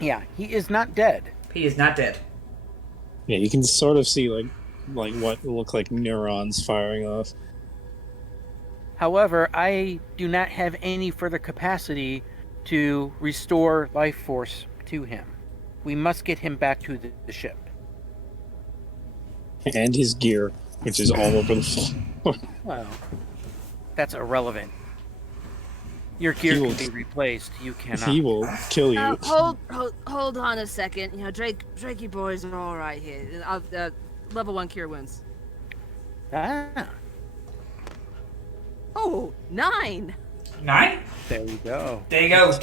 Yeah, he is not dead. He is not dead. Yeah, you can sort of see like what look like neurons firing off. However, I do not have any further capacity to restore life force to him. We must get him back to the ship. And his gear, which is all over the floor. Well, that's irrelevant. Your gear He will- can be replaced. You cannot. He will kill you. Hold on a second. You know, Drakey boys are all right here. Level 1 cure wounds. Ah, Oh, 9. 9? there you go. There you go.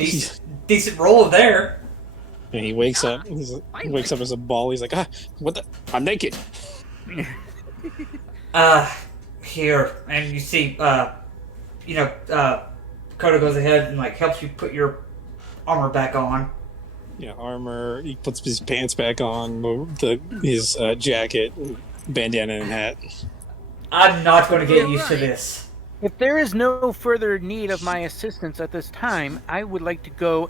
Decent roll there. And he wakes up. He wakes up as a ball. He's like, what the? I'm naked. Here, and you see, Koda goes ahead and like helps you put your armor back on. Yeah, armor. He puts his pants back on. His jacket, bandana, and hat. I'm not going to get used to this. If there is no further need of my assistance at this time, I would like to go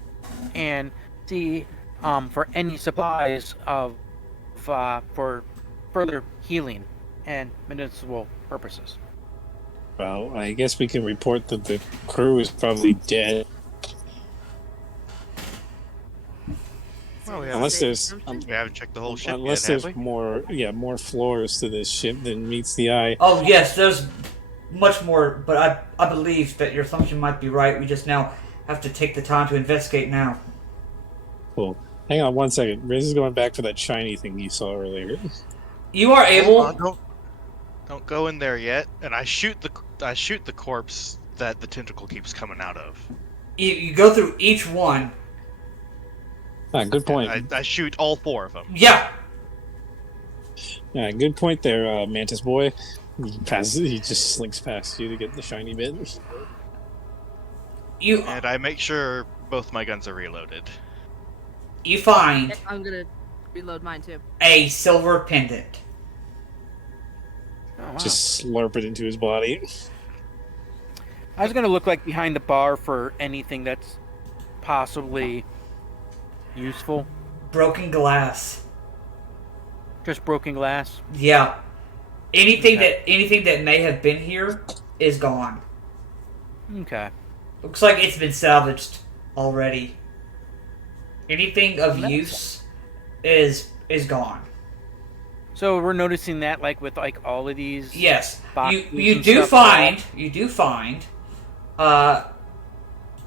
and see for any supplies for further healing and medicinal purposes. Well, I guess we can report that the crew is probably dead. Well, Unless there's we haven't checked the whole ship unless yet, have there's we? more floors to this ship than meets the eye. Oh yes, there's much more, but I believe that your assumption might be right. We just now have to take the time to investigate now. Cool. Hang on one second. Riz is going back for that shiny thing you saw earlier. You are Hold on, able. don't go in there yet. And I shoot the corpse that the tentacle keeps coming out of. You go through each one. Good point. I shoot all 4 of them. Yeah. Yeah, good point there, Mantis Boy. He just slinks past you to get the shiny bit. And I make sure both my guns are reloaded. You find I'm gonna reload mine too. a silver pendant. Oh, wow. Just slurp it into his body. I was going to look like behind the bar for anything that's possibly useful. Broken glass. Just broken glass. Yeah. Anything Okay. that may have been here is gone. Okay. Looks like it's been salvaged already. Anything of Nice. use is gone. So we're noticing that, like with like all of these. Yes, boxes you and do stuff find,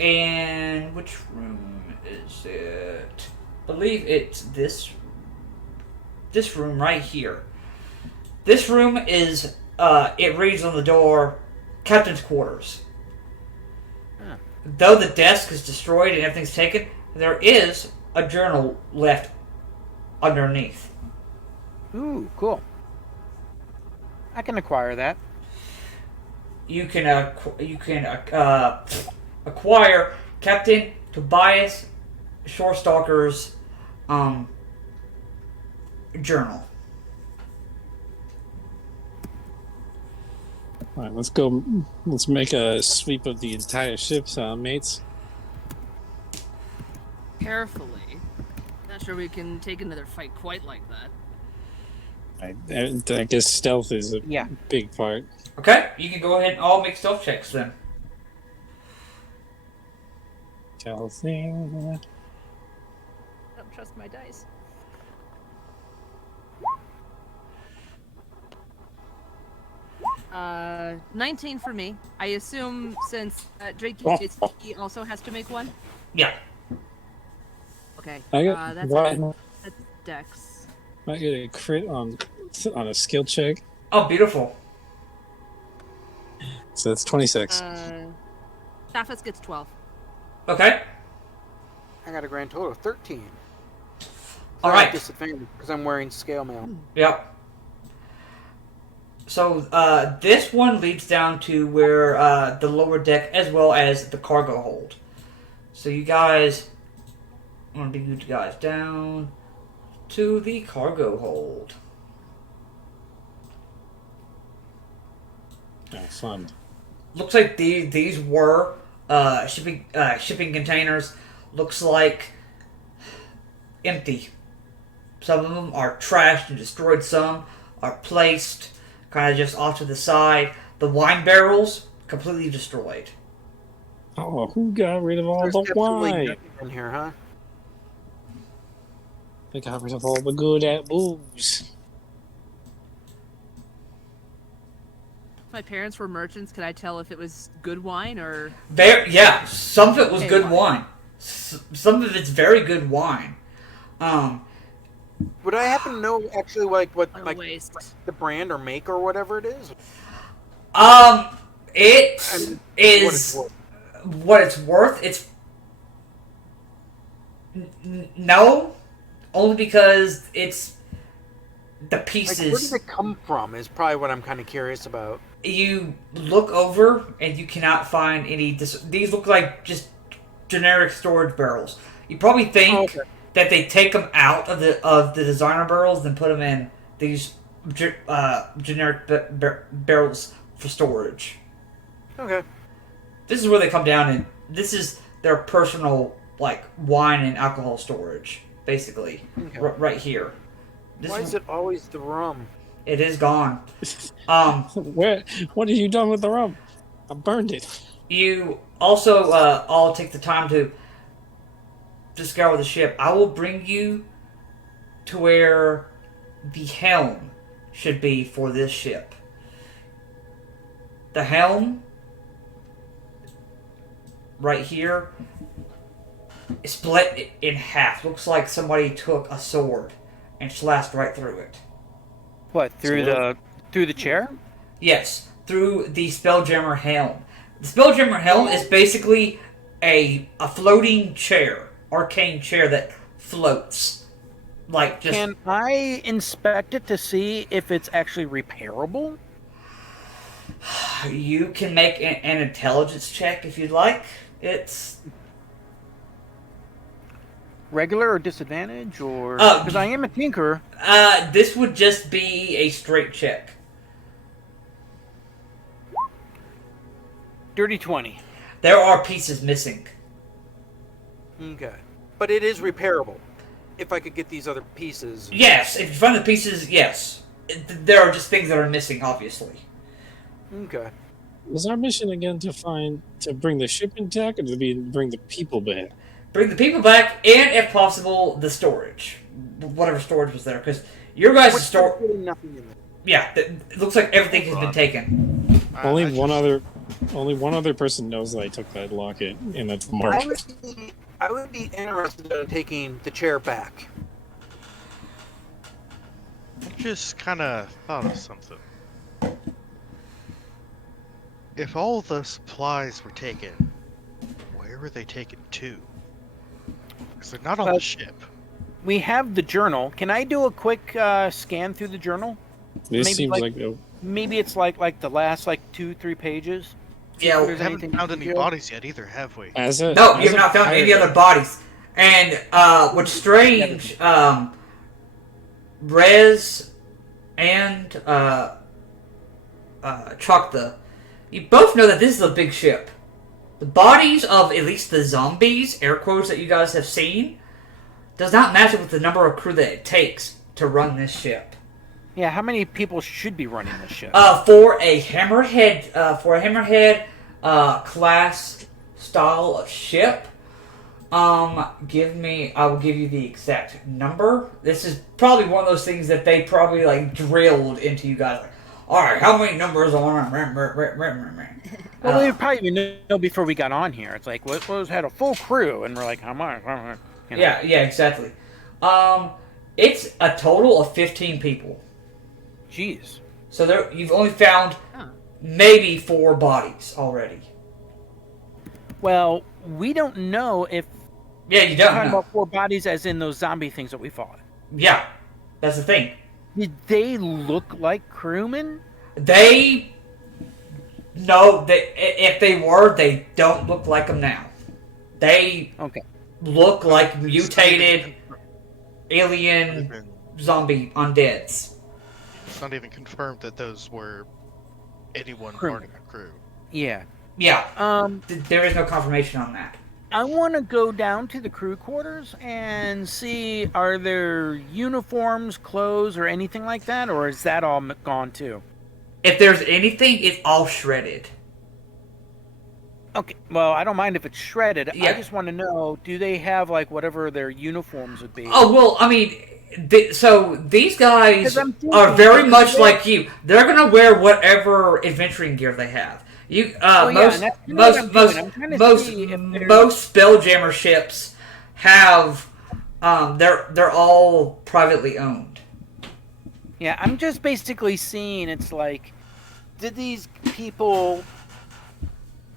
and which room is it? I believe it's this room right here. This room is it reads on the door, Captain's quarters. Huh. Though the desk is destroyed and everything's taken, there is a journal left underneath. Ooh, cool. I can acquire that. You can acquire Captain Tobias Shorestalker's journal. All right, let's go. Let's make a sweep of the entire ship, mates. Carefully. Not sure we can take another fight quite like that. I guess stealth is a Yeah. big part. Okay, you can go ahead and all make stealth checks then. Stealthing. I don't trust my dice. Uh, 19 for me. I assume since Drake he also has to make one. Yeah. Okay. I got That's that's Dex. I get a crit on a skill check. Oh, beautiful. So that's 26. Staphis gets 12. Okay. I got a grand total of 13. All I have right. disadvantage because I'm wearing scale mail. Yep. So this one leads down to where the lower deck as well as the cargo hold. So you guys, I'm gonna bring you guys down to the cargo hold. Oh, fun. Looks like these were shipping containers. Looks like empty. Some of them are trashed and destroyed. Some are placed kind of just off to the side. The wine barrels completely destroyed. Oh, who got rid of all There's the absolutely wine? nothing in here, huh? They got rid of all the good at booze. If my parents were merchants, could I tell if it was good wine or... Yeah, some of it was Okay, good wine. wine. Some of it's very good wine. Would I happen to know actually what What a like waste. the brand or make or whatever it is? It And is what what it's worth. It's no, only because it's the Like, pieces. where did it come from? Is probably what I'm kind of curious about. You look over and you cannot find any. These look like just generic storage barrels. You probably think Oh, okay. that they take them out of the designer barrels and put them in these generic barrels for storage. Okay. This is where they come down, and this is their personal like wine and alcohol storage, basically, Okay. right here. Why is it always the rum? It is gone. What have you done with the rum? I burned it. You also all take the time to scour the ship. I will bring you to where the helm should be for this ship. The helm, right here, is split in half. Looks like somebody took a sword and slashed right through it. What through So- the chair? Yes, through the Spelljammer helm. The Spelljammer helm is basically a floating chair, arcane chair that floats. Like just Can I inspect it to see if it's actually repairable? you can make an intelligence check if you'd like. It's Regular or disadvantage, or Oh, because I am a tinker. this would just be a straight check. Dirty 20. There are pieces missing. Okay, but it is repairable. If I could get these other pieces. Yes, if you find the pieces, yes. There are just things that are missing, obviously. Okay. Was our mission again to bring the ship intact, or to bring the people back? Bring the people back, and if possible, the storage, whatever storage was there, because your guys' What's store. nothing in there? Yeah, it looks like everything has been taken. Only I one other person knows that I took that locket, and that's Mark. I would be interested in taking the chair back. just kind of thought of something. If all the supplies were taken, where were they taken to? Because they're not on the ship. We have the journal. Can I do a quick scan through the journal? This maybe seems like- like Maybe it's like the last 2-3 pages. Yeah, There's We haven't anything found you any feel? bodies yet either, have we? as a no, as you've a not found any pirate- other bodies. And what's strange, Rez and Chokta, you both know that this is a big ship. The bodies of at least the zombies, air quotes, that you guys have seen, does not match with the number of crew that it takes to run this ship. Yeah, how many people should be running this ship? For a hammerhead, class style of ship, I will give you the exact number. This is probably one of those things that they probably drilled into you guys. All right, how many numbers on? Well, they probably know before we got on here. It's like, what was had a full crew, and we're like, how much? You know. Yeah, exactly. It's a total of 15 people. Jeez. So you've only found Huh. maybe 4 bodies already. Well, we don't know if Yeah, you we're don't talking know. about 4 bodies as in those zombie things that we fought. Yeah, that's the thing. Did they look like crewmen? If they were, they don't look like them now. They Okay. look like It's not mutated even alien confirmed- zombie undeads. It's not even confirmed that those were anyone Crew. part of the crew. Yeah. Yeah, there is no confirmation on that. I want to go down to the crew quarters and see, are there uniforms, clothes, or anything like that, or is that all gone too? If there's anything, it's all shredded. Okay, well, I don't mind if it's shredded. Yeah. I just want to know, do they have, like, whatever their uniforms would be? Oh, well, I mean, so these guys 'Cause I'm thinking, are very much they're- like you. They're gonna wear whatever adventuring gear they have. You, Oh, yeah, most, and that's kinda what I'm most, doing. I'm trying to most, see if they're- most Spelljammer ships have, they're all privately owned. Yeah, I'm just basically seeing, it's like,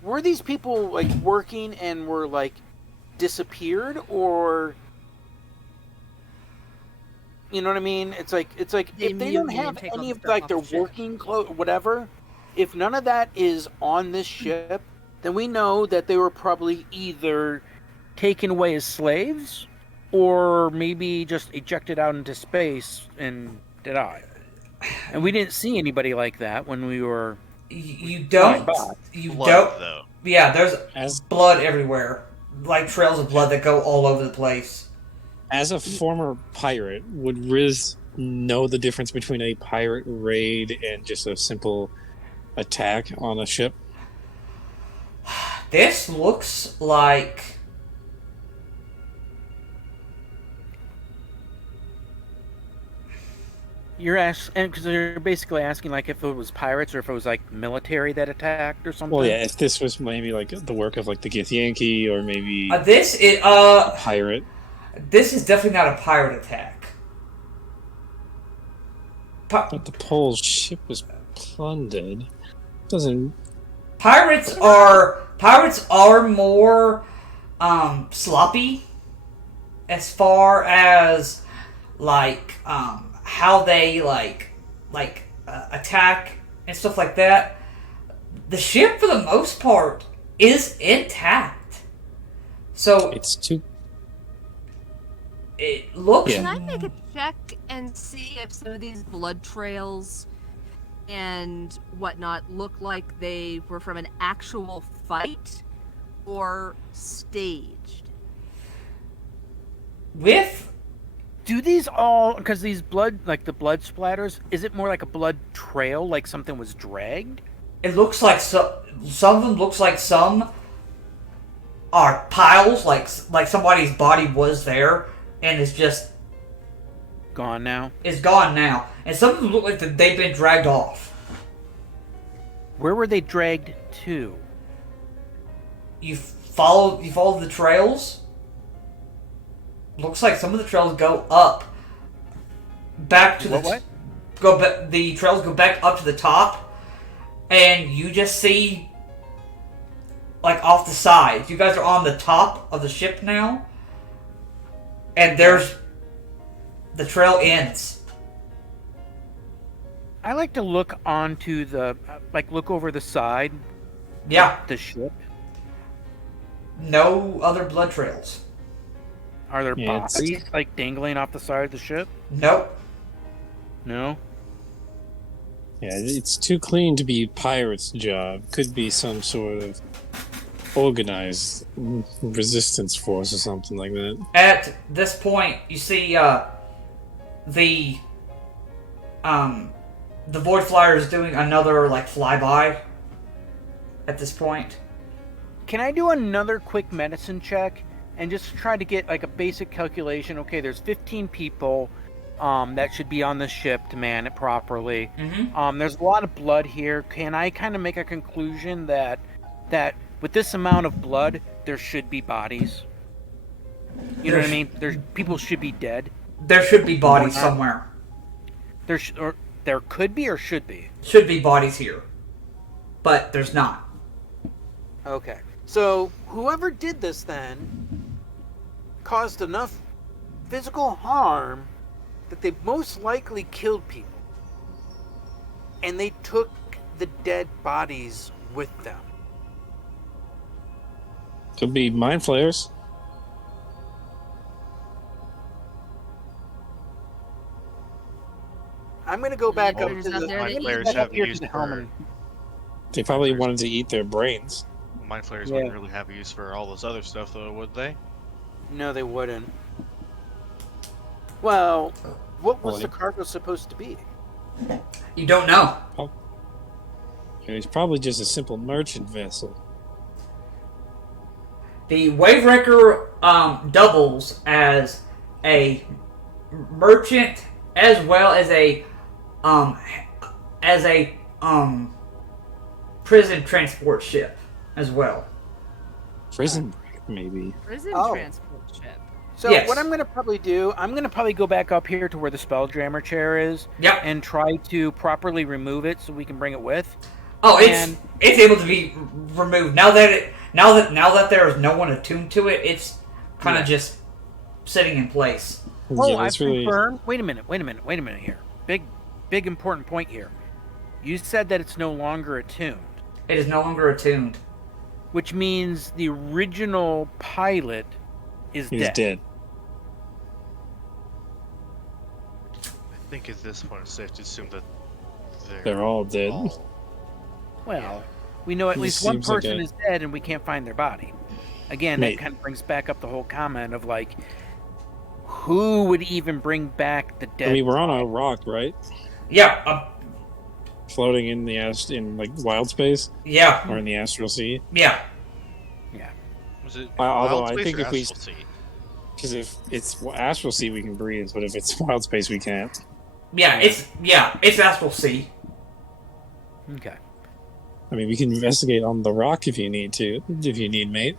were these people, like, working and were, like, disappeared, or... You know what I mean? It's like They if they don't mutiny and have take all any the of stuff like off their the ship. working clothes, whatever. If none of that is on this ship, then we know that they were probably either taken away as slaves, or maybe just ejected out into space and die. And we didn't see anybody like that when we were. You don't. Blood, don't. though. Yeah, there's As blood everywhere, like trails of blood that go all over the place. as a former pirate, would Riz know the difference between a pirate raid and just a simple attack on a ship? This looks like You're asking because you're basically asking like if it was pirates or if it was like military that attacked or something. Well, yeah, if this was maybe like the work of like the Githyanki or maybe this is a pirate. This is definitely not a pirate attack. But the Pole's ship was plundered. Doesn't Pirates are more sloppy as far as like how they attack and stuff like that. The ship, for the most part, is intact. So it's too it looks. Can I make a check and see if some of these blood trails and whatnot look like they were from an actual fight or staged? With Do these all because these blood like the blood splatters? Is it more like a blood trail, like something was dragged? it looks like some of them looks like some are piles, like somebody's body was there and is just Gone now. is gone now, and some of them look like that they've been dragged off. Where were they dragged to? You follow the trails. Looks like some of the trails go up, back to What? the trails go back up to the top, and you just see like off the sides. You guys are on the top of the ship now, and there's the trail ends. I like to look onto the look over the side, Yeah, the ship. no other blood trails. Are there Yeah, it's- bodies like dangling off the side of the ship? Nope. No. Yeah, it's too clean to be pirate's job. Could be some sort of organized resistance force or something like that. At this point, you see the Void Flyer is doing another like flyby. At this point, Can I do another quick medicine check and just try to get like a basic calculation? Okay, there's 15 people that should be on the ship to man it properly. There's a lot of blood here. Can I kind of make a conclusion that with this amount of blood, there should be bodies? You know what I mean? People should be dead. there should be bodies somewhere. There could be or should be. Should be bodies here. but there's not. Okay. So whoever did this then caused enough physical harm that they most likely killed people. And they took the dead bodies with them. Could be mind flayers. I'm going to go back up There's to out the, there I'm that gonna eat go back up have here to used the for- helmet. They probably wanted to eat their brains. Mind flayers Yeah. wouldn't really have use for all this other stuff, though, would they? No, they wouldn't. Well, what was Well, the cargo supposed to be? You don't know. It was probably just a simple merchant vessel. The Wavebreaker doubles as a merchant as well as a prison transport ship as well. Prison break, maybe. Prison Oh. transport ship. So Yes. what I'm going to probably do, I'm going to probably go back up here to where the Spelljammer chair is Yep. and try to properly remove it so we can bring it with. Oh, And- it's able to be removed now that there is no one attuned to it. It's kind of just sitting in place. Oh, Yeah, I've that's really. confirmed. Wait a minute here. Big important point here. You said that it's no longer attuned, It is no longer attuned. which means the original pilot is He's dead. dead. I think at this point it's safe to assume that They're all dead. Well, we know at It least one seems like person a- is dead and we can't find their body. Again, Mate. that kind of brings back up the whole comment of like, who would even bring back the dead? I mean, we're on a rock, right? Yeah, Floating in the in like wild space yeah, or in the astral sea. yeah. Was it Although Wild I Space think or if we- Astral Sea? Because if it's astral sea, we can breathe, but if it's wild space, we can't. It's Astral Sea. Okay. I mean, we can investigate on the rock if you need to. If you need, mate.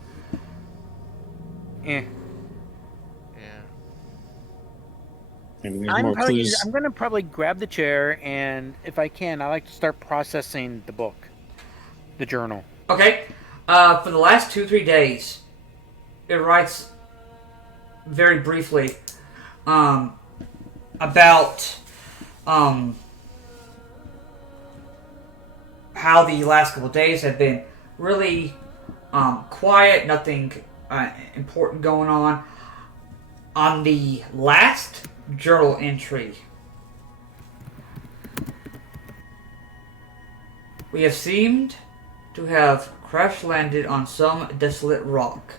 Eh. Yeah. Maybe there's more clues. I'm gonna probably grab the chair and, if I can, I like to start processing the book, the journal. Okay. For the last 2-3 days, it writes very briefly about how the last couple of days have been really quiet, nothing important going on. On the last journal entry, we have seemed to have crash landed on some desolate rock.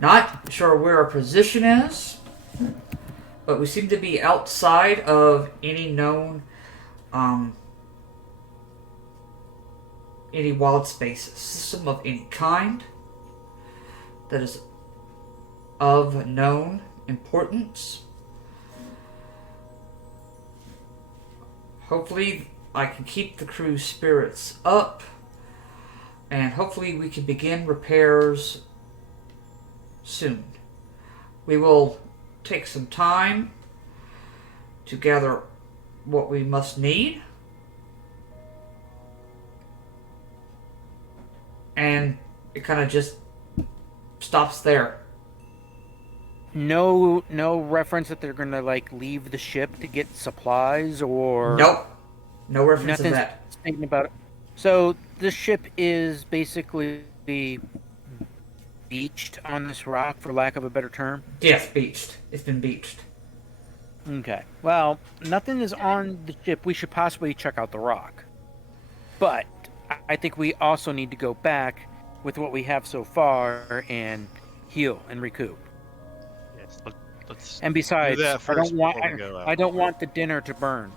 Not sure where our position is, but we seem to be outside of any known any wild space system of any kind that is of known importance. Hopefully I can keep the crew's spirits up, and hopefully we can begin repairs soon. We will take some time to gather what we must need, and it kind of just stops there. No reference that they're gonna like leave the ship to get supplies or Nope. No reference to nothing that. thinking about it. So this ship is basically beached on this rock, for lack of a better term. Yes, beached. It's been beached. Okay. Well, nothing is on the ship. We should possibly check out the rock. But I think we also need to go back with what we have so far and heal and recoup. Yes. Let's And besides, do that I first don't want before we go out. I don't want the dinner to burn.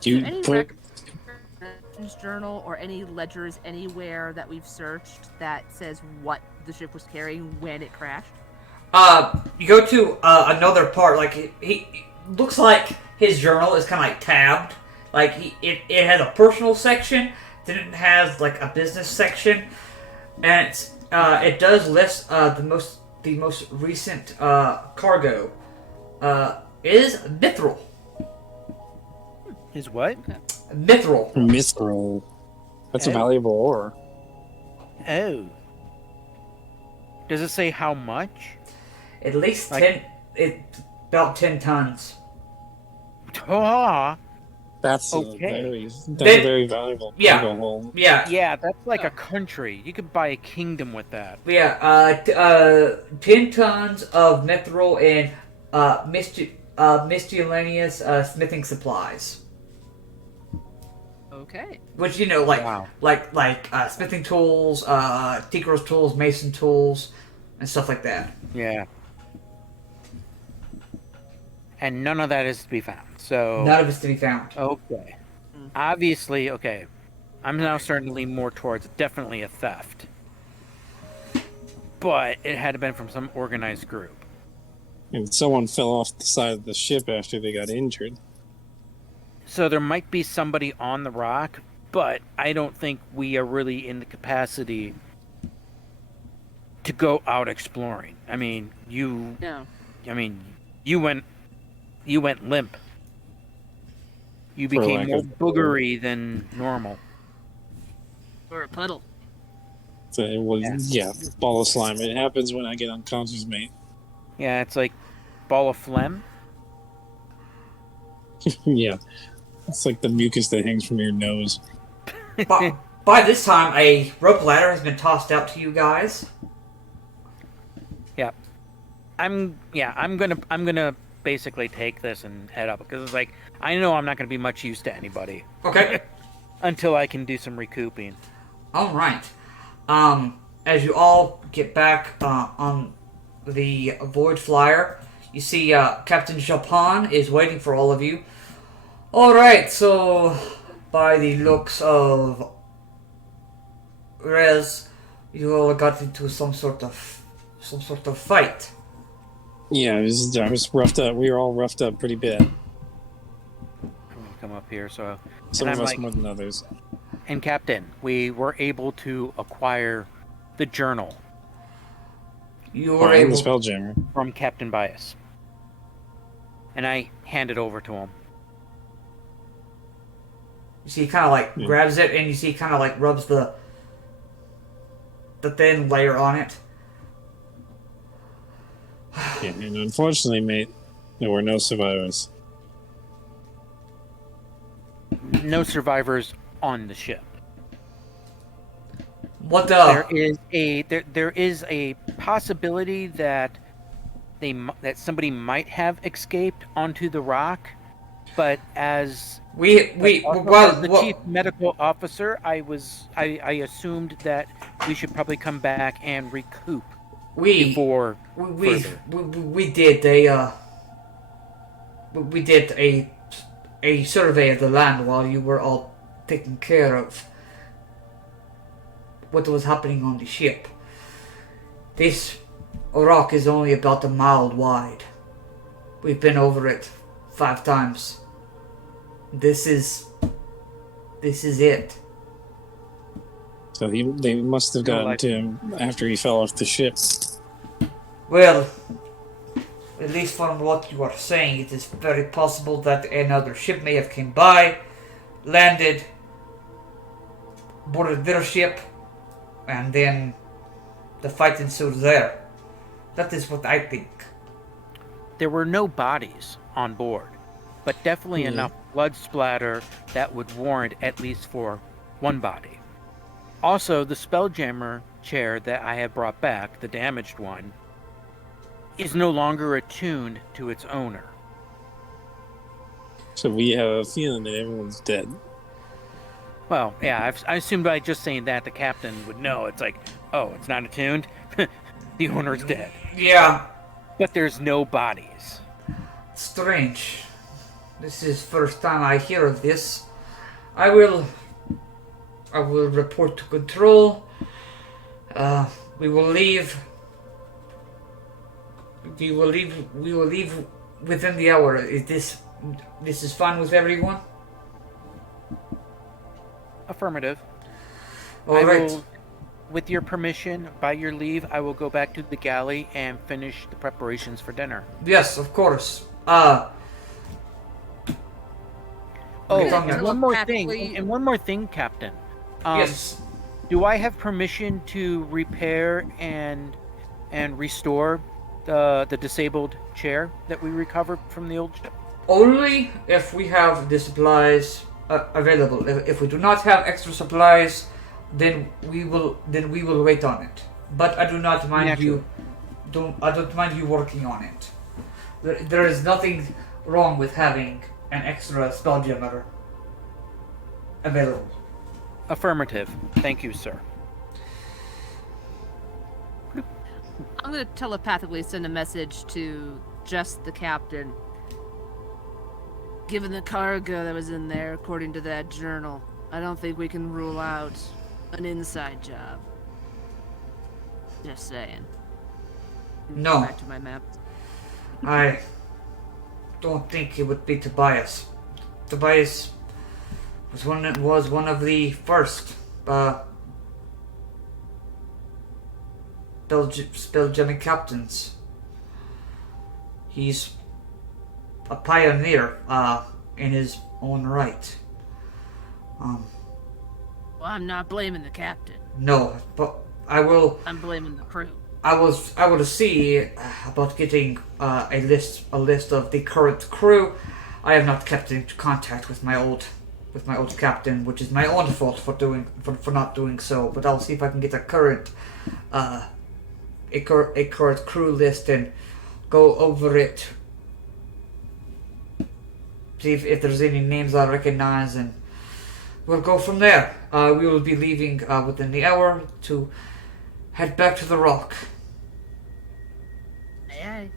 Do you Any put? records journal or any ledgers anywhere that we've searched that says what the ship was carrying when it crashed? You go to another part. Like he looks like his journal is kind of like tabbed. Like it has a personal section, then it has like a business section, and it does list the most recent cargo is mithril. Is what? Mithril. Mithril. That's a Oh. valuable ore. Oh. Does it say how much? At least Like- 10. About 10 tons. Ah, That's Okay. They- a very valuable Yeah. cargo hold. Yeah. yeah, that's like a country. You could buy a kingdom with that. Yeah. 10 tons of mithril and miscellaneous smithing supplies. Okay. Which, you know, like Wow. smithing tools, tinker's tools, mason tools, and stuff like that. Yeah. And none of that is to be found. So None of it's to be found. okay. Obviously, okay. I'm now starting to lean more towards definitely a theft. But it had to been from some organized group. And someone fell off the side of the ship after they got injured. So there might be somebody on the rock, but I don't think we are really in the capacity to go out exploring. I mean, you went limp. You For became lack more of- boogery than normal. Or a puddle. So it was, yeah, ball of slime. It happens when I get unconscious, mate. Yeah, it's like ball of phlegm. Yeah. It's like the mucus that hangs from your nose. By this time, a rope ladder has been tossed out to you guys. I'm gonna basically take this and head up because it's like I know I'm not gonna be much use to anybody Okay. until I can do some recouping. All right. As you all get back on the Void Flyer, you see Captain Japan is waiting for all of you. All right. So, by the looks of Rez, you all got into some sort of fight. Yeah, I was roughed up. We were all roughed up pretty bad. Come up here, so Some And of I'm us like- more than others. and Captain, we were able to acquire the journal You Oh, were I'm the able. Spelljammer. from Captain Bias, and I hand it over to him. You see, he kind of like Yeah. grabs it, and you see, he kind of like rubs the thin layer on it. Yeah, and unfortunately, mate, there were no survivors. No survivors on the ship. What There the? is a there is a possibility that that somebody might have escaped onto the rock, but as also as the chief medical officer, I assumed that we should probably come back and recoup before we further. we did a survey of the land while you were all taking care of what was happening on the ship. This rock is only about a mile wide. We've been over it 5 times. This is it. So they must have gotten like- to him after he fell off the ship. Well, at least from what you are saying, it is very possible that another ship may have came by, landed, boarded their ship, and then the fight ensued there. That is what I think. There were no bodies on board, but definitely Mhm. enough blood splatter that would warrant at least for one body. Also, the Spelljammer chair that I have brought back, the damaged one, is no longer attuned to its owner. So we have a feeling that everyone's dead. Well, yeah, I assumed by just saying that the captain would know. It's like, oh, it's not attuned? The owner's dead. Yeah, But there's no bodies. strange. This is first time I hear of this. I will report to control. We will leave. We will leave within the hour. Is this is fine with everyone? Affirmative. All I right. will, with your permission, by your leave, I will go back to the galley and finish the preparations for dinner. Yes, of course. Oh, It's on and there. one more thing. Telepathically- And one more thing, Captain. Yes. Do I have permission to repair and restore the disabled chair that we recovered from the old ship? Only if we have the supplies available. If we do not have extra supplies, then we will wait on it. But I do not mind Naturally. I don't mind you working on it. There is nothing wrong with having an extra spelljammer available. Affirmative. Thank you, sir. I'm gonna telepathically send a message to just the captain. Given the cargo that was in there, according to that journal, I don't think we can rule out an inside job. Just saying. No. Back to my map. I don't think it would be Tobias. Tobias was one of the first spelljammer captains. He's a pioneer in his own right. Well, I'm not blaming the captain. No, but I will. I'm blaming the crew. I will see about getting a list of the current crew. I have not kept in contact with my old captain, which is my own fault for not doing so. But I'll see if I can get a current crew list and go over it. See if there's any names I recognize, and we'll go from there. We will be leaving within the hour to head back to the Rock. Aye,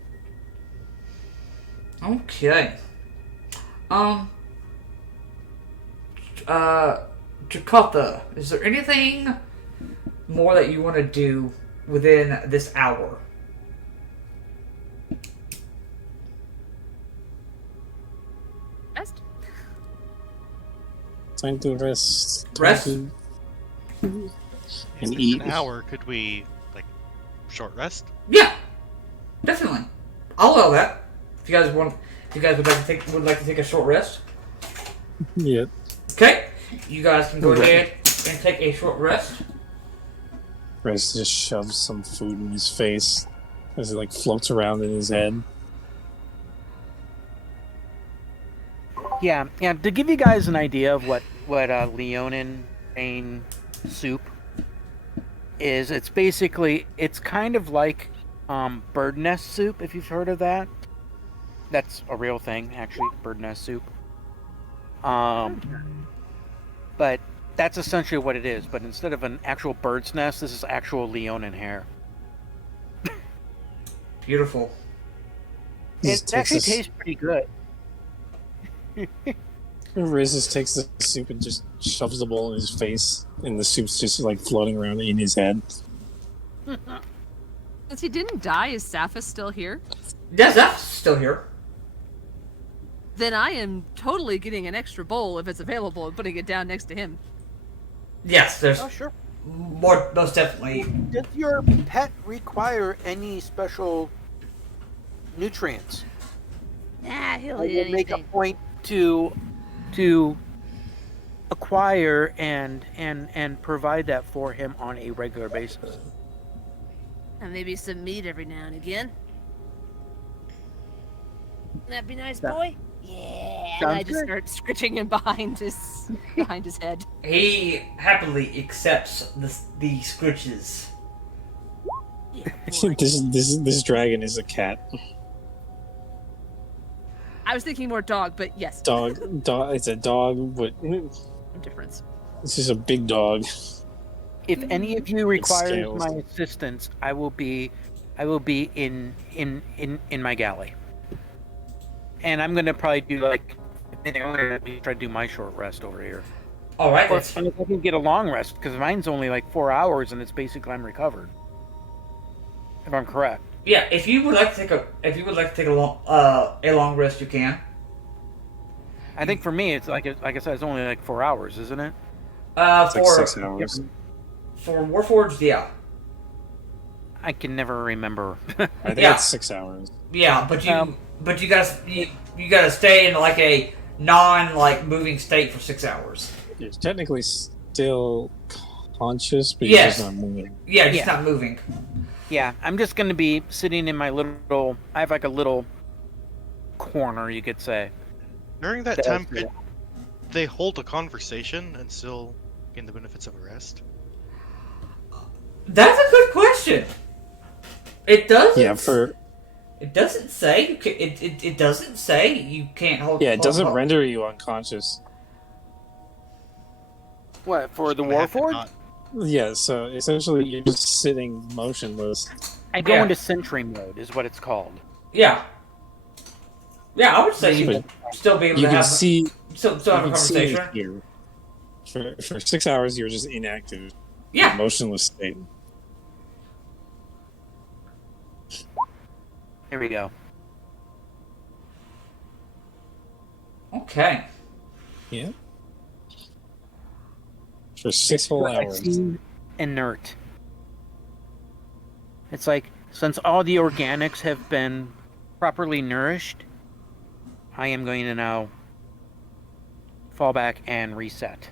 aye. Okay. Jakotha, is there anything more that you want to do within this hour? Rest? Time to rest. Time Rest? to- If And it's eat. an hour, could we short rest? Yeah, definitely. I'll allow that. If you guys would like to take a short rest. Yeah. Okay, you guys can go Okay. ahead and take a short rest. Rez just shoves some food in his face as it floats around in his head. Yeah. To give you guys an idea of what Leonin Bane soup is, it's kind of like bird nest soup, if you've heard of that. That's a real thing, actually, bird nest soup. But that's essentially what it is. But instead of an actual bird's nest, this is actual Leonin hair. Beautiful. It actually tastes pretty good. Riz just takes the soup and just shoves the bowl in his face, and the soup's just floating around in his head. Since he didn't die, is Saphis still here? Yes, that's still here. Then I am totally getting an extra bowl if it's available and putting it down next to him. Yes, there's Oh, sure. more. Most definitely. Does your pet require any special nutrients? Nah, he'll I eat will make a anything. point to acquire and provide that for him on a regular basis. And maybe some meat every now and again. Wouldn't that be nice, Yeah. boy? Yeah. And I Sounds just good. start scritching him behind his head. He happily accepts the scritches. Yeah, boy. this dragon is a cat. I was thinking more dog, but yes, Dog. It's a dog, but no difference. this is a big dog. If any of you requires scales. my assistance, I will be in my galley. And I'm gonna probably do I'm gonna try to do my short rest over here. All right. Or That's, if I can get a long rest, because mine's only 4 hours, and it's basically I'm recovered. If I'm correct. yeah. If you would like to take a long rest, you can. I think for me, it's like I said, it's only 4 hours, isn't it? It's For 6 hours. for Warforged, yeah, I can never remember. I think Yeah. it's 6 hours. yeah. But you gotta stay in a non moving state for 6 hours. You're technically still conscious, but Yes. you're just not moving. Yeah, just Yeah. not moving. Yeah, I'm just going to be sitting in my little. I have like a little corner, you could say. During that That time, is- could they hold a conversation and still gain the benefits of a rest? That's a good question. It doesn't. Yeah, It doesn't say you can. It doesn't say you can't hold. it doesn't hold- render you unconscious. What, for the They have to Warforged? not- Yeah, so essentially you're just sitting motionless. I go Yeah. into sentry mode, is what it's called. Yeah. Yeah, I would say you But would still be able you to can have see, still you have a can see it conversation. here. For 6 hours, you're just inactive, Yeah. motionless state. Here we go. Okay. Yeah. For 6 whole I hours. seem inert. It's like, since all the organics have been properly nourished, I am going to now fall back and reset.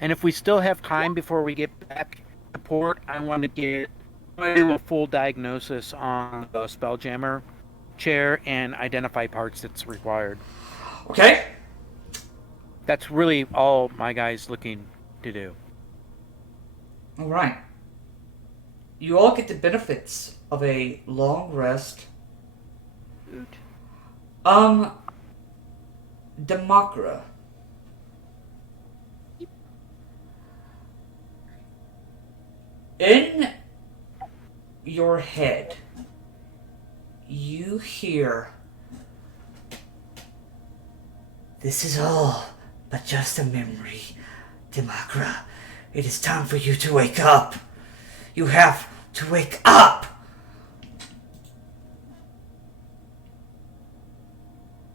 And if we still have time before we get back to port, I want to do a full diagnosis on the Spelljammer chair and identify parts that's required. Okay. That's really all my guy's looking to do. All right. You all get the benefits of a long rest. Demakra. In your head, you hear, "This is all but just a memory, Demakra. It is time for you to wake up. You have to wake up!"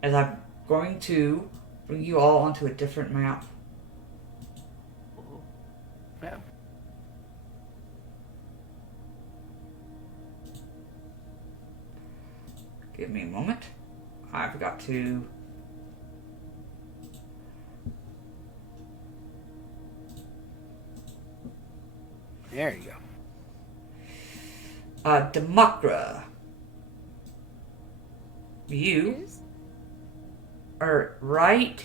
And I'm going to bring you all onto a different map. Yeah. Give me a moment. I forgot to... There you go. Demakra. You Yes? are right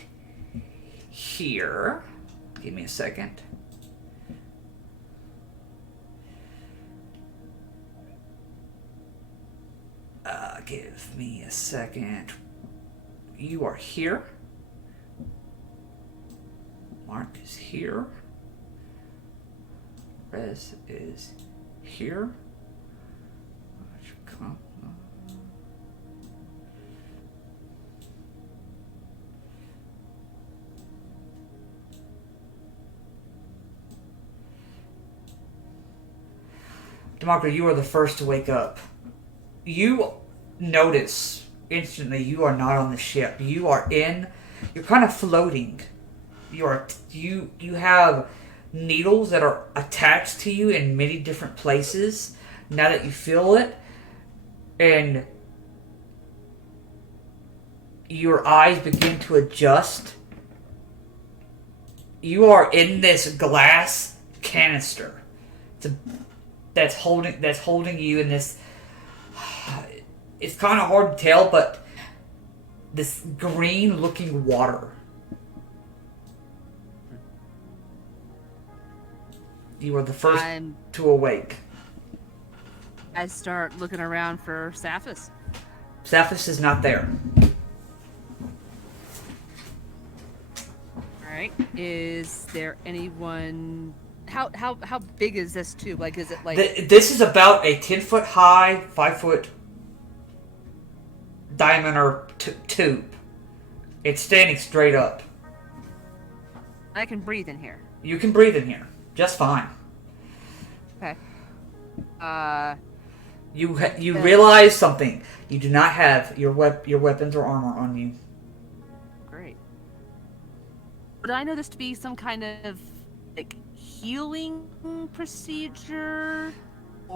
here. Give me a second. Give me a second. You are here. Mark is here. Rez is here. Come. Demakra, you are the first to wake up. You notice instantly you are not on the ship. You're kind of floating. You have needles that are attached to you in many different places now that you feel it, and your eyes begin to adjust. You are in this glass canister that's holding you in this. It's kind of hard to tell, but this green-looking water. You are the first to awake. I start looking around for Saphis. Saphis is not there. All right. Is there anyone? How big is this tube? Like, is it like? This is about a 10-foot high, 5-foot diameter tube. It's standing straight up. I can breathe in here. You can breathe in here just fine. Okay. You realize something. You do not have your weapons or armor on you. Great. Would I know this to be some kind of like healing procedure?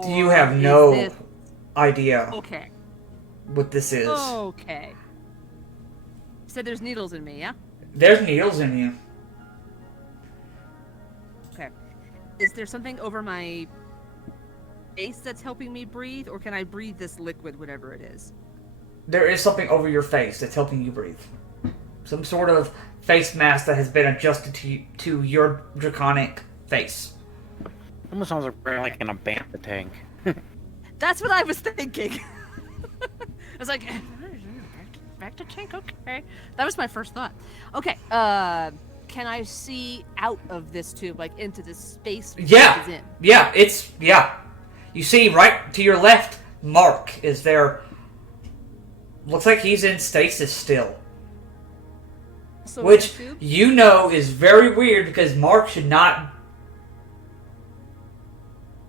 You Or have is no this- idea Okay. what this is. Okay. said there's needles in me, yeah? There's needles in you. Okay. Is there something over my face that's helping me breathe, or can I breathe this liquid, whatever it is? There is something over your face that's helping you breathe. Some sort of face mask that has been adjusted to your draconic face. Almost sounds like we're like in a bantha tank. That's what I was thinking. I was like, back to tank, okay. That was my first thought. Okay, can I see out of this tube, like into this space it is in? Yeah. You see right to your left, Mark is there. Looks like he's in stasis still. So Which, in the tube? you know, is very weird because Mark should not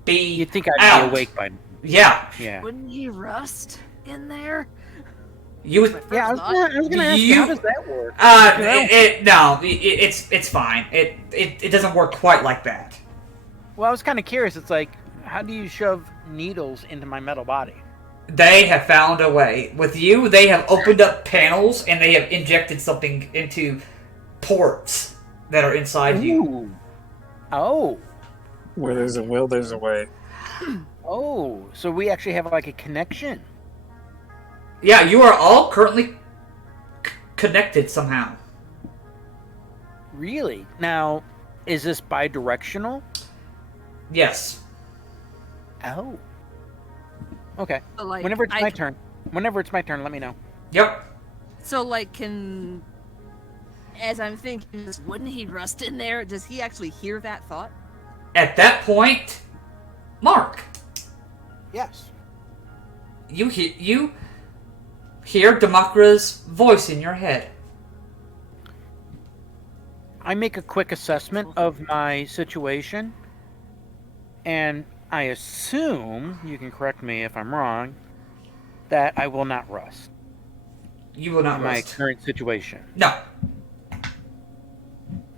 be You'd think I'd out. be awake by now. Yeah. Yeah. Wouldn't he rust in there? You would... Yeah, I was gonna ask you, how does that work? It's fine. It doesn't work quite like that. Well, I was kind of curious. It's like, how do you shove needles into my metal body? They have found a way. With you, they have opened up panels and they have injected something into ports that are inside you. Ooh. Oh. Where there's a will, there's a way. Oh. So we actually have like a connection. Yeah, you are all currently connected somehow. Really? Now, is this bi-directional? Yes. Oh. Okay. So, like, Whenever it's my turn, let me know. Yep. So, like, as I'm thinking, wouldn't he rust in there? Does he actually hear that thought? At that point, Mark, Yes. you hear Demakra's voice in your head. I make a quick assessment of my situation, and I assume, you can correct me if I'm wrong, that I will not rust You will not in my rust. current situation. No.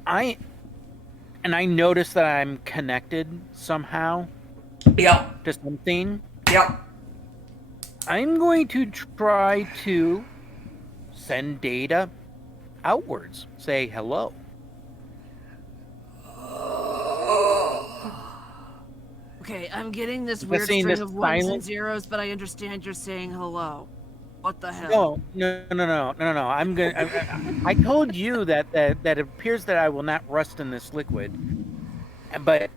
I notice that I'm connected somehow Yep. to something. Yep. I'm going to try to send data outwards. Say hello. Okay, I'm getting this Just weird seeing string this of ones and silence? zeros, but I understand you're saying hello. What the hell? No. I'm gonna. I told you that it appears that I will not rust in this liquid, but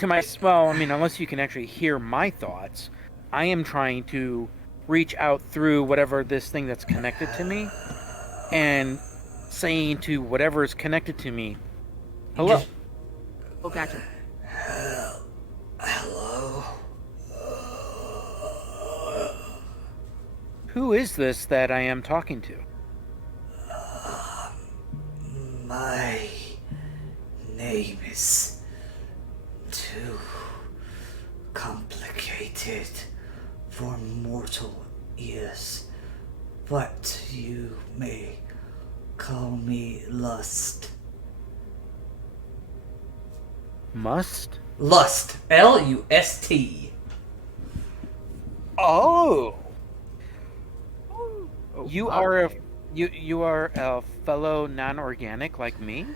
unless you can actually hear my thoughts, I am trying to reach out through whatever this thing that's connected to me, and saying to whatever is connected to me, hello. Oh, gotcha. Hello. Who is this that I am talking to? My name is too complicated for mortal ears, but you may call me Lust. Must? Lust. Lust. Oh. You are a fellow non-organic like me?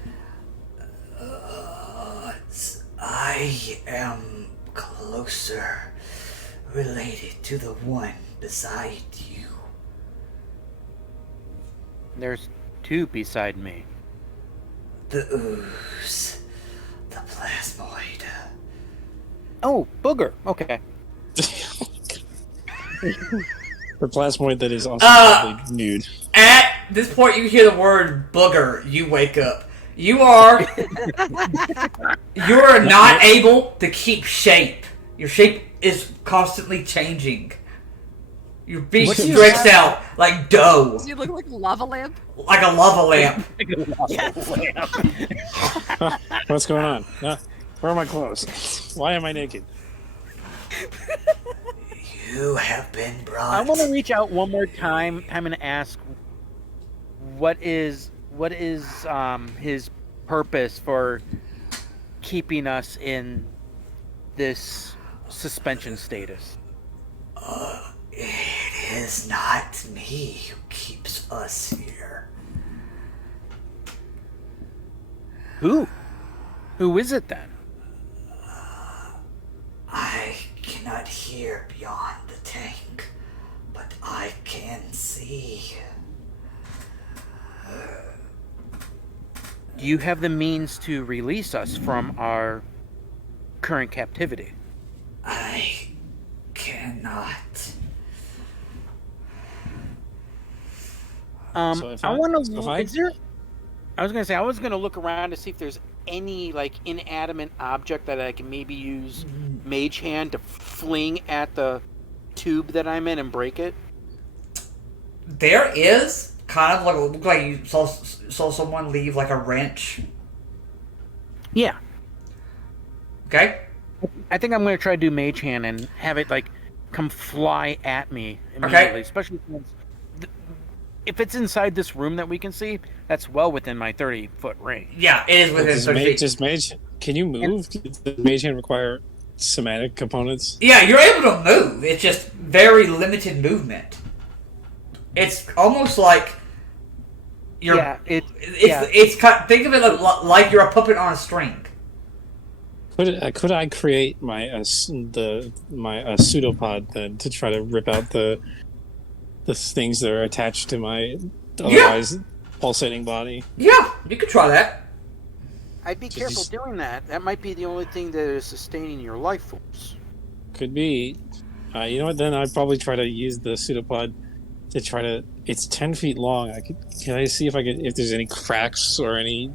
I am closer related to the one beside you. There's two beside me. The ooze. The plasmoid. Oh, booger. Okay. The plasmoid that is also probably nude. At this point, you hear the word booger. You wake up. You are not able to keep shape. Your shape is constantly changing. You're being stretched out like dough, Does he look like a lava lamp? like a lava lamp. What's going on? Where are my clothes? Why am I naked? You have been brought. I want to reach out one more time. I'm going to ask, what is his purpose for keeping us in this suspension status? It is not me who keeps us here. Who? Who is it then? I cannot hear beyond the tank, but I can see. Do you have the means to release us from our current captivity? I cannot. So if I I- want so if to. I- Is there? I was gonna say I was gonna look around to see if there's any like inanimate object that I can maybe use Mage Hand to fling at the tube that I'm in and break it. There is kind of like look like you saw someone leave like a wrench. Yeah, Okay. I think I'm gonna try to do Mage Hand and have it like come fly at me immediately. Okay. Especially if it's inside this room that we can see, that's well within my 30-foot range. Yeah, it is within 30 feet. Does mage? Can you move? Does mage hand require somatic components? Yeah, you're able to move. It's just very limited movement. It's almost like you're. Yeah, It's think of it like you're a puppet on a string. Could I create my pseudopod then to try to rip out the things that are attached to my otherwise pulsating body? Yeah, you could try that. I'd be careful doing that. That might be the only thing that is sustaining your life force. Could be. You know what? Then I'd probably try to use the pseudopod to try to. It's 10 feet long. Can I see if there's any cracks or anything?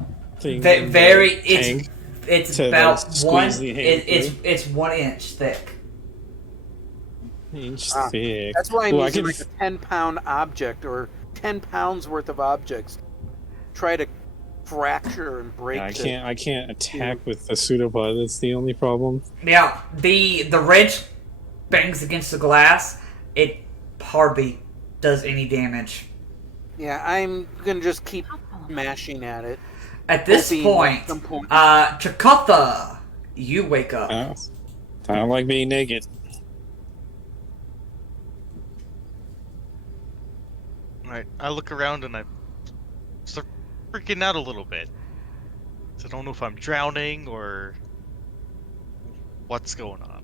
It's to, about like, squeeze the hand it's 1 inch thick. Inch thick. That's why I'm Ooh, using like a 10-pound object or 10 pounds worth of objects. Try to fracture and break. Yeah, I can't attack with the pseudopod. That's the only problem. Yeah, the wrench bangs against the glass. It hardly does any damage. Yeah, I'm gonna just keep mashing at it. At this Hoping point, at some point- Chakotha, you wake up. I don't like being naked. Alright, I look around and I start freaking out a little bit. So I don't know if I'm drowning or what's going on.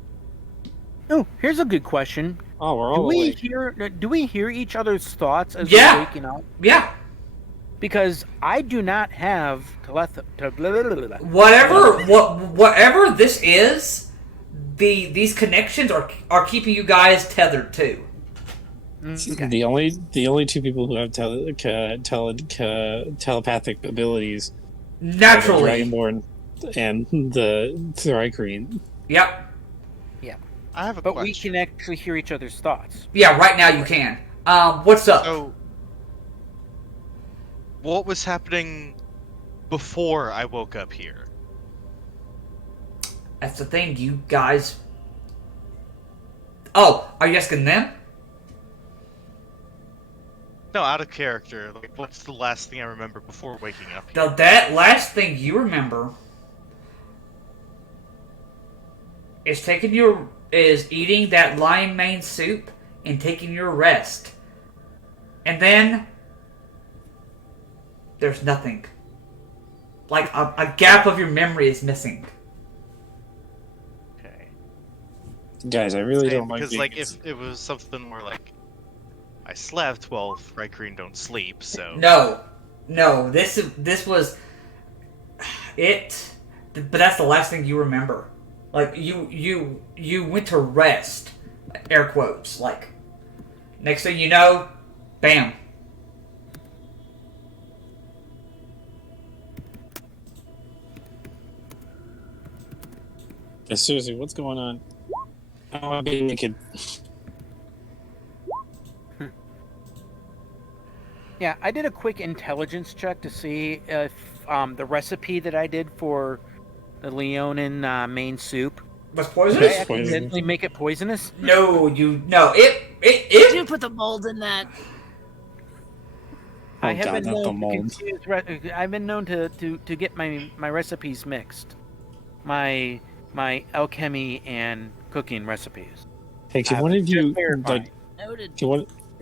Oh, here's a good question. Oh, we're Do all we awake. hear each other's thoughts as Yeah. we're waking up? Yeah, Because I do not have whatever this is, these connections are keeping you guys tethered too. Okay. The only two people who have telepathic abilities are the Naturally. Dragonborn and the Thrycreen. Yep. I have a But we question. can actually hear each other's thoughts. Yeah, right now you can. What's up? So, what was happening before I woke up here? That's the thing, you guys. Oh, are you asking them? No, out of character. Like, what's the last thing I remember before waking up here? That last thing you remember is eating that lion mane soup and taking your rest. And then there's nothing. Like a gap of your memory is missing. Okay. Guys, I really don't Because, like like, being if it was something where, like, I slept, well, Thrycreen don't sleep, so... No, this was it. But that's the last thing you remember. Like you went to rest, air quotes. Like next thing you know, bam. Seriously, what's going on? I don't want to be naked. Yeah, I did a quick intelligence check to see if the recipe that I did for the Leonin main soup, Was did I poisonous? accidentally make it poisonous? No, Did it. you put the mold in that? I Oh, have God, been not known the to mold. confuse I've been known to get my recipes mixed, my alchemy and cooking recipes. Hey, can I one was of you just verifying. like Noted.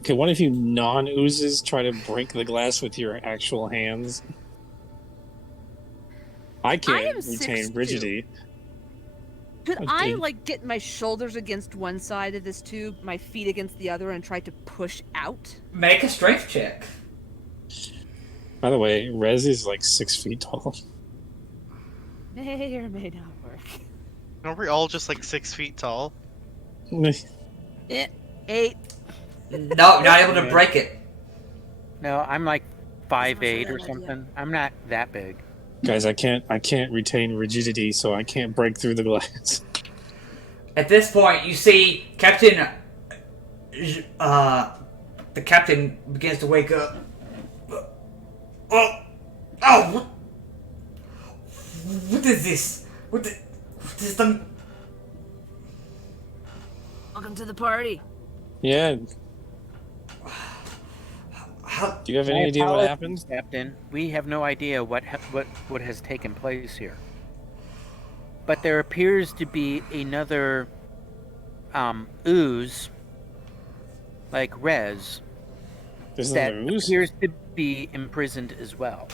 can one of you non-oozes try to break the glass with your actual hands? I am can't retain 6'2". rigidity. Could But I did- like get my shoulders against one side of this tube, my feet against the other, and try to push out? Make a strength check. By the way, Rez is like 6 feet tall. May or may not work. Aren't we all just like 6 feet tall? 8. No, you're not able to break it. No, I'm like not 5'8" a or bad idea. something. I'm not that big. Guys, I can't retain rigidity, so I can't break through the glass. At this point, you see Captain. The captain begins to wake up. Oh! What is this? What is the? Welcome to the party. Yeah. How? Do you have any My idea what apologies, happened? Captain? We have no idea what has taken place here. But there appears to be another ooze, like Rez, There's that another ooze. appears to be imprisoned as well.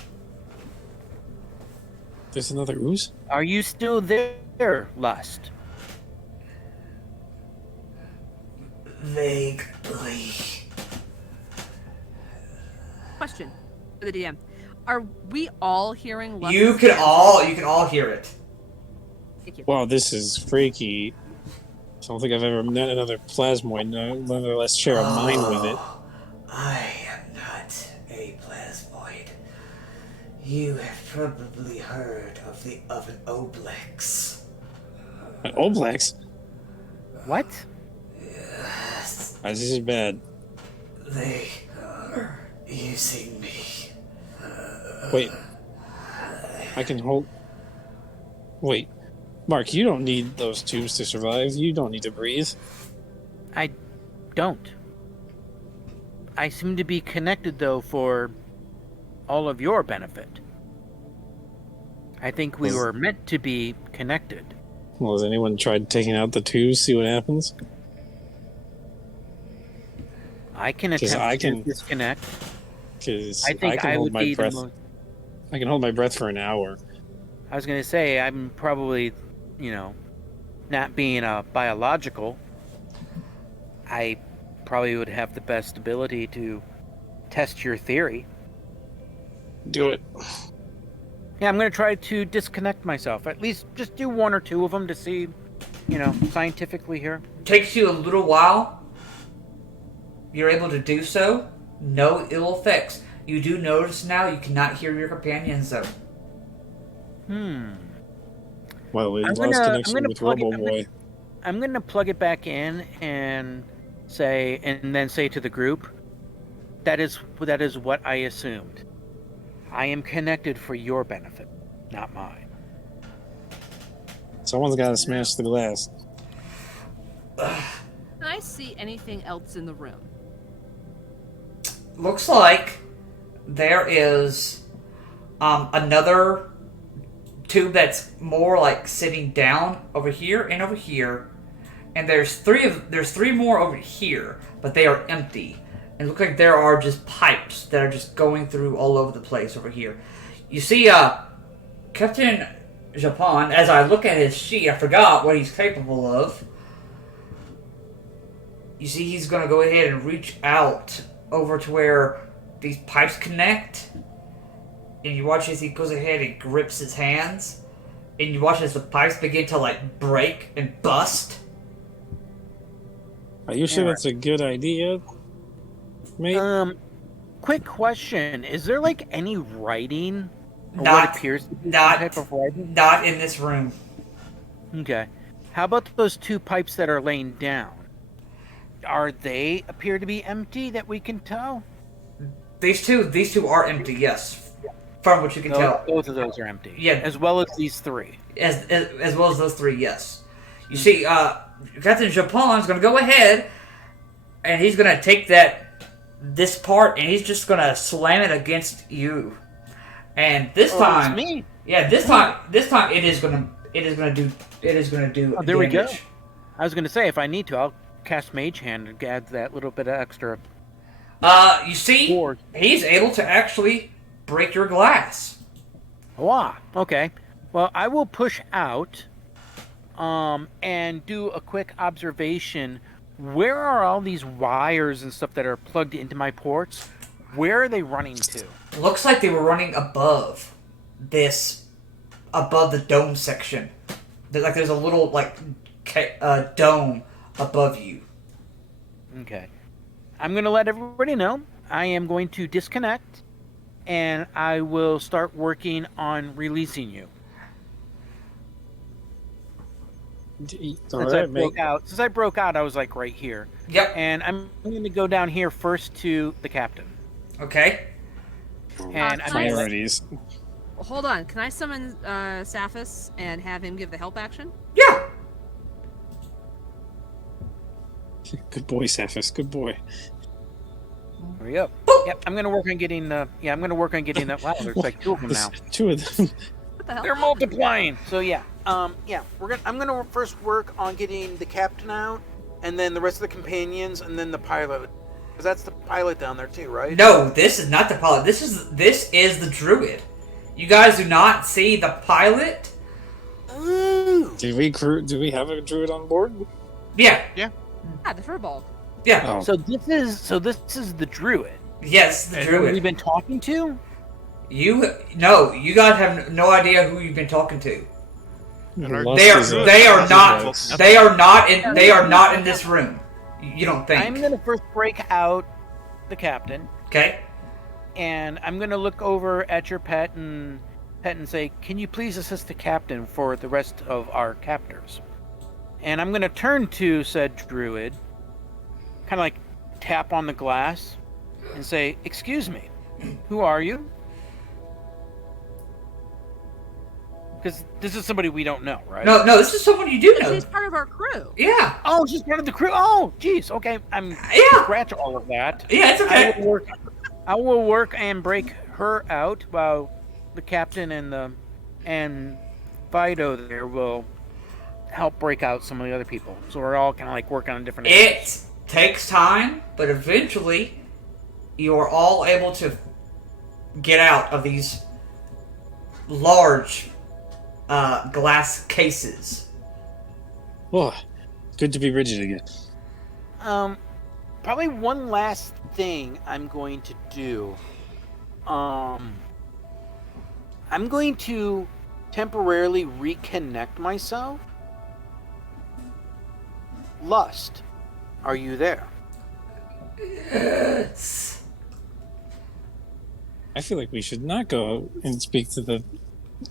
There's another ooze. Are you still there, Lust? Vaguely. Question for the DM: are we all hearing? Lust's You can dance? all hear it. Thank you. Wow, this is freaky. I don't think I've ever met another plasmoid, nonetheless share a mind with it. I am not a plasmoid. You have probably heard of an Oblex. An Oblex? What? Yes, This is bad. they are using me. Wait. I can hold... Wait. Mark, you don't need those tubes to survive. You don't need to breathe. I don't. I seem to be connected, though, for all of your benefit. I think we were meant to be connected. Well, has anyone tried taking out the tubes, see what happens? I can 'Cause attempt I to can- disconnect. Because I think can I hold would my be breath. the most... I can hold my breath for an hour. I was going to say, I'm probably, not being a biological, I probably would have the best ability to test your theory. Do it. Yeah, I'm going to try to disconnect myself. At least just do one or two of them to see, scientifically here. Takes you a little while. You're able to do so. No ill effects. You do notice now you cannot hear your companions though. Well, we I'm lost gonna connection with plug it- Robo I'm Boy. I'm going to plug it back in and then say to the group, that is what I assumed. I am connected for your benefit, not mine. Someone's got to smash the glass. Can I see anything else in the room? Looks like there is another tube that's more like sitting down over here and over here, and there's three more over here, but they are empty. And it looks like there are just pipes that are just going through all over the place over here. You see, Captain Japan, as I look at his sheet, I forgot what he's capable of. You see, he's gonna go ahead and reach out over to where these pipes connect, and you watch as he goes ahead and grips his hands, and you watch as the pipes begin to like break and bust. Are you sure that's a good idea, mate? Quick question. Is there like any writing? Or Not- what appears to be not- some type of writing? Not in this room. Okay. How about those two pipes that are laying down? Are they appear to be empty that we can tell? These two are empty. Yes, from what you can tell. Both of those are empty. Yeah. As well as these three. As well as those three, yes. You see, Captain Japan is going to go ahead, and he's going to take this part, and he's just going to slam it against you. And this time, it's me. yeah, this time it is going to do. Oh, there we go. damage. I was going to say, if I need to, I'll cast Mage Hand and add that little bit of extra. You see, Force. he's able to actually break your glass. Okay. Well, I will push out and do a quick observation. Where are all these wires and stuff that are plugged into my ports? Where are they running to? Looks like they were running above the dome section. There's a little dome above you. Okay. I'm going to let everybody know. I am going to disconnect, and I will start working on releasing you. Since I broke out, I was like right here. Yep. And I'm going to go down here first to the captain. Okay. And I'm gonna let- Priorities. Hold on. Can I summon Saphis and have him give the help action? Yeah. Good boy, Cephas. Good boy. Hurry up. Yep, I'm gonna work on getting the. Yeah, I'm gonna work on getting that. Wow, there's like two of them now. Two of them. What the hell? They're multiplying. So yeah, I'm gonna first work on getting the captain out, and then the rest of the companions, and then the pilot, because that's the pilot down there too, right? No, this is not the pilot. This is the druid. You guys do not see the pilot? Ooh. Do we have a druid on board? Yeah. Yeah, the furball. Yeah. Oh. So this is the druid. Yes, the Who druid. we've been talking to. You guys have no idea who you've been talking to. Lust They is are not in this room. You don't think. I'm gonna first break out the captain, Okay? and I'm gonna look over at your pet and say, "Can you please assist the captain for the rest of our captors?" And I'm gonna turn to said druid, kind of like tap on the glass, and say, "Excuse me, who are you?" Because this is somebody we don't know, right? No, this is someone you do know. She's part of our crew. Yeah. Oh, she's part of the crew. Oh, jeez. Okay, I'm Yeah. scratch all of that. Yeah, it's okay. I will work and break her out while the captain and Fido there will help break out some of the other people. So we're all kind of like working on different. It takes time, but eventually you are all able to get out of these large glass cases. Oh, good to be rigid again. Probably one last thing I'm going to do. I'm going to temporarily reconnect myself. Lust, are you there? Yes. I feel like we should not go and speak to the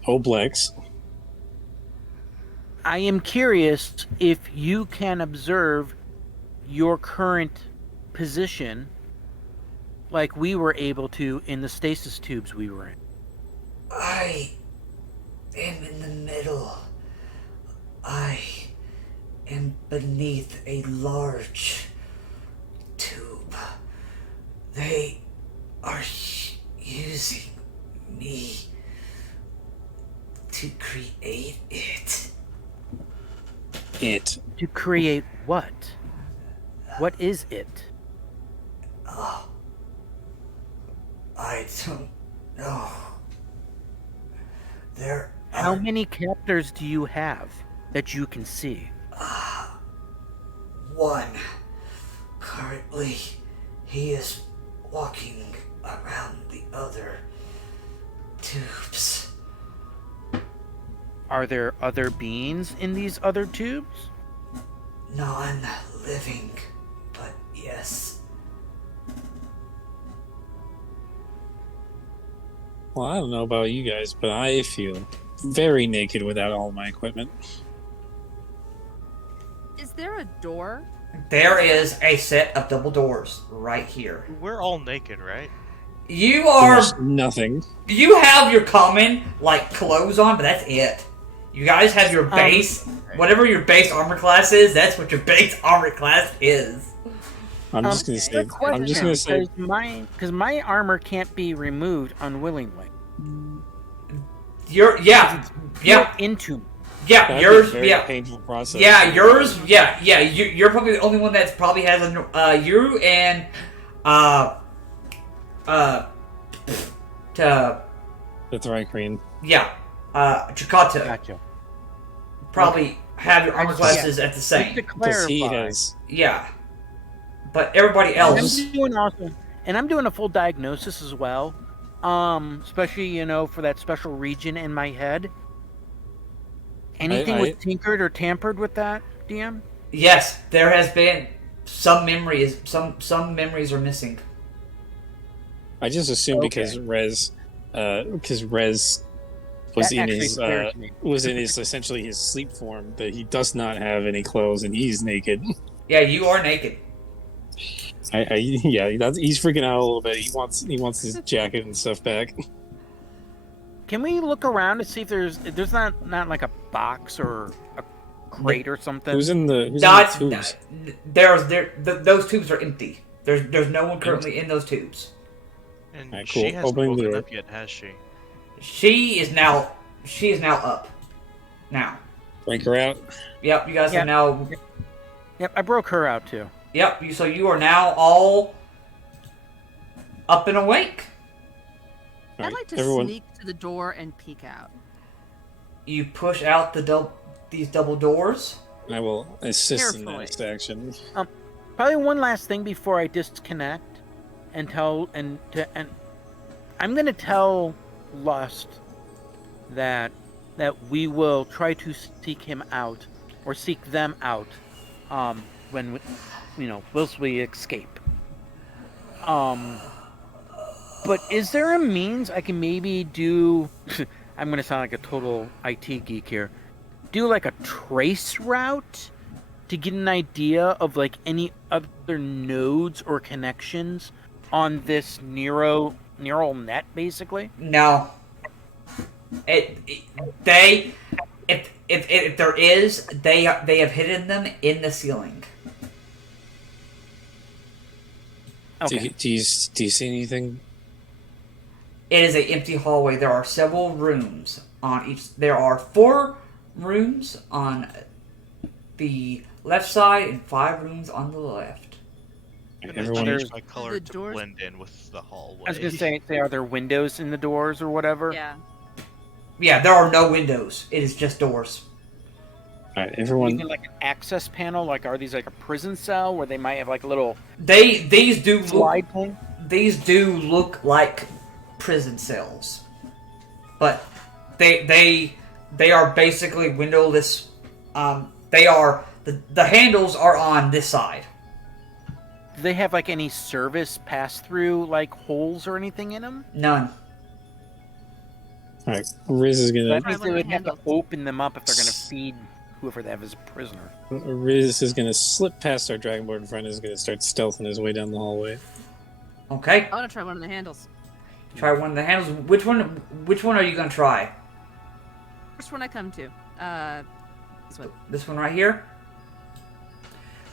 Oblex. I am curious if you can observe your current position like we were able to in the stasis tubes we were in. I am in the middle. I am beneath a large tube. They are using me to create it. It. To create what? What is it? I don't know. There How are many captors do you have that you can see? one. Currently, he is walking around the other tubes. Are there other beings in these other tubes? Non-living, but yes. Well, I don't know about you guys, but I feel very naked without all my equipment. Is there a door? There is a set of double doors right here. We're all naked, right? You are. There's nothing. You have your common, clothes on, but that's it. You guys have your base. Whatever your base armor class is, that's what your base armor class is. I'm just gonna say. I'm just gonna say. Because my armor can't be removed unwillingly. You're Built into me. That'd be a yours, very painful process. yours, You're probably the only one that's probably has a you and The Thrycreen. yeah, Chikata. Gotcha. Probably have your armor Yeah. classes at the Just same. to Because he clarify, has. Yeah. But everybody and else. I'm doing a full diagnosis as well. Especially for that special region in my head. Anything was tinkered or tampered with that, DM? Yes, there has been some memories. Some memories are missing. I just assume Okay. because Rez was That in actually his scares me. essentially his sleep form, that he does not have any clothes and he's naked. Yeah, you are naked. He's freaking out a little bit. He wants his jacket and stuff back. Can we look around to see if there's not like a box or a crate or something? Who's in the Not, tubes? those tubes are empty. There's no one currently in those tubes. And Alright, cool. she hasn't Opening the woken door. up yet, has she? She is now up. Now. Break her out. Yep, you guys Yeah. are now. Yep, I broke her out too. Yep, so you are now all up and awake. I'd Alright, like to everyone. sneak to the door and peek out. You push out these double doors. I will assist in Carefully. that action. Probably one last thing before I disconnect and I'm gonna tell Lust that we will try to seek him out or seek them out when whilst we escape. But is there a means I can maybe do? I'm gonna sound like a total IT geek here. Do like a trace route to get an idea of like any other nodes or connections on this neural net, basically. No. If there is, they have hidden them in the ceiling. Okay. Do you see anything? It is an empty hallway. There are several rooms on each. There are 4 rooms on the left side and 5 rooms on the left. I'm gonna Everyone- change my color The to doors- blend in with the hallway. I was gonna say, are there windows in the doors or whatever? Yeah. Yeah, there are no windows. It is just doors. All right, everyone. Even like an access panel, like are these like a prison cell where they might have like a little These do look, slide thing? these do look like prison cells, but they are basically windowless. They are the handles are on this side. Do they have like any service pass through like holes or anything in them? None. All right, Riz is gonna That means Right, they one would of the have to handles. open them up if they're gonna feed whoever they have as a prisoner. slip past our dragonborn friend. Is gonna start stealthing his way down the hallway. Okay. I want to try one of the handles. Try one of the handles. Which one are you gonna try? First one I come to. This one. This one right here.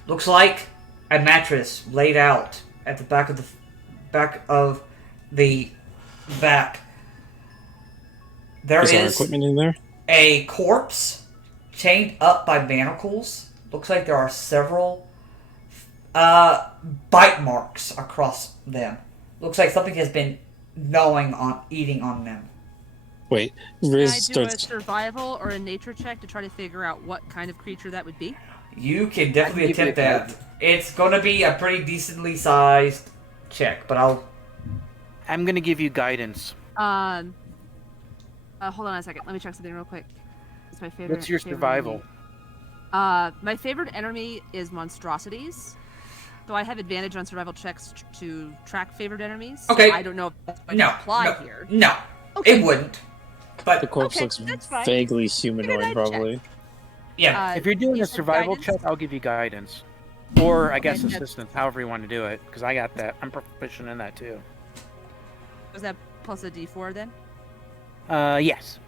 Looks like a mattress laid out at the back of the back. There Is our is equipment in there? a corpse chained up by manacles. Looks like there are several bite marks across them. Looks like something has been eating on them. Wait, Can Riz I do a starts. survival or a nature check to try to figure out what kind of creature that would be? You can definitely I can give you attempt a that. It's gonna be a pretty decently sized check, but I'm gonna give you guidance. Hold on a second. Let me check something real quick. It's my favorite. What's your favorite survival? enemy. My favorite enemy is monstrosities. So I have advantage on survival checks to track favorite enemies. Okay. I don't know if that's going no, to apply no, here. no, Okay. it wouldn't. But The corpse Okay, looks that's fine. vaguely Figured humanoid, I'd probably. yeah, If you're doing you a said survival guidance? check, I'll give you guidance. Or I guess Okay, that's- assistance, however you want to do it, because I got that. I'm proficient in that too. Was that plus a D4 then? Yes.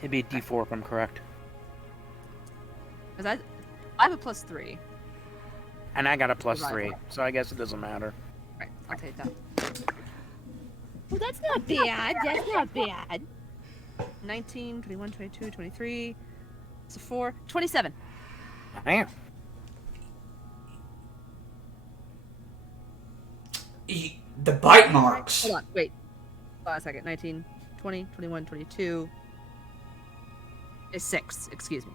It'd be a D4 if I'm correct. Because I have a plus 3. And I got a plus Survival. 3, so I guess it doesn't matter. Right, I'll take that. Well, that's not bad. That's not bad. 19, 21, 22, 23. It's a 4. 27. Damn. the bite marks. Hold on, wait. Hold on a second. 19, 20, 21, 22. A 6, excuse me.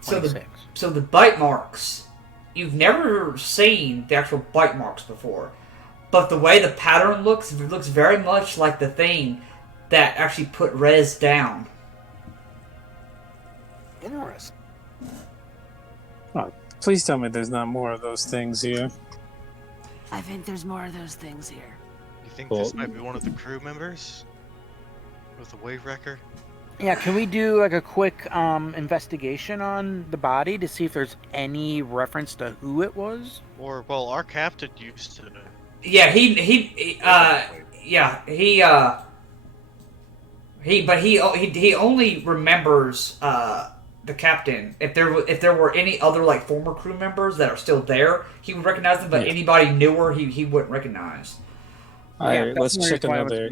So 26. the bite marks, you've never seen the actual bite marks before, but the way the pattern looks, it looks very much like the thing that actually put Rez down. Interesting. Please tell me there's not more of those things here. I think there's more of those things here. You think Well- this might be one of the crew members? With the wave wrecker? Yeah, can we do like a quick investigation on the body to see if there's any reference to who it was? Or, well, our captain used to. Yeah, he only remembers the captain. If there were any other like former crew members that are still there, he would recognize them. But Yeah. anybody newer, he wouldn't recognize. Alright, let's that's check why I was- another.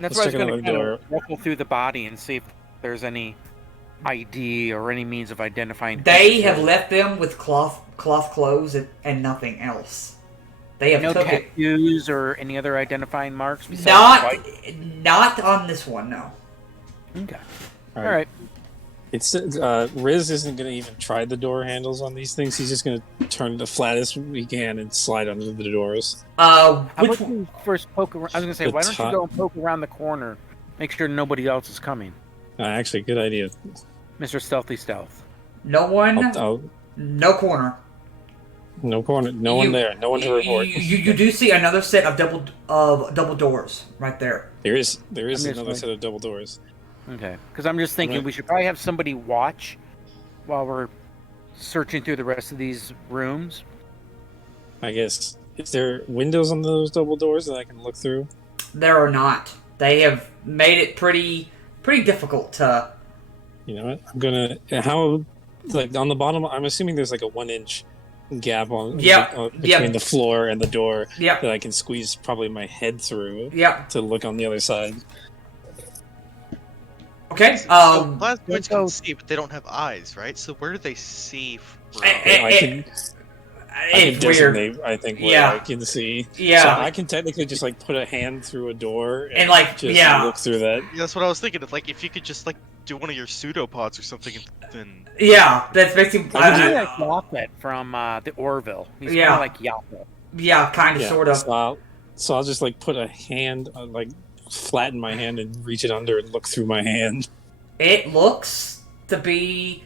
That's Let's why I was check going to another kind of ruffle through the body and see if there's any ID or any means of identifying. who They it have is. left them with cloth clothes and nothing else. They have No took it. tattoos or any other identifying marks. besides the bite? Not on this one. No. Okay. All Alright. right. It's Riz isn't going to even try the door handles on these things. He's just going to turn the flattest he can and slide under the doors. How Which about you first poke around? I was going to say, The why don't you top- go and poke around the corner, make sure nobody else is coming, Actually, good idea. Mr. Stealthy Stealth. no one, I'll, no corner. no corner, no one there, no one to report. You do see another set of double doors right there. There is I'm just another like- set of double doors. Okay. Because I'm just thinking Right. we should probably have somebody watch while we're searching through the rest of these rooms. I guess. Is there windows on those double doors that I can look through? There are not. They have made it pretty difficult to. You know what? I'm gonna like on the bottom. I'm assuming there's like a 1-inch gap on Yeah, between yeah. the floor and the door Yep. that I can squeeze probably my head through Yep. to look on the other side. Okay. So plasmoids let's can go- see, but they don't have eyes, right? So where do they see from? I can It's weird. designate. I think where Yeah. I can see. Yeah. So I can technically just like put a hand through a door And, like, just yeah. look through that. Yeah, that's what I was thinking. Like, if you could just like do one of your pseudopods or something, then Yeah, that's basically. He's like Yaphet from the Orville. He's Yeah. kind of like Yaphet. Yeah, kind of, Yeah. sort of. So I'll just like put a hand, like flatten my hand and reach it under and look through my hand. It looks to be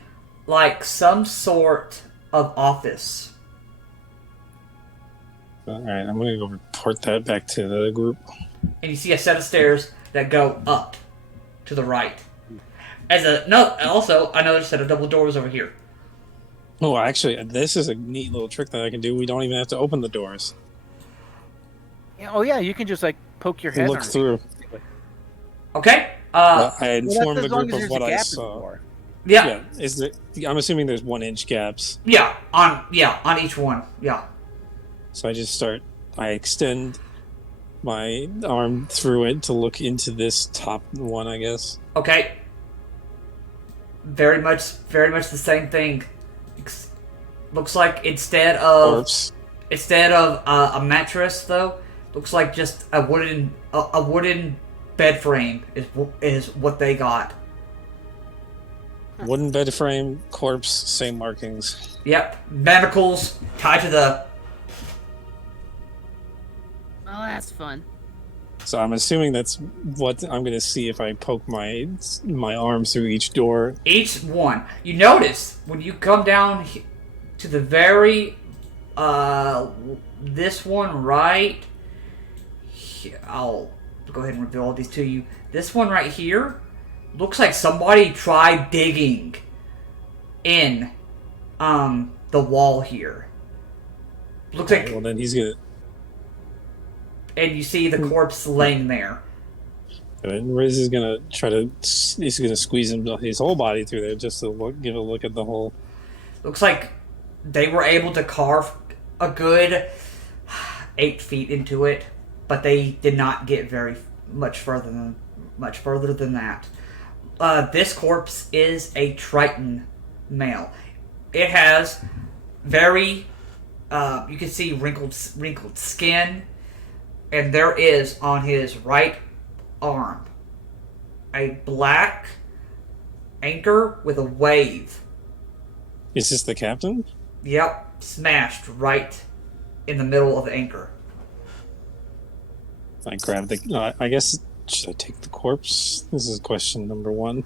like some sort of office. All right, I'm gonna go report that back to the group. And you see a set of stairs that go up to the right. Also another set of double doors over here. Oh, actually, this is a neat little trick that I can do. We don't even have to open the doors. Yeah, oh yeah, you can just like poke your head. Look underneath. through. Okay. I Well, informed that's the as long group as of there's what a I gap in the saw. door. Yeah. I'm assuming there's 1-inch gaps. On each one. Yeah. So I extend my arm through it to look into this top one, I guess. Okay. Very much the same thing. Looks like instead of Corpse. a mattress, though, looks like just a wooden bed frame is what they got. Wooden bed frame, corpse, same markings. Yep, manacles tied to the. Well, that's fun. So I'm assuming that's what I'm going to see if I poke my arm through each door. Each one. You notice when you come down to the very this one right. I'll go ahead and reveal all these to you. This one right here looks like somebody tried digging in the wall here. Looks like, Well, then he's gonna. and you see the corpse laying there. And Riz is gonna he's gonna squeeze his whole body through there just to give a look at the whole. Looks like they were able to carve a good 8 feet into it, but they did not get very much further than that. This corpse is a Triton male. It has very you can see wrinkled skin, and there is on his right arm a black anchor with a wave. Is this the captain? Yep, smashed right in the middle of the anchor. I grab the. I guess should I take the corpse? This is question number one.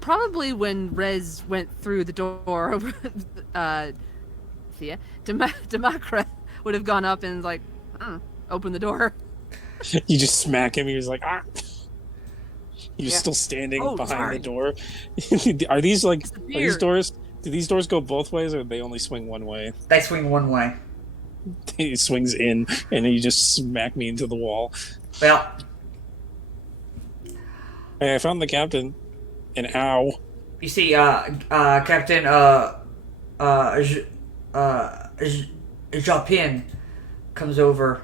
Probably when Rez went through the door, Thea, Demakra would have gone up and like, open the door. You just smack him. He's like, ah. You're Yeah. still standing Oh, behind sorry. the door. Are these like? Are these Disappeared. doors? Do these doors go both ways, or do they only swing one way? They swing one way. He swings in, and then you just smack me into the wall. Well, Hey, I found the captain. And ow. you see, Captain, Japin comes over.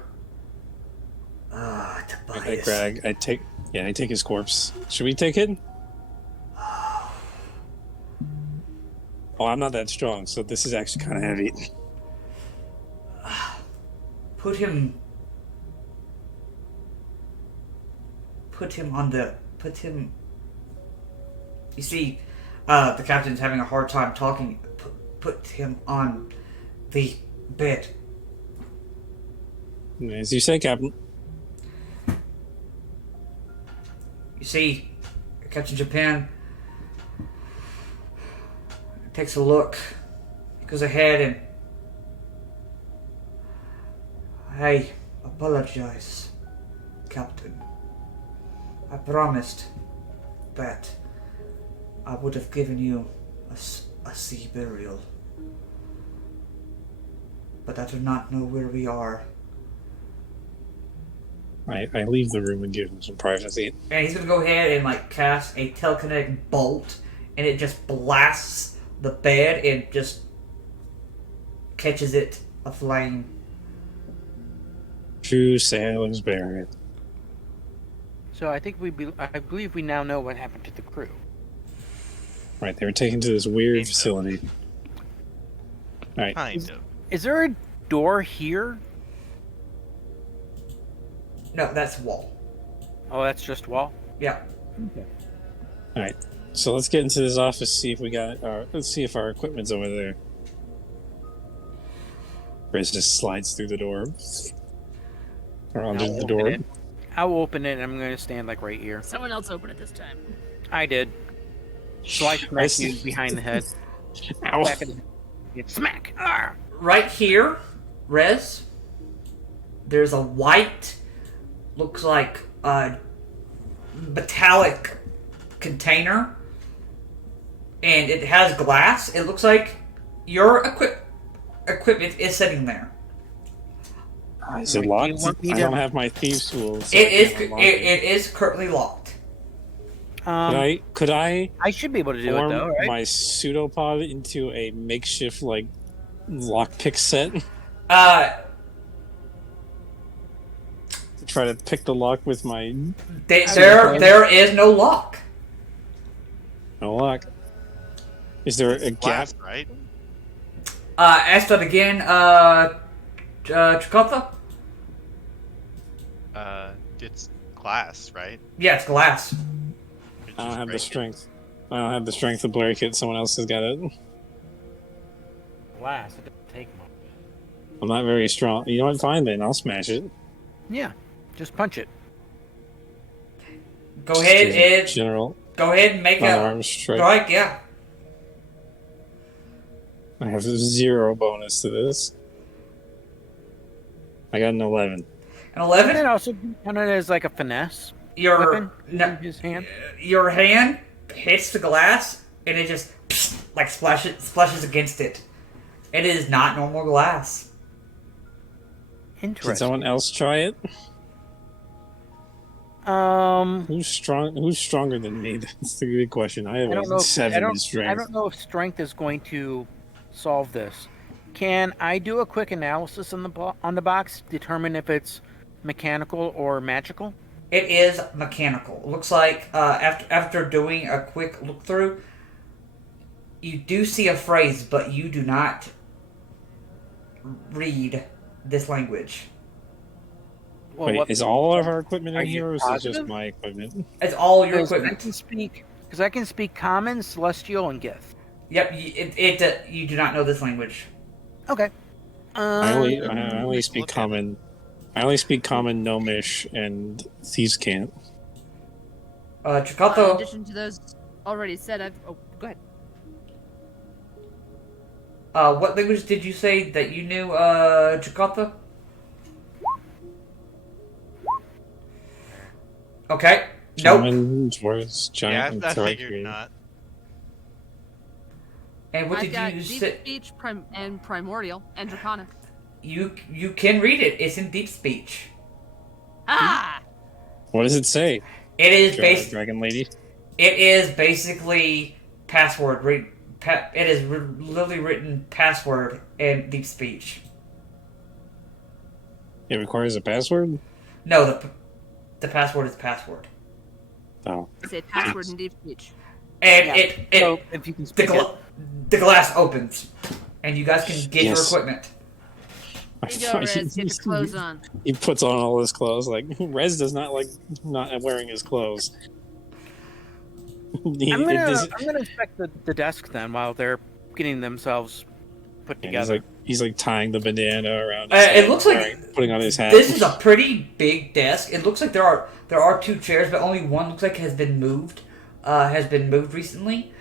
I Tobias. grab. I take his corpse. Should we take it? Oh, I'm not that strong, so this is actually kind of heavy. Put him on the. You see, the captain's having a hard time talking. Put him on the bed. As you say, Captain. You see, Captain Japan takes a look. He goes ahead and. I apologize, Captain. I promised that I would have given you a sea burial. But I do not know where we are. I leave the room and give him some privacy. And he's gonna go ahead and like cast a telekinetic bolt, and it just blasts the bed and just catches it aflame. True sailors bury it. So I think I believe we now know what happened to the crew. Right, they were taken to this weird facility. Alright. Kind of. Is there a door here? No, that's wall. Oh, that's just wall. Yeah. Alright. So let's get into this office, see if we got let's see if our equipment's over there. Riz just slides through the door. Or under I'll the open door. it. I'll open it and I'm going to stand like right here. Someone else open it this time. I did. So I smack you behind the head. Ow. Back of the head. Smack! Ah! Right here, Rez, there's a white, looks like a metallic container, and it has glass. It looks like your equipment is sitting there. Is it Do you locked? want me I to- don't have my thieves' tools. so It I is. can't unlock It is currently locked. Could I I should be able to do it form though, right? my pseudopod into a makeshift like lockpick set to try to pick the lock with my There is no lock. no lock? Is there a gap? Glass, right? Ask that again. Chakotha? It's glass, right? Yeah, it's glass. Could I don't just have the break it. strength. I don't have the strength to break it. Someone else has got it. Glass. It doesn't take much. I'm not very strong. You know what? Fine then. I'll smash it. Yeah. Just punch it. Go ahead and General make a unarmed strike. strike. Yeah. I have 0 bonus to this. I got an 11. An And 11. it also counted as like a finesse Your weapon no, in his hand. your hand hits the glass and it just like splashes against it. It is not normal glass. Can Interesting. someone else try it? Who's stronger than me? That's the good question. I have I don't know. a If, 7 in I strength. don't know if strength is going to solve this. Can I do a quick analysis on the box, determine if it's mechanical or magical? It is mechanical. Looks like after doing a quick look through, you do see a phrase, but you do not read this language. Well, Wait, what- is all of our equipment Are in you here, or is it just positive? my equipment? It's all your Because I equipment. can speak. Because I can speak Common, Celestial, and Gith. Yep, you do not know this language. Okay. I only we speak look at it. common. I only speak common, Gnomish, and Thieves' Cant. In Chikatha, addition to those already said, oh, go ahead. what language did you say that you knew, Chikatha? Okay. Nope. Common, Dwarves, Yeah, Giant, I and figured Thracian. not. And what I've did got you deep say? speech and primordial and draconic. You can read it. It's in deep speech. Ah! What does it say? It is Dragon Lady? It is basically password. It is literally written password in deep speech. It requires a password? No, the password is password. Oh. It's a password in deep speech. And Yeah. So if you can the, speak it, the glass opens, and you guys can get your Yes. equipment. Here you go, Rez. Get your clothes on. He puts on all his clothes. Like, Rez does not like not wearing his clothes. I'm gonna inspect the desk then while they're getting themselves put And together. he's like tying the bandana around his head, It looks like putting on his hat. this is a pretty big desk. It looks like there are two chairs, but only one looks like has been moved. Has been moved recently.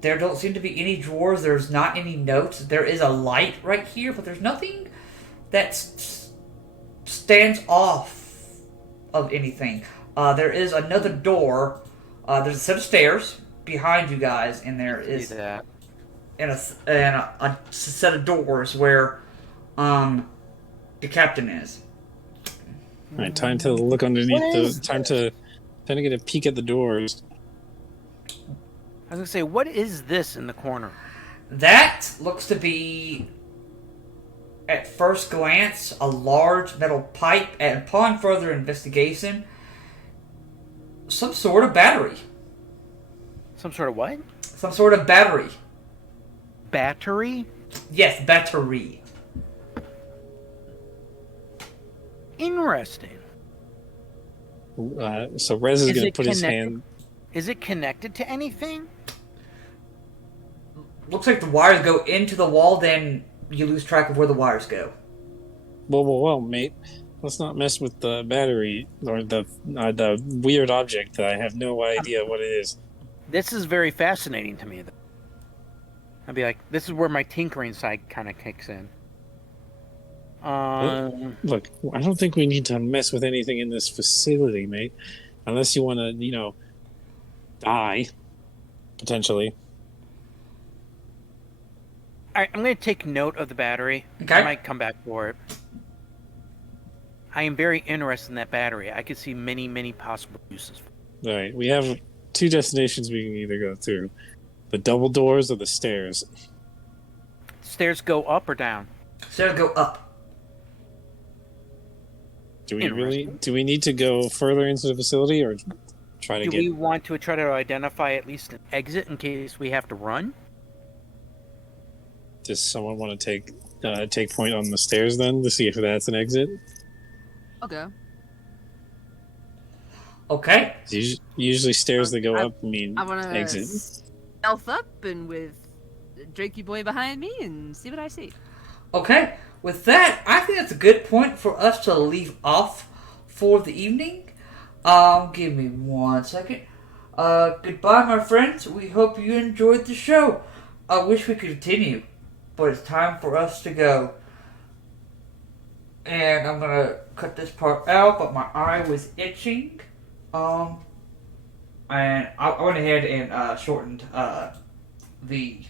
There don't seem to be any drawers. There's not any notes. There is a light right here, but there's nothing that stands off of anything. There is another door. There's a set of stairs behind you guys, and there is See that. and a set of doors where the captain is. All right, time to look underneath. Time to get a peek at the doors. I was gonna say, what is this in the corner? That looks to be, at first glance, a large metal pipe, and upon further investigation, some sort of battery. Some sort of what? Some sort of battery. Battery? Yes, battery. Interesting. So Rez is Is going to it put his connected? hand. Is it connected to anything? Looks like the wires go into the wall, then you lose track of where the wires go. Well, mate. Let's not mess with the battery or the weird object that I have no idea what it is. This is very fascinating to me. I'd be like, this is where my tinkering side kind of kicks in. Look, I don't think we need to mess with anything in this facility, mate. Unless you want to, die. Potentially. All right, I'm going to take note of the battery. Okay. I might come back for it. I am very interested in that battery. I could see many, many possible uses. All right, we have two destinations we can either go through: the double doors or the stairs. Stairs go up or down? So go up. Do we need to go further into the facility or try to Do get? we want to try to identify at least an exit in case we have to run? Does someone want to take point on the stairs then to see if that's an exit? Okay. Okay. Usually stairs that go I- up mean I want to exit. stealth up and with Drakey boy behind me and see what I see. Okay. With that, I think that's a good point for us to leave off for the evening. Give me 1 second. Goodbye, my friends. We hope you enjoyed the show. I wish we could continue, but it's time for us to go. And I'm gonna cut this part out, but my eye was itching. And I went ahead and shortened the